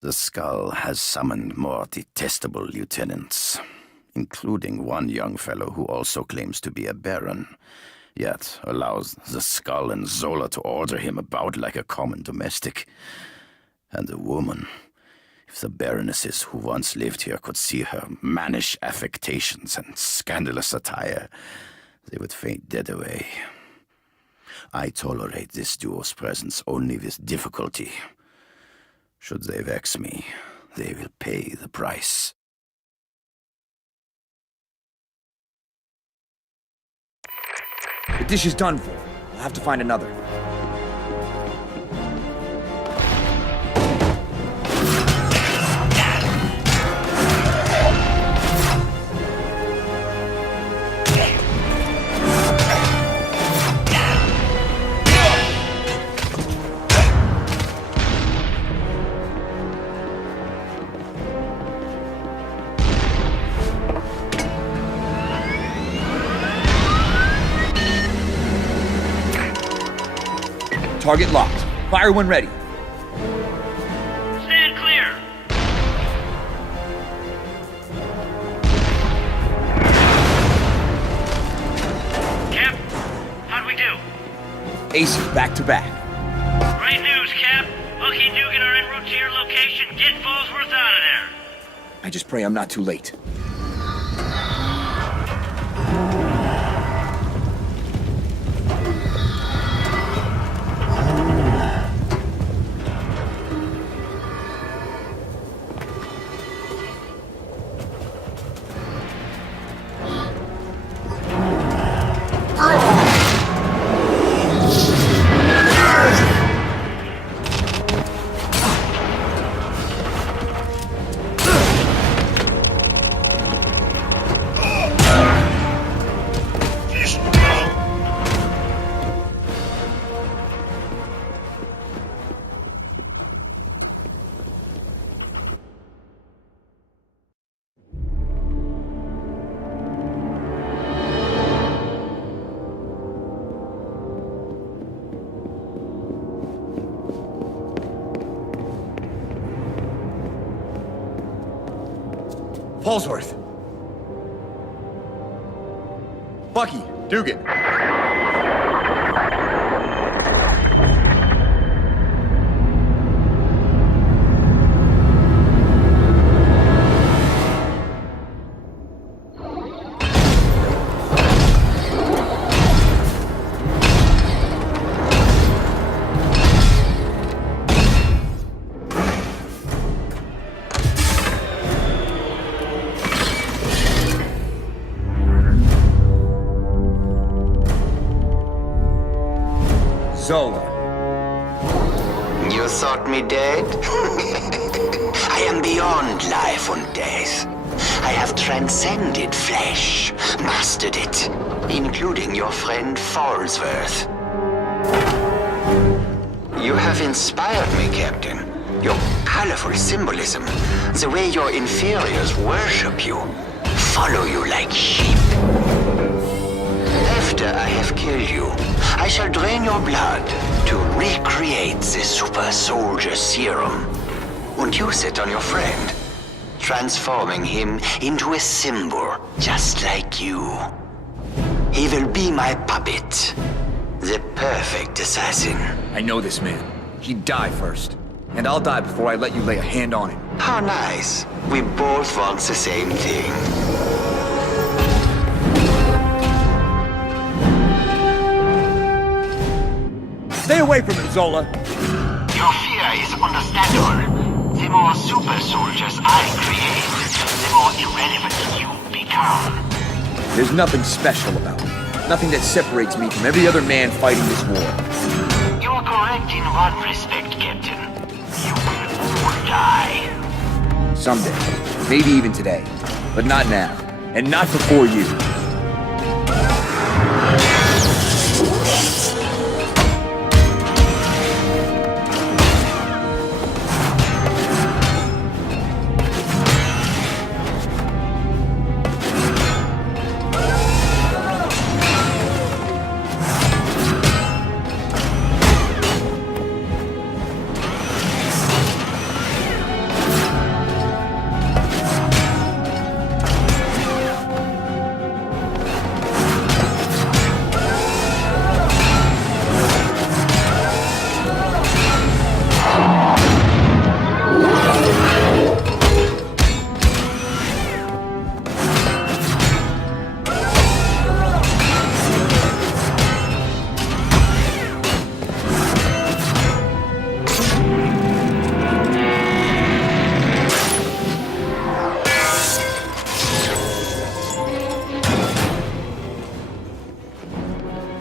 The Skull has summoned more detestable lieutenants, including one young fellow who also claims to be a baron, yet allows the Skull and Zola to order him about like a common domestic. And a woman. If the baronesses who once lived here could see her mannish affectations and scandalous attire, they would faint dead away. I tolerate this duo's presence only with difficulty. Should they vex me, they will pay the price. The dish is done for. I'll have to find another. Target locked. Fire when ready. Stand clear. Cap, how'd we do? Aces back to back. Great news, Cap. Lucky Dugan are en route to your location. Get Fallsworth out of there. I just pray I'm not too late. Fallsworth. Bucky, Dugan. Zola. You thought me dead? I am beyond life. life and death. I have transcended flesh, mastered it, including your friend Falsworth. You have inspired me, Captain. Your colorful symbolism, the way your inferiors worship you, follow you like sheep. After I have killed you, I shall drain your blood to recreate the super soldier serum and use it on your friend, transforming him into a symbol just like you. He will be my puppet, the perfect assassin. I know this man. He'd die first. And I'll die before I let you lay a hand on him. How nice. We both want the same thing. Stay away from him, Zola! Your fear is understandable. The more super soldiers I create, the more irrelevant you become. There's nothing special about him. Nothing that separates me from every other man fighting this war. You're correct in one respect, Captain. You will all die. Someday. Maybe even today. But not now. And not before you.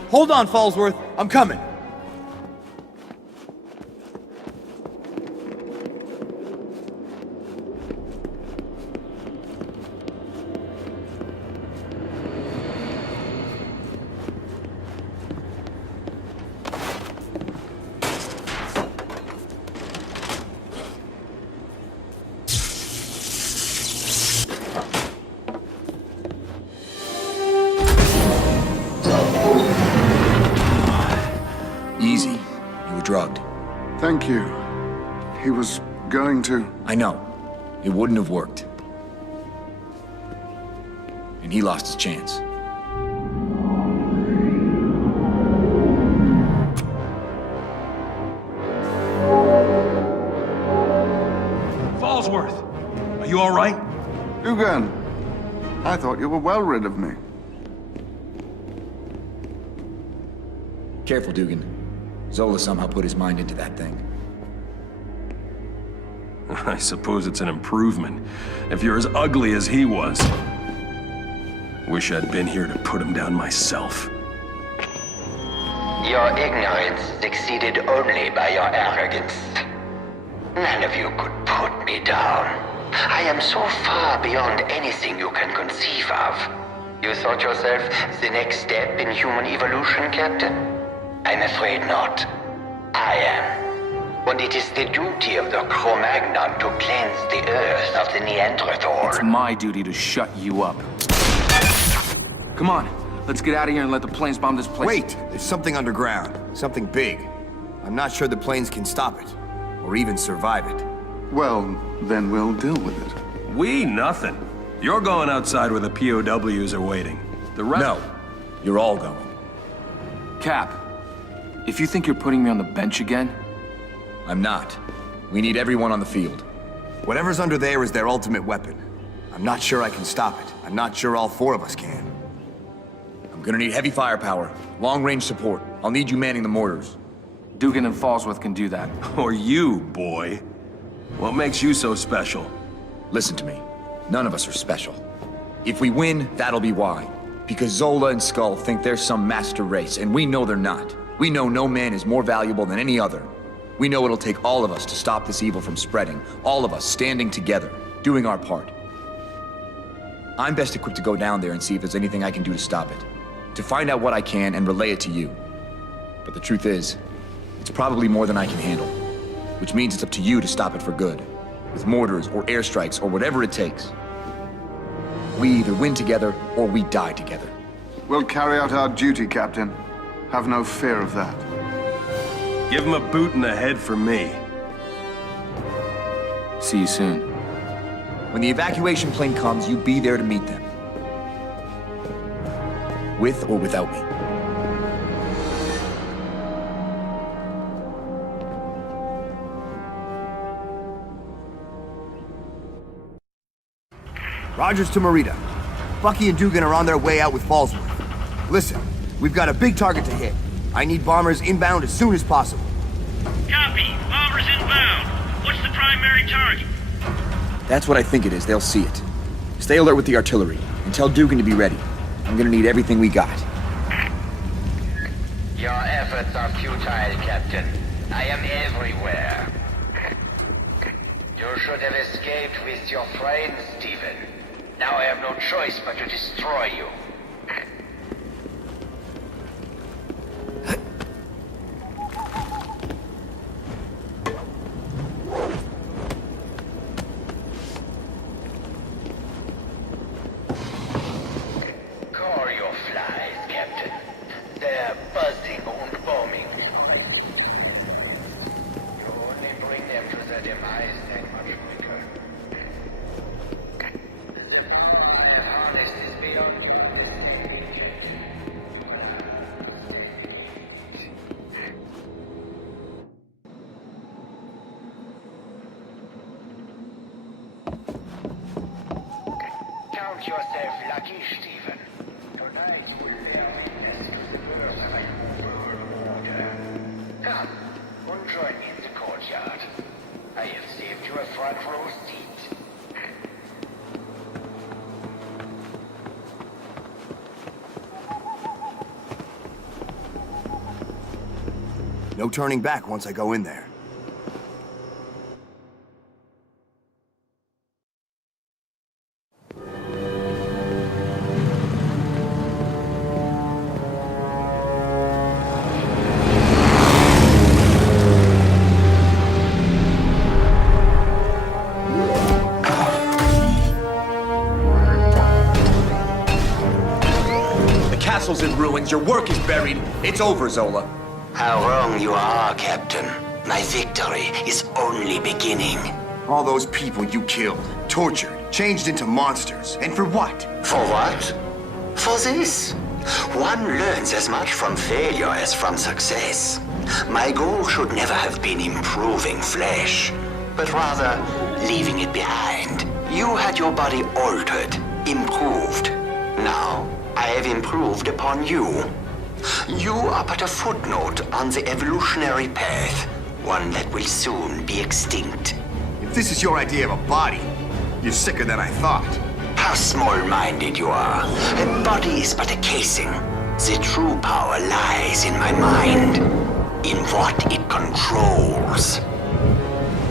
Hold on, Falsworth. I'm coming. Easy. You were drugged. Thank you. He was going to... I know. It wouldn't have worked. And he lost his chance. Falsworth! Are you all right? Dugan, I thought you were well rid of me. Careful, Dugan. Zola somehow put his mind into that thing. I suppose it's an improvement, if you're as ugly as he was. Wish I'd been here to put him down myself. Your ignorance succeeded only by your arrogance. None of you could put me down. I am so far beyond anything you can conceive of. You thought yourself the next step in human evolution, Captain? I'm afraid not. I am. And it is the duty of the Cro-Magnon to cleanse the earth of the Neanderthal. It's my duty to shut you up. Come on, let's get out of here and let the planes bomb this place. Wait! There's something underground. Something big. I'm not sure the planes can stop it. Or even survive it. Well, then we'll deal with it. We? Nothing. You're going outside where the POWs are waiting. The rest... No. You're all going. Cap, if you think you're putting me on the bench again... I'm not. We need everyone on the field. Whatever's under there is their ultimate weapon. I'm not sure I can stop it. I'm not sure all four of us can. I'm gonna need heavy firepower, long-range support. I'll need you manning the mortars. Dugan and Falsworth can do that. Or you, boy. What makes you so special? Listen to me. None of us are special. If we win, that'll be why. Because Zola and Skull think they're some master race, and we know they're not. We know no man is more valuable than any other. We know it'll take all of us to stop this evil from spreading. All of us standing together. doing our part. I'm best equipped to go down there and see if there's anything I can do to stop it. To find out what I can and relay it to you. But the truth is, it's probably more than I can handle. Which means it's up to you to stop it for good. With mortars or airstrikes or whatever it takes. We either win together or we die together. We'll carry out our duty, Captain. Have no fear of that. Give him a boot in the head for me. See you soon. When the evacuation plane comes, you be there to meet them. With or without me. Rogers to Merida. Bucky and Dugan are on their way out with Fallsworth. Listen, we've got a big target to hit. I need bombers inbound as soon as possible. Copy. Bombers inbound. What's the primary target? That's what I think it is. They'll see it. Stay alert with the artillery, and tell Dugan to be ready. I'm gonna need everything we got. Your efforts are futile, Captain. I am everywhere. You should have escaped with your friends, Stephen. Now I have no choice but to destroy you. Core your flies, Captain. They're buzzing and bombing. You only bring them to their demise that much quicker. This is beyond your Count yourself lucky, Stephen. Tonight will be our best order. Come, and join me in the courtyard. I have saved you a front row seat. No turning back once I go in there. The castle's in ruins, your work is buried. It's over, Zola. How wrong you are, Captain. My victory is only beginning. All those people you killed, tortured, changed into monsters. And for what? For what? For this. One learns as much from failure as from success. My goal should never have been improving flesh, but rather leaving it behind. You had your body altered, improved. Now, I have improved upon you. You are but a footnote on the evolutionary path, one that will soon be extinct. If this is your idea of a body, you're sicker than I thought. How small-minded you are. A body is but a casing. The true power lies in my mind, in what it controls.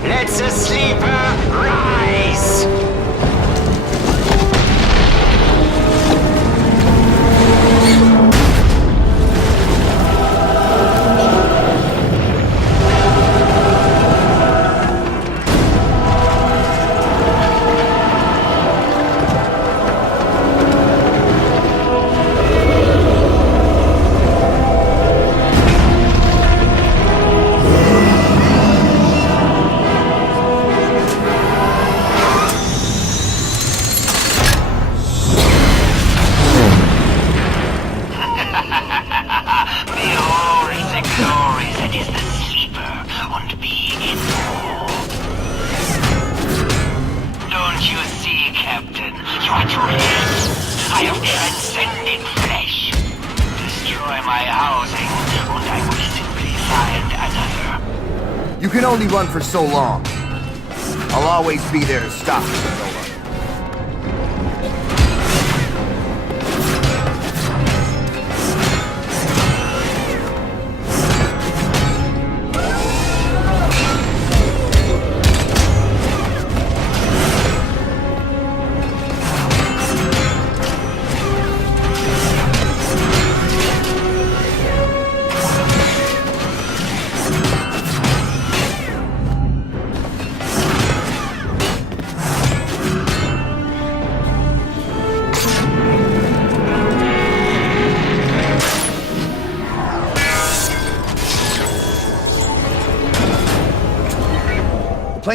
Let the sleeper rise! You can only run for so long. I'll always be there to stop you, Zola.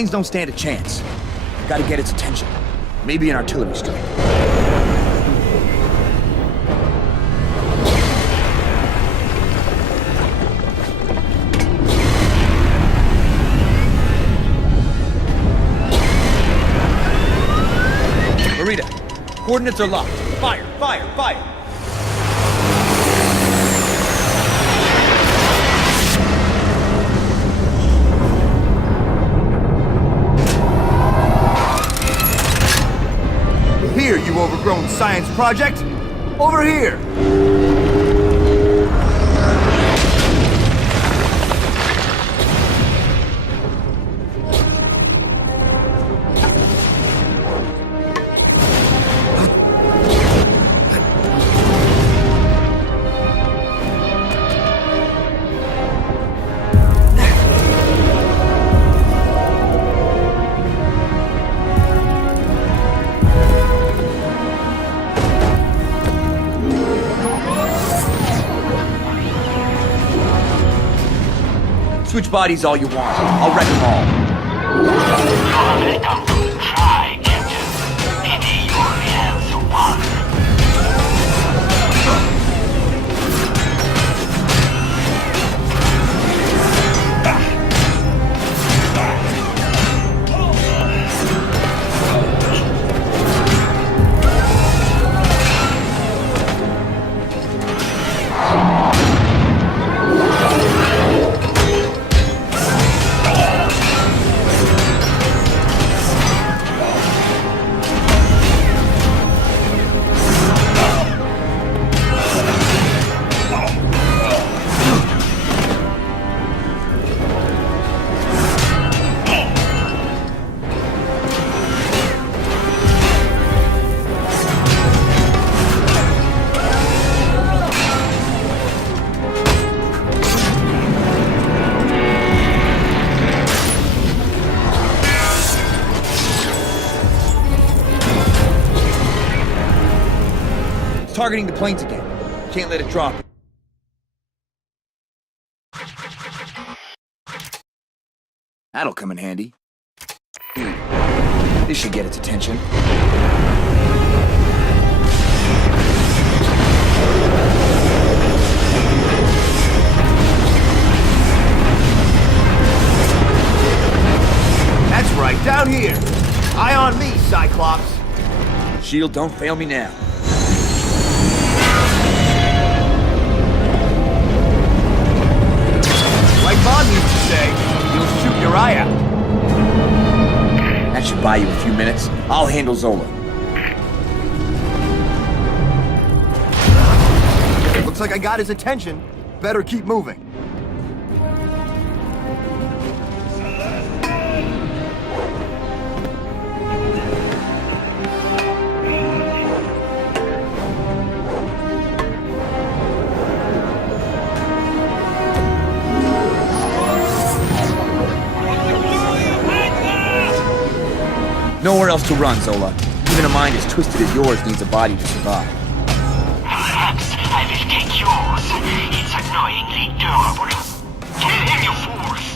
planes don't stand a chance. Gotta get its attention. Maybe an artillery strike. Marita, coordinates are locked. Fire, fire, fire! Here, you overgrown science project! Over here! Switch bodies all you want. I'll wreck them all. You're welcome to try, Captain. Maybe you only have the one. Targeting the planes again. Can't let it drop. That'll come in handy. This should get its attention. That's right, down here! Eye on me, Cyclops! Shield, don't fail me now. Like Bond used to say, you'll shoot your eye out. That should buy you a few minutes. I'll handle Zola. Looks like I got his attention. Better keep moving. Nowhere else to run, Zola. Even a mind as twisted as yours needs a body to survive. Perhaps I will take yours. It's annoyingly durable. Kill him, you fools!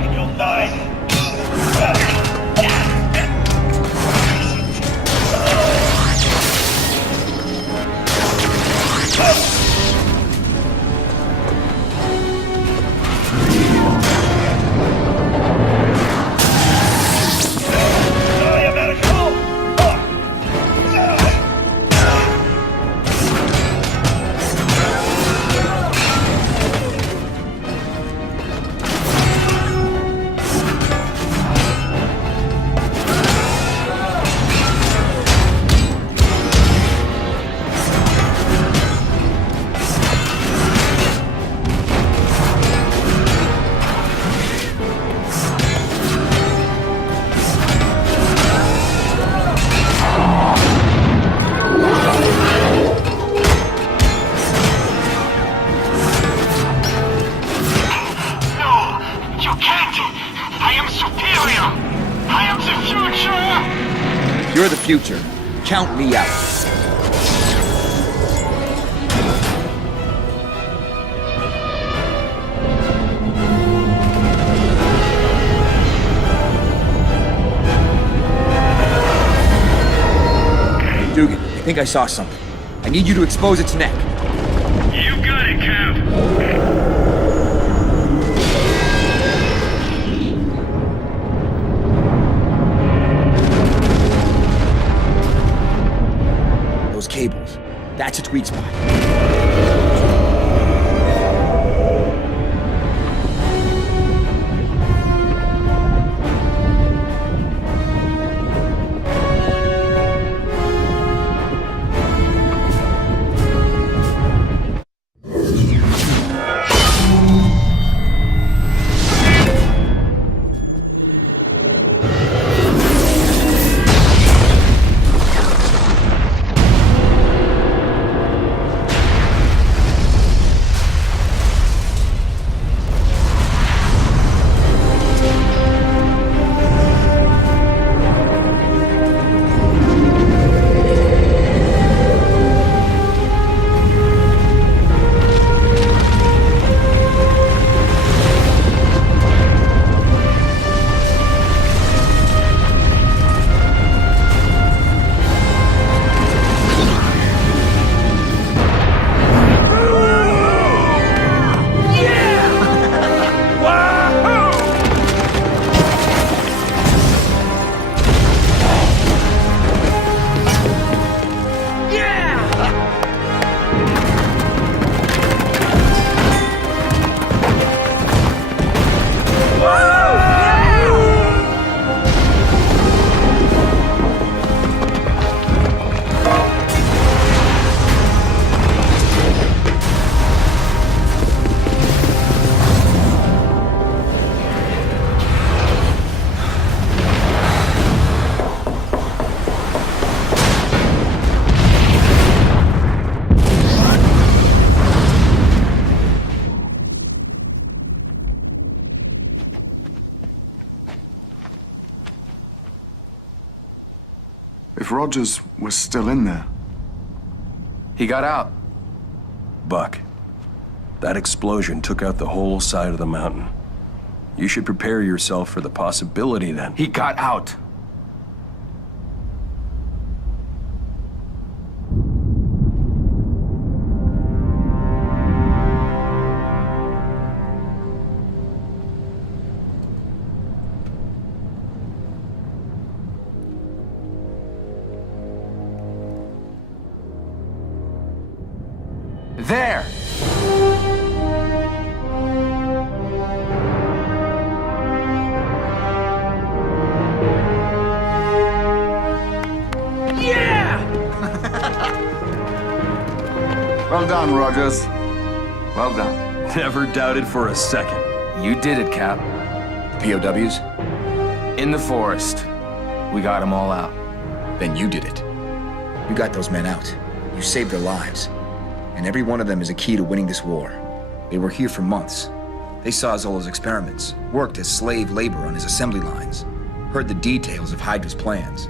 And you'll die. You're the future. Count me out. think I saw something. I need you to expose its neck. You got it, Cap. Those cables. That's its weak spot. If Rogers was still in there... He got out. Buck, that explosion took out the whole side of the mountain. You should prepare yourself for the possibility then. He got out. There! Well done, Rogers. Well done. Never doubted for a second. You did it, Cap. POWs? In the forest. We got them all out. Then you did it. You got those men out. You saved their lives. And every one of them is a key to winning this war. They were here for months. They saw Zolo's experiments, worked as slave labor on his assembly lines, heard the details of Hydra's plans.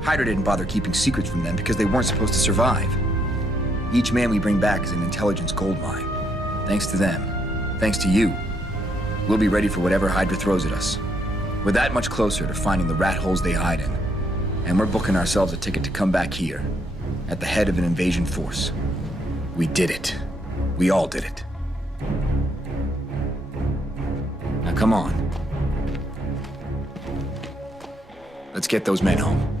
Hydra didn't bother keeping secrets from them because they weren't supposed to survive. Each man we bring back is an intelligence goldmine. Thanks to them, thanks to you, we'll be ready for whatever Hydra throws at us. We're that much closer to finding the rat holes they hide in. And we're booking ourselves a ticket to come back here, at the head of an invasion force. We did it. We all did it. Now come on. Let's get those men home.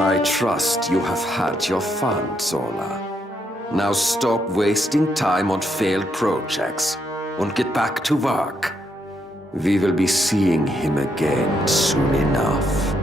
I trust you have had your fun, Zola. Now stop wasting time on failed projects and get back to work. We will be seeing him again soon enough.